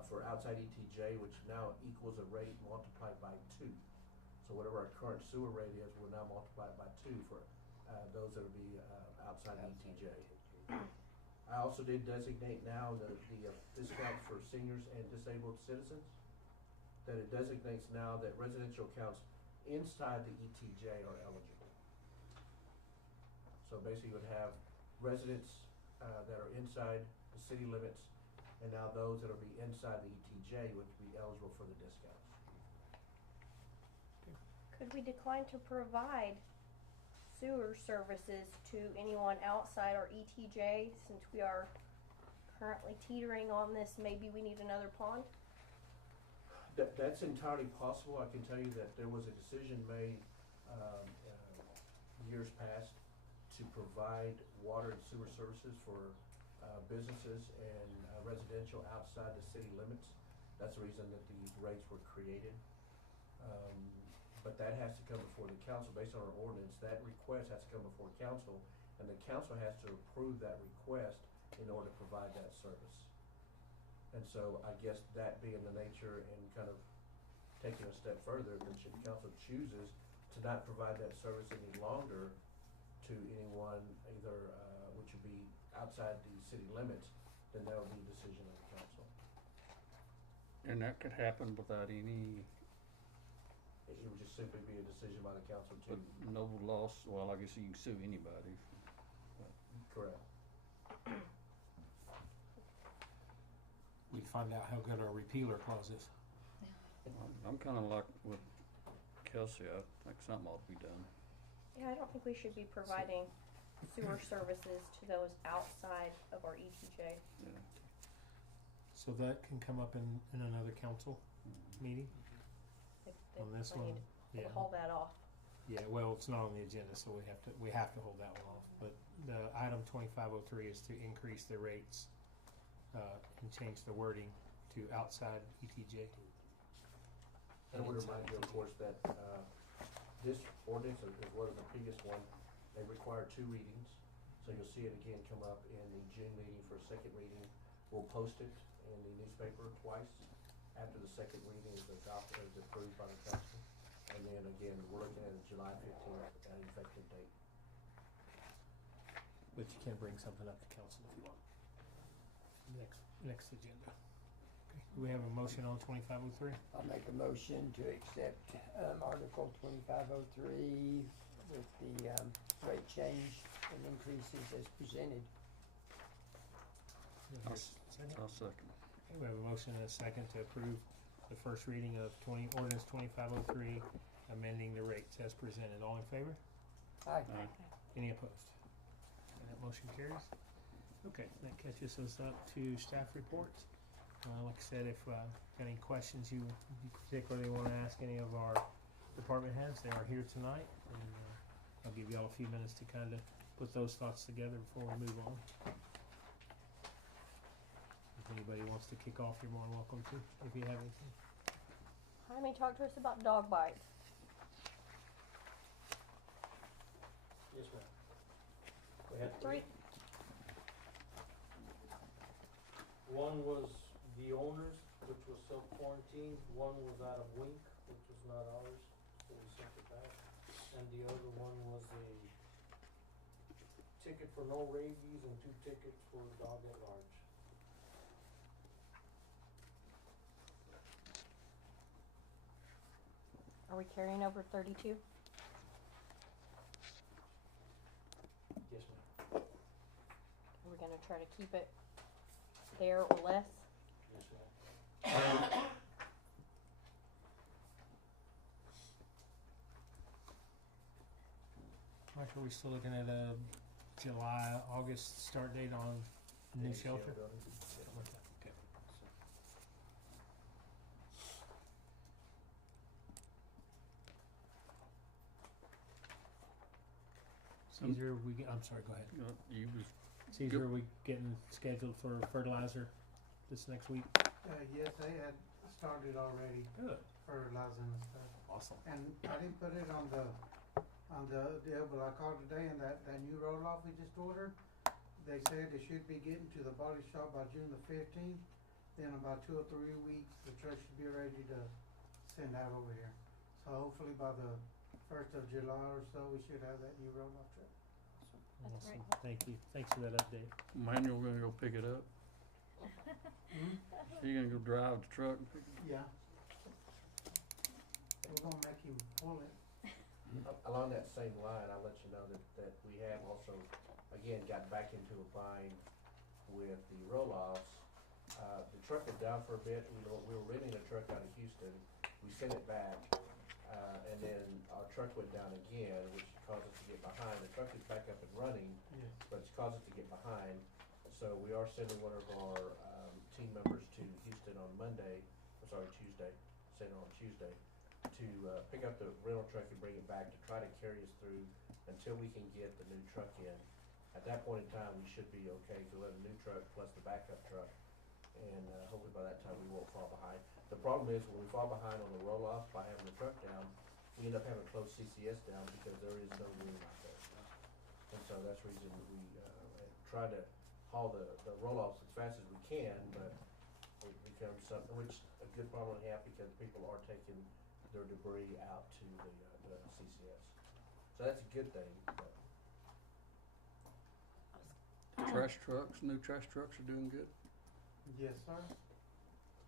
for outside ETJ, which now equals a rate multiplied by 2. So whatever our current sewer rate is, we'll now multiply it by 2 for those that will be outside ETJ. I also did designate now the discounts for seniors and disabled citizens, that it designates now that residential accounts inside the ETJ are eligible. So basically you would have residents that are inside the city limits, and now those that will be inside the ETJ would be eligible for the discounts. Could we decline to provide sewer services to anyone outside our ETJ, since we are currently teetering on this, maybe we need another pond? That's entirely possible. I can tell you that there was a decision made years past to provide water and sewer services for businesses and residential outside the city limits. That's the reason that these rates were created. But that has to come before the council based on our ordinance. That request has to come before council, and the council has to approve that request in order to provide that service. And so I guess that being the nature and kind of taking a step further, if the council chooses to not provide that service any longer to anyone, either which would be outside the city limits, then that would be a decision of the council. And that could happen without any, It would just simply be a decision by the council to. with no loss, well, I guess you can sue anybody. Correct. We find out how good our repealer clause is. I'm kinda like with Kelsey, I think something ought to be done. Yeah, I don't think we should be providing sewer services to those outside of our ETJ. Yeah. So that can come up in another council meeting If on this we one. need to Yeah. hold that off. Yeah, well, it's not on the agenda, so we have to hold that one off. But the item 2503 is to increase the rates and change the wording to outside ETJ. And I would remind you, of course, that this ordinance, as well as the previous one, they require 2 readings. So you'll see it again come up in the June meeting for a second reading. We'll post it in the newspaper twice after the second reading is adopted, is approved by the council. And then again, we're looking at a July 15th effective date. But you can bring something up to council if you want. Next agenda. Okay. Do we have a motion on 2503? I'll make a motion to accept Article 2503 with the rate change and increases as presented. I'll second. Okay, we have a motion and a second to approve the first reading of ordinance 2503, amending the rates as presented. All in favor? Aye. Any opposed? And that motion carries. Okay, that catches us up to staff reports. Like I said, if got any questions you particularly want to ask any of our department heads, they are here tonight, and I'll give y'all a few minutes to kind of put those thoughts together before we move on. If anybody wants to kick off, you're more than welcome to, if you have anything. Jaime, talk to us about dog bites. Yes, ma'am. We had 3. One was the owner's, which was self-quarantined. One was out of Wink, which was not ours, so we sent it back. And the other one was a ticket for no rabies and 2 tickets for dog at large. Are we carrying over 32? Yes, ma'am. Are we gonna try to keep it there or less? Yes, ma'am. Mike, are we still looking at a July, August start date on new shelter? Okay. Caesar, I'm sorry, go ahead. You was Caesar, are we getting scheduled for fertilizer this next week? Yes, they had started already Good. fertilizing and stuff. Awesome. And I didn't put it on the deal, but I called today and that new roll-off we just ordered, they said it should be getting to the body shop by June the 15th. Then about 2 or 3 weeks, the truck should be ready to send out over here. So hopefully by the 1st of July or so, we should have that new roll-off truck. That's Awesome. great. Thank you. Thanks for that update. Manuel gonna go pick it up. So you gonna go drive the truck and pick it up? Yeah. We're gonna make him pull it. Along that same line, I'll let you know that we have also, again, got back into a bind with the roll-offs. The truck was down for a bit, we were renting a truck out of Houston, we sent it back, and then our truck went down again, which caused us to get behind. The truck is back up and running, Yes. but it's caused us to get behind. So we are sending one of our, team members to Houston on Tuesday, sent on Tuesday, to, pick up the rental truck and bring it back to try to carry us through until we can get the new truck in. At that point in time, we should be okay, so we'll have a new truck plus the backup truck, and, hopefully by that time we won't fall behind. The problem is, when we fall behind on the roll-off by having the truck down, we end up having to close CCS down because there is no room out there. And so that's the reason we, try to haul the roll-offs as fast as we can, but it becomes something, which a good problem to have because people are taking their debris out to the CCS. So that's a good thing, but. Trash trucks, new trash trucks are doing good. Yes, sir.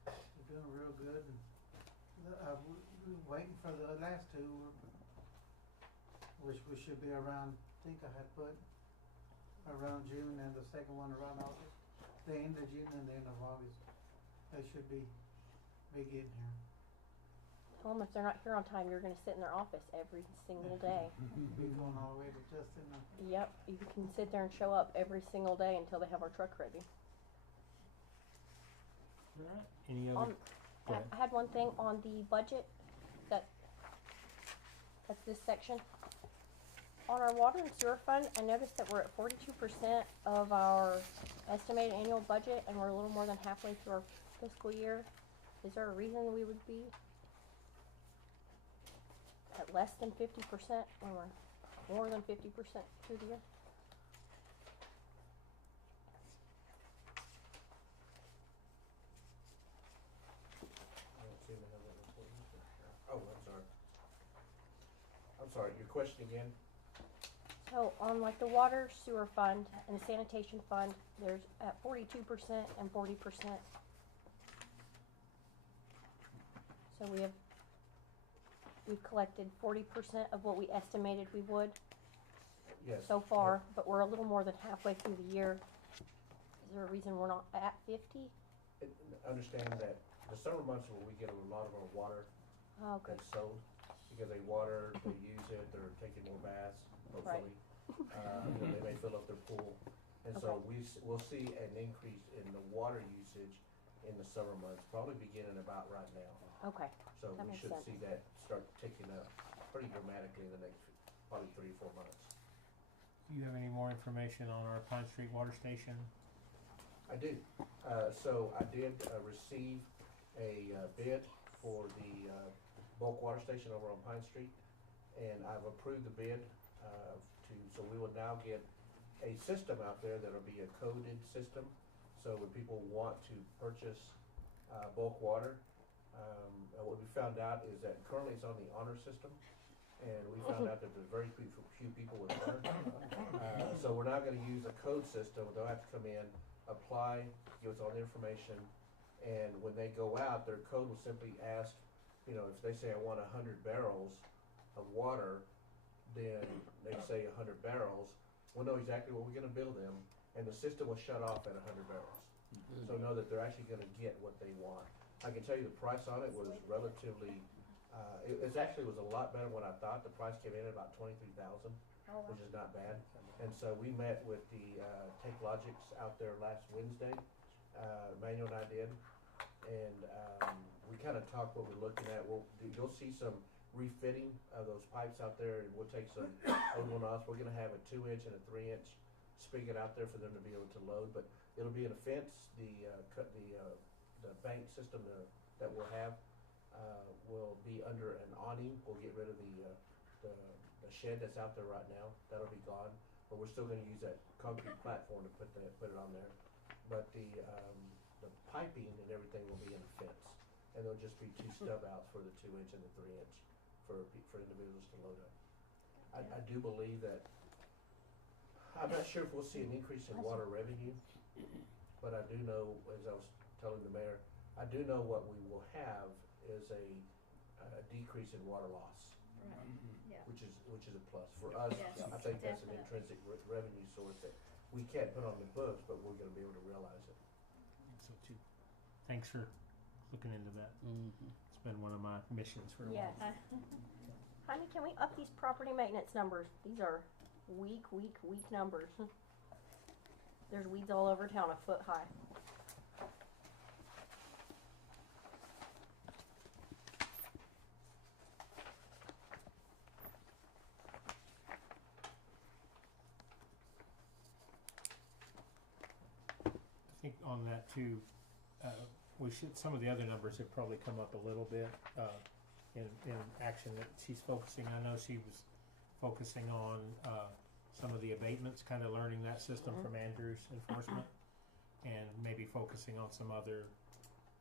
They're doing real good. And we were waiting for the last two, which we should be around, I think I had put around June and the second one around August. The end of June and the end of August. They should be getting here. Tell them if they're not here on time, you're gonna sit in their office every single day. Be going all the way to Justin. Yep, you can sit there and show up every single day until they have our truck ready. Alright, any other? Go ahead. I had one thing on the budget, that's this section. On our water and sewer fund, I noticed that we're at 42% of our estimated annual budget, and we're a little more than halfway through our fiscal year. Is there a reason we would be at less than 50% when we're more than 50% through the year? I don't seem to have that report either. Oh, I'm sorry, your question again? So on like the water sewer fund and the sanitation fund, there's at 42% and 40%. So we've collected 40% of what we estimated we would Yes. so far, but we're a little more than halfway through the year. Is there a reason we're not at 50? Understand that the summer months where we get a lot of our water Oh, okay. that's sold, because they water, they use it, they're taking more baths, hopefully. They may fill up their pool. And so we'll see an increase in the water usage in the summer months, probably beginning about right now. Okay. So That we makes should sense. see that start ticking up pretty dramatically in the next probably 3 or 4 months. Do you have any more information on our Pine Street water station? I do. So I did receive a bid for the bulk water station over on Pine Street, and I've approved the bid so we will now get a system out there that'll be a coded system. So when people want to purchase bulk water, what we found out is that currently it's on the honor system, and we found out that there's very few people with honor. So we're now going to use a code system. They'll have to come in, apply, give us all the information, and when they go out, their code will simply ask, if they say I want 100 barrels of water, then they say 100 barrels, we'll know exactly what we're going to bill them, and the system will shut off at 100 barrels. So know that they're actually going to get what they want. I can tell you the price on it was relatively, it was a lot better than what I thought. The price came in at about $23,000. Oh, wow. which is not bad. And so we met with the Take Logics out there last Wednesday. Manuel and I did, and we kind of talked what we're looking at. You'll see some refitting of those pipes out there, and we'll take some old one off. We're going to have a 2-inch and a 3-inch spigot out there for them to be able to load, but it'll be in a fence. The bank system that we'll have will be under an awning. We'll get rid of the shed that's out there right now. That'll be gone, but we're still going to use that concrete platform to put it on there. But the piping and everything will be in a fence, and there'll just be 2 stub outs for the 2-inch and the 3-inch for individuals to load up. I do believe that. I'm not sure if we'll see an increase in water revenue, but I do know, as I was telling the mayor, I do know what we will have is a decrease in water loss, Right, yeah. which is a plus for us. Yes, I think that's an definitely. intrinsic revenue source that we can't put on the books, but we're going to be able to realize it. So too. Thanks for looking into that. It's been one of my missions for a Yes. while. Honey, can we up these property maintenance numbers? These are weak numbers. There's weeds all over town, a foot high. I think on that too, some of the other numbers have probably come up a little bit, in action that she's focusing. I know she was focusing on, some of the abatements, kind of learning that system from Andrew's enforcement, and maybe focusing on some other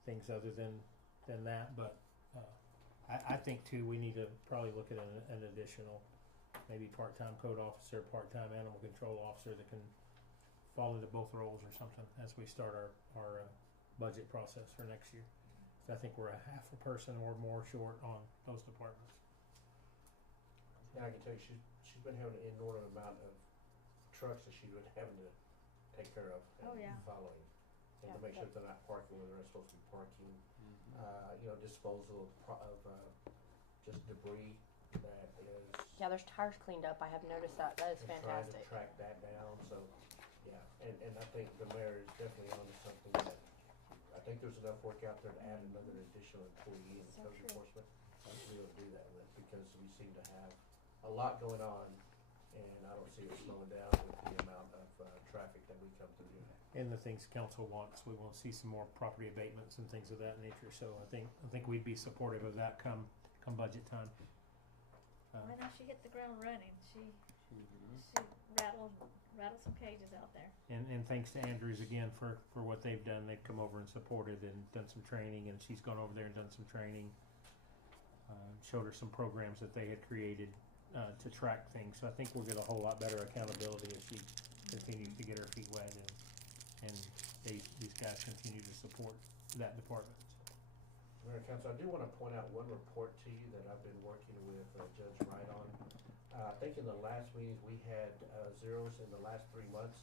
things other than that, but, I think too, we need to probably look at an additional, maybe part-time code officer, part-time animal control officer that can fall into both roles or something as we start our budget process for next year. So I think we're a half a person or more short on those departments. And I can tell you, she's been having an inordinate amount of trucks that she's been having to take care of and Oh, yeah. following, and to Yeah, make sure that they're not parking where they're supposed to be parking. Disposal of just debris that is. Yeah, there's tires cleaned up. I have noticed that. That is and trying to fantastic. track that down. So, yeah, and I think the mayor is definitely onto something that I think there's enough work out there to add another additional employee in So code true. enforcement to be able to do that with, because we seem to have a lot going on, and I don't see it slowing down with the amount of traffic that we come through. And the things council wants, we want to see some more property abatements and things of that nature. So I think we'd be supportive of that come budget time. I know she hit the ground running. She rattled some cages out there. And thanks to Andrews again for what they've done. They've come over and supported and done some training, and she's gone over there and done some training. Showed her some programs that they had created to track things. So I think we'll get a whole lot better accountability as she continues to get her feet wet, and these guys continue to support that department. Mayor and Council, I do want to point out one report to you that I've been working with Judge Wright on. I think in the last meetings, we had zeros in the last 3 months.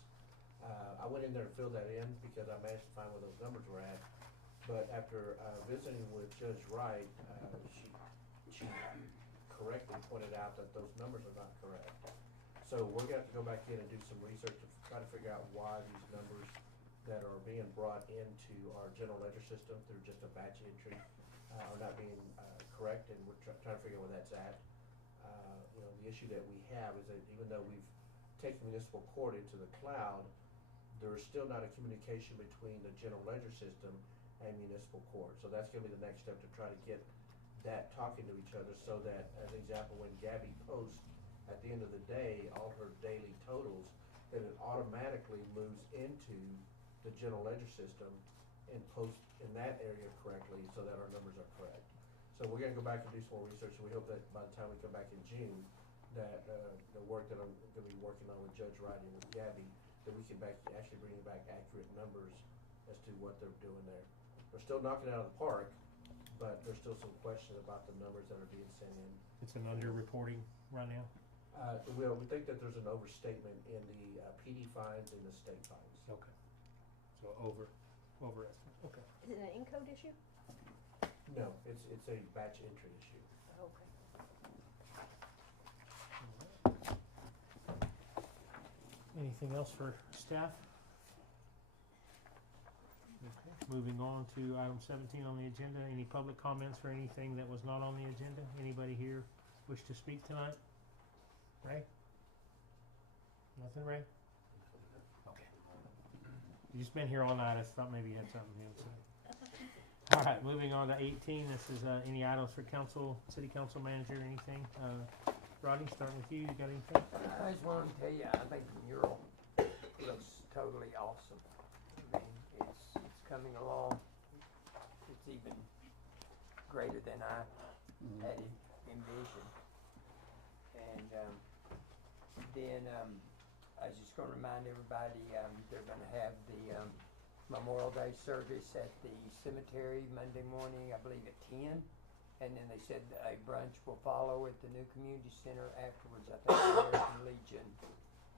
I went in there and filled that in because I managed to find where those numbers were at. But after visiting with Judge Wright, she correctly pointed out that those numbers are not correct. So we're going to have to go back in and do some research to try to figure out why these numbers that are being brought into our general ledger system through just a batch entry are not being correct, and we're trying to figure out where that's at. The issue that we have is that even though we've taken municipal court into the cloud, there is still not a communication between the general ledger system and municipal court. So that's going to be the next step, to try to get that talking to each other, so that, as an example, when Gabby posts at the end of the day all her daily totals, then it automatically moves into the general ledger system and posts in that area correctly, so that our numbers are correct. So we're gonna go back and do some more research, and we hope that by the time we come back in June, that the work that I'm gonna be working on with Judge Wright and with Gabby, that we can actually bring back accurate numbers as to what they're doing there. They're still knocking it out of the park, but there's still some question about the numbers that are being sent in. It's an under-reporting right now. We think that there's an overstatement in the PD fines and the state fines. Okay. So overestimate. Okay. Is it an in-code issue? No, it's a batch entry issue. Okay. Anything else for staff? Okay, moving on to item 17 on the agenda. Any public comments for anything that was not on the agenda? Anybody here wish to speak tonight? Ray? Nothing, Ray? Okay. You just been here all night. I thought maybe you had something new to say. All right, moving on to 18. This is any items for council, city council manager, anything? Rodney, starting with you. You got anything? I just wanted to tell you, I think the mural looks totally awesome. I mean, it's coming along. It's even greater than I had it envisioned. And then I was just going to remind everybody they're going to have the Memorial Day service at the cemetery Monday morning, I believe at 10. And then they said a brunch will follow at the new community center afterwards. I think the American Legion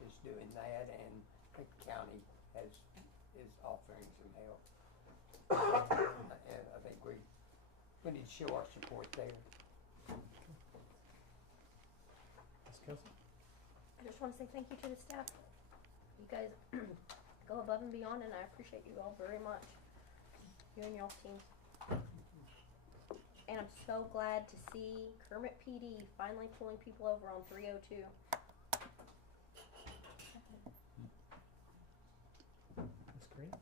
is doing that, and the county is offering some help. And I think we need to show our support there. Ms. Kelsey? I just want to say thank you to the staff. You guys go above and beyond, and I appreciate you all very much. You and y'all's teams. And I'm so glad to see Kermit PD finally pulling people over on 302. Ms. Green?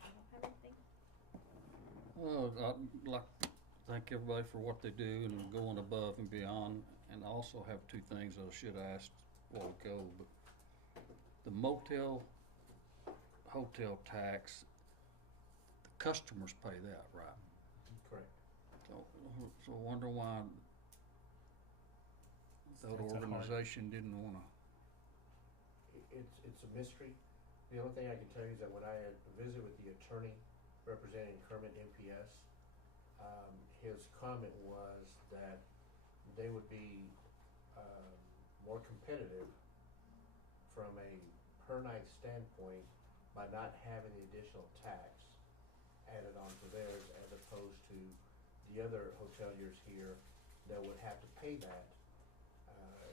I don't have anything. Well, I'd like to thank everybody for what they do and going above and beyond. And I also have two things I should have asked a while ago. But the motel, hotel tax, the customers pay that, right? Correct. So I wonder why that That's a hard- organization didn't wanna. It's a mystery. The only thing I can tell you is that when I had a visit with the attorney representing Kermit NPS, his comment was that they would be more competitive from a per night standpoint by not having the additional tax added onto theirs as opposed to the other hoteliers here that would have to pay that.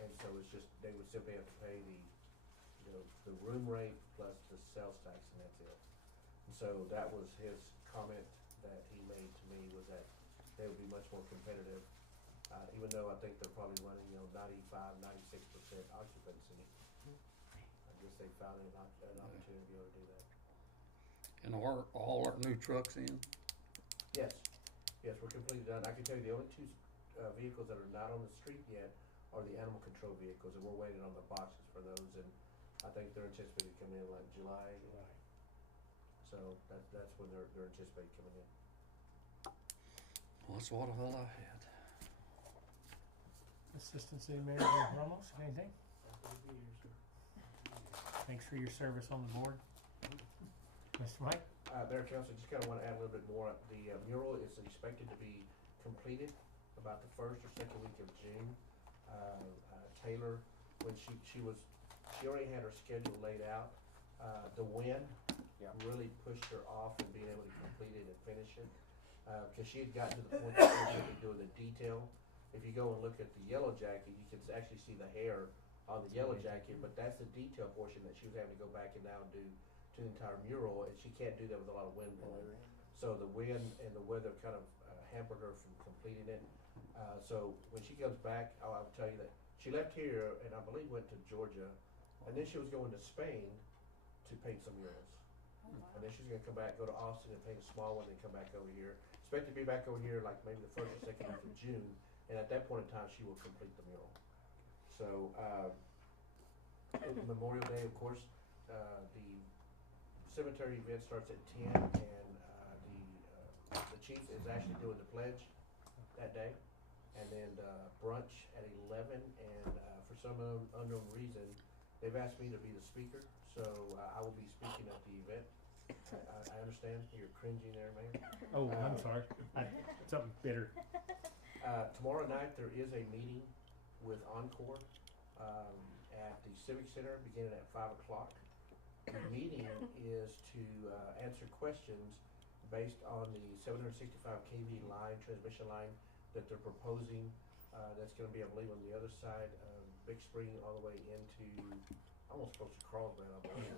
And so it's just, they would simply have to pay the room rate plus the sales tax, and that's it. And so that was his comment that he made to me, was that they would be much more competitive, even though I think they're probably running, 95, 96% occupancy. I guess they found an opportunity to be able to do that. And are all our new trucks in? Yes, yes, we're completely done. I can tell you the only two vehicles that are not on the street yet are the animal control vehicles, and we're waiting on the boxes for those, and I think they're anticipated coming in like July. So that's when they're anticipated coming in. Well, that's what all I had. Assistant City Manager Ramos, anything? Thanks for your service on the board. Mr. Mike? Mayor Council, just kinda wanna add a little bit more. The mural is expected to be completed about the first or second week of June. Taylor, when she already had her schedule laid out. The wind really pushed her off from being able to complete it and finish it. Cause she had gotten to the point that she was gonna be doing the detail. If you go and look at the yellow jacket, you can actually see the hair on the yellow jacket, but that's the detail portion that she was having to go back and now do to the entire mural, and she can't do that with a lot of wind blowing. So the wind and the weather kind of hampered her from completing it. So when she comes back, I'll tell you that she left here and I believe went to Georgia, and then she was going to Spain to paint some murals. And then she's gonna come back, go to Austin and paint a small one, then come back over here. Expect to be back over here like maybe the first or second week of June, and at that point in time, she will complete the mural. So, Memorial Day, of course, the cemetery event starts at 10, and the chief is actually doing the pledge that day, and then brunch at 11. And for some unknown reason, they've asked me to be the speaker, so I will be speaking at the event. I understand you're cringing there, Mayor. Oh, I'm sorry. Something bitter. Tomorrow night there is a meeting with Encore at the Civic Center beginning at 5 o'clock. The meeting is to answer questions based on the 765 kV line, transmission line that they're proposing. That's going to be, I believe, on the other side of Big Spring all the way into almost close to Carlsbad, I believe.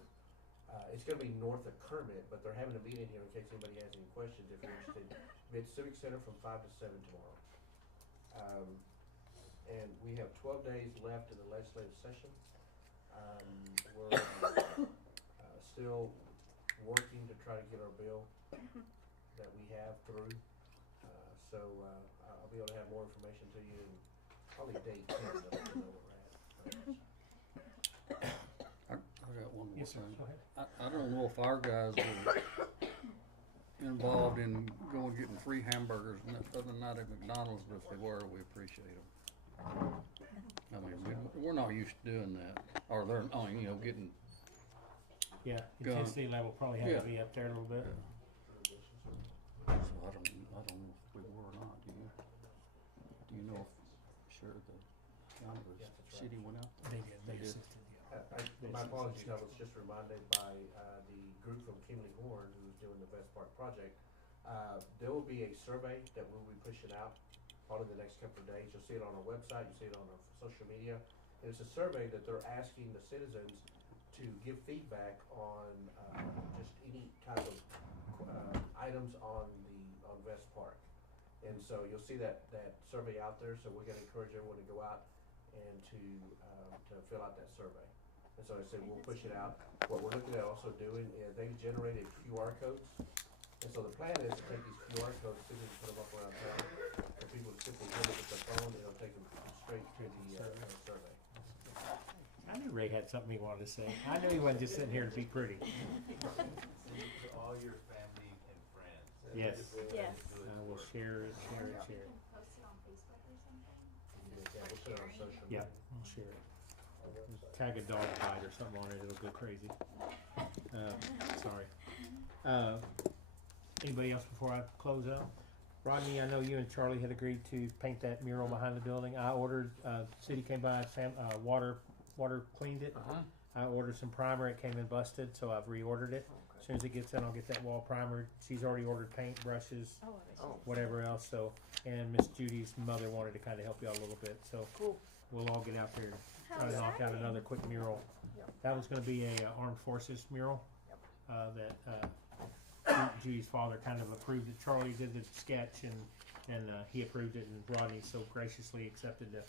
It's gonna be north of Kermit, but they're having a meeting here in case anybody has any questions, if you're interested. It's Civic Center from 5 to 7 tomorrow. And we have 12 days left in the legislative session. We're still working to try to get our bill that we have through. So I'll be able to have more information to you in probably day 10, I'll let you know where we're at. I got one more Yes, sir. thing. Go ahead. I don't know if our guys were involved in going getting free hamburgers and that other night at McDonald's, but if they were, we appreciate them. I mean, we're not used to doing that, or they're, you know, getting. Yeah, Go on. intensity level probably had Yeah. to be up there a little bit. So I don't know if we were or not. Do you know if sure the county or the city went out? They did, they did. assisted, yeah. My apologies, I was just reminded by the group from Kimley Horn who's doing the Best Park project. There will be a survey that we'll be pushing out probably the next couple of days. You'll see it on our website, you'll see it on our social media. And it's a survey that they're asking the citizens to give feedback on just any type of items on Vest Park. And so you'll see that survey out there, so we're gonna encourage everyone to go out and to fill out that survey. And so I said, we'll push it out. What we're looking at also doing is they've generated QR codes. And so the plan is to take these QR codes, citizens put them up around town, for people to simply hit it with their phone, and it'll take them straight to the survey. I knew Ray had something he wanted to say. I knew he wasn't just sitting here to be pretty. To all your family and friends. Yes. Yes. I will share it. Post it on Facebook or something? Yeah, we'll put it on social Yeah, media. I'll share it. Tag a dog bite or something on it, it'll go crazy. Sorry. Anybody else before I close up? Rodney, I know you and Charlie had agreed to paint that mural behind the building. I ordered, city came by, water cleaned it. I ordered some primer, it came in busted, so I've reordered it. As soon as it gets in, I'll get that wall primered. She's already ordered paint, brushes, whatever else, so, and Miss Judy's mother wanted to kinda help you out a little bit, so. Cool. We'll all get out there and try to knock out another quick mural. That was gonna be a armed forces mural, that, Judy's father kind of approved it. Charlie did the sketch and he approved it, and Rodney so graciously accepted to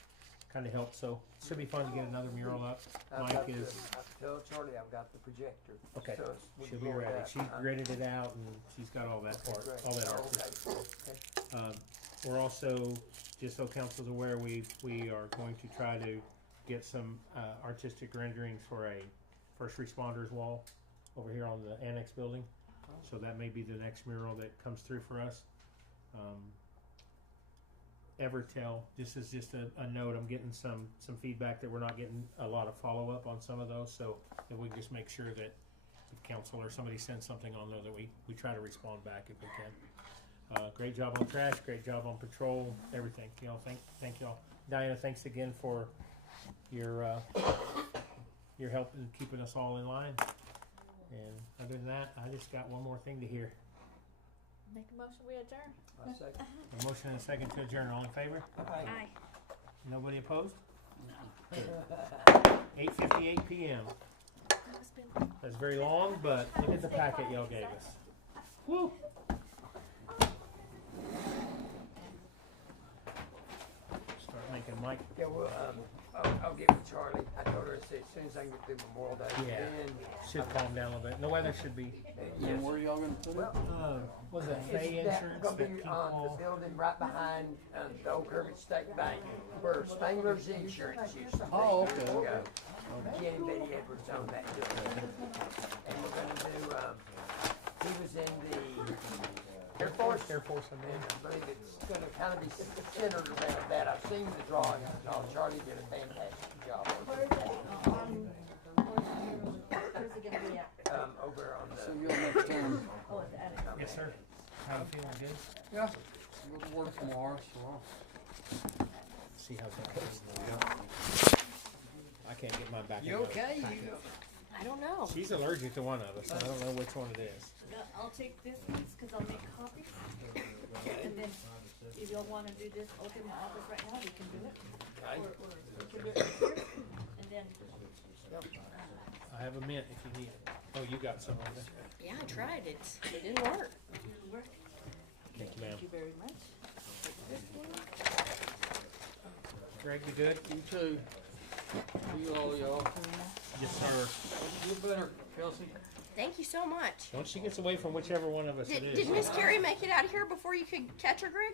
kinda help, so it should be fun to get another mural up. Mike is, Tell Charlie I've got the projector. okay, So it's- we she'll can be go with ready. that. She gridded it out and she's got all that part, Great. all that art. Okay. We're also, just so council's aware, we are going to try to get some artistic renderings for a first responders wall over here on the annex building. So that may be the next mural that comes through for us. Evertel, this is just a note, I'm getting some feedback that we're not getting a lot of follow-up on some of those, so that we just make sure that if council or somebody sends something on there, that we try to respond back if we can. Great job on trash, great job on patrol, everything, y'all, thank y'all. Diana, thanks again for your help in keeping us all in line. And other than that, I just got one more thing to hear. Make a motion, we adjourn. I second. A motion and a second to adjourn, all in favor? Aye. Nobody opposed? 8:58 p.m. That's very long, but look at the packet y'all gave us. Woo! Start making Mike. Yeah, well, I'll get with Charlie. I told her as soon as I can get through Memorial Day, Yeah. then. Should calm down a little bit. The weather should be. And where y'all gonna put it? Well, Was it it's Fay that Insurance gonna that be people? on the building right behind the old Kermit State Bank, where Spangler's Insurance used to be. Oh, okay, years ago. okay. Jenny Betty Edwards owned that building. And we're gonna do, he was in the Air Force. Air Force, I And mean. I believe it's gonna kind of be centered around that. I've seen the drawings. Charlie did a fantastic job. Where is it? Where's it gonna be at? Over on See the. you next time. Oh, at the attic. Yes, sir. How you feeling, good? Yeah. Go to work tomorrow, so See how that goes. I can't get mine back. You in the okay? packet. I don't know. She's allergic to one of us, so I don't know which one it is. I'll take this one, cause I'll make copies. And then if y'all wanna do this, open the office right now, we can do it. Right. Or we can do it right here, and then, I have a mint if you need it. Oh, you got some on there. Yeah, I tried it. It didn't work. it'll work. Thank you, ma'am. Thank you very much. Take this one. Greg, you good? You too. You all, y'all. Yes, sir. You better, Kelsey. Thank you so much. Once she gets away from whichever one of us it is. Did Miss Carrie make it out of here before you could catch her, Greg?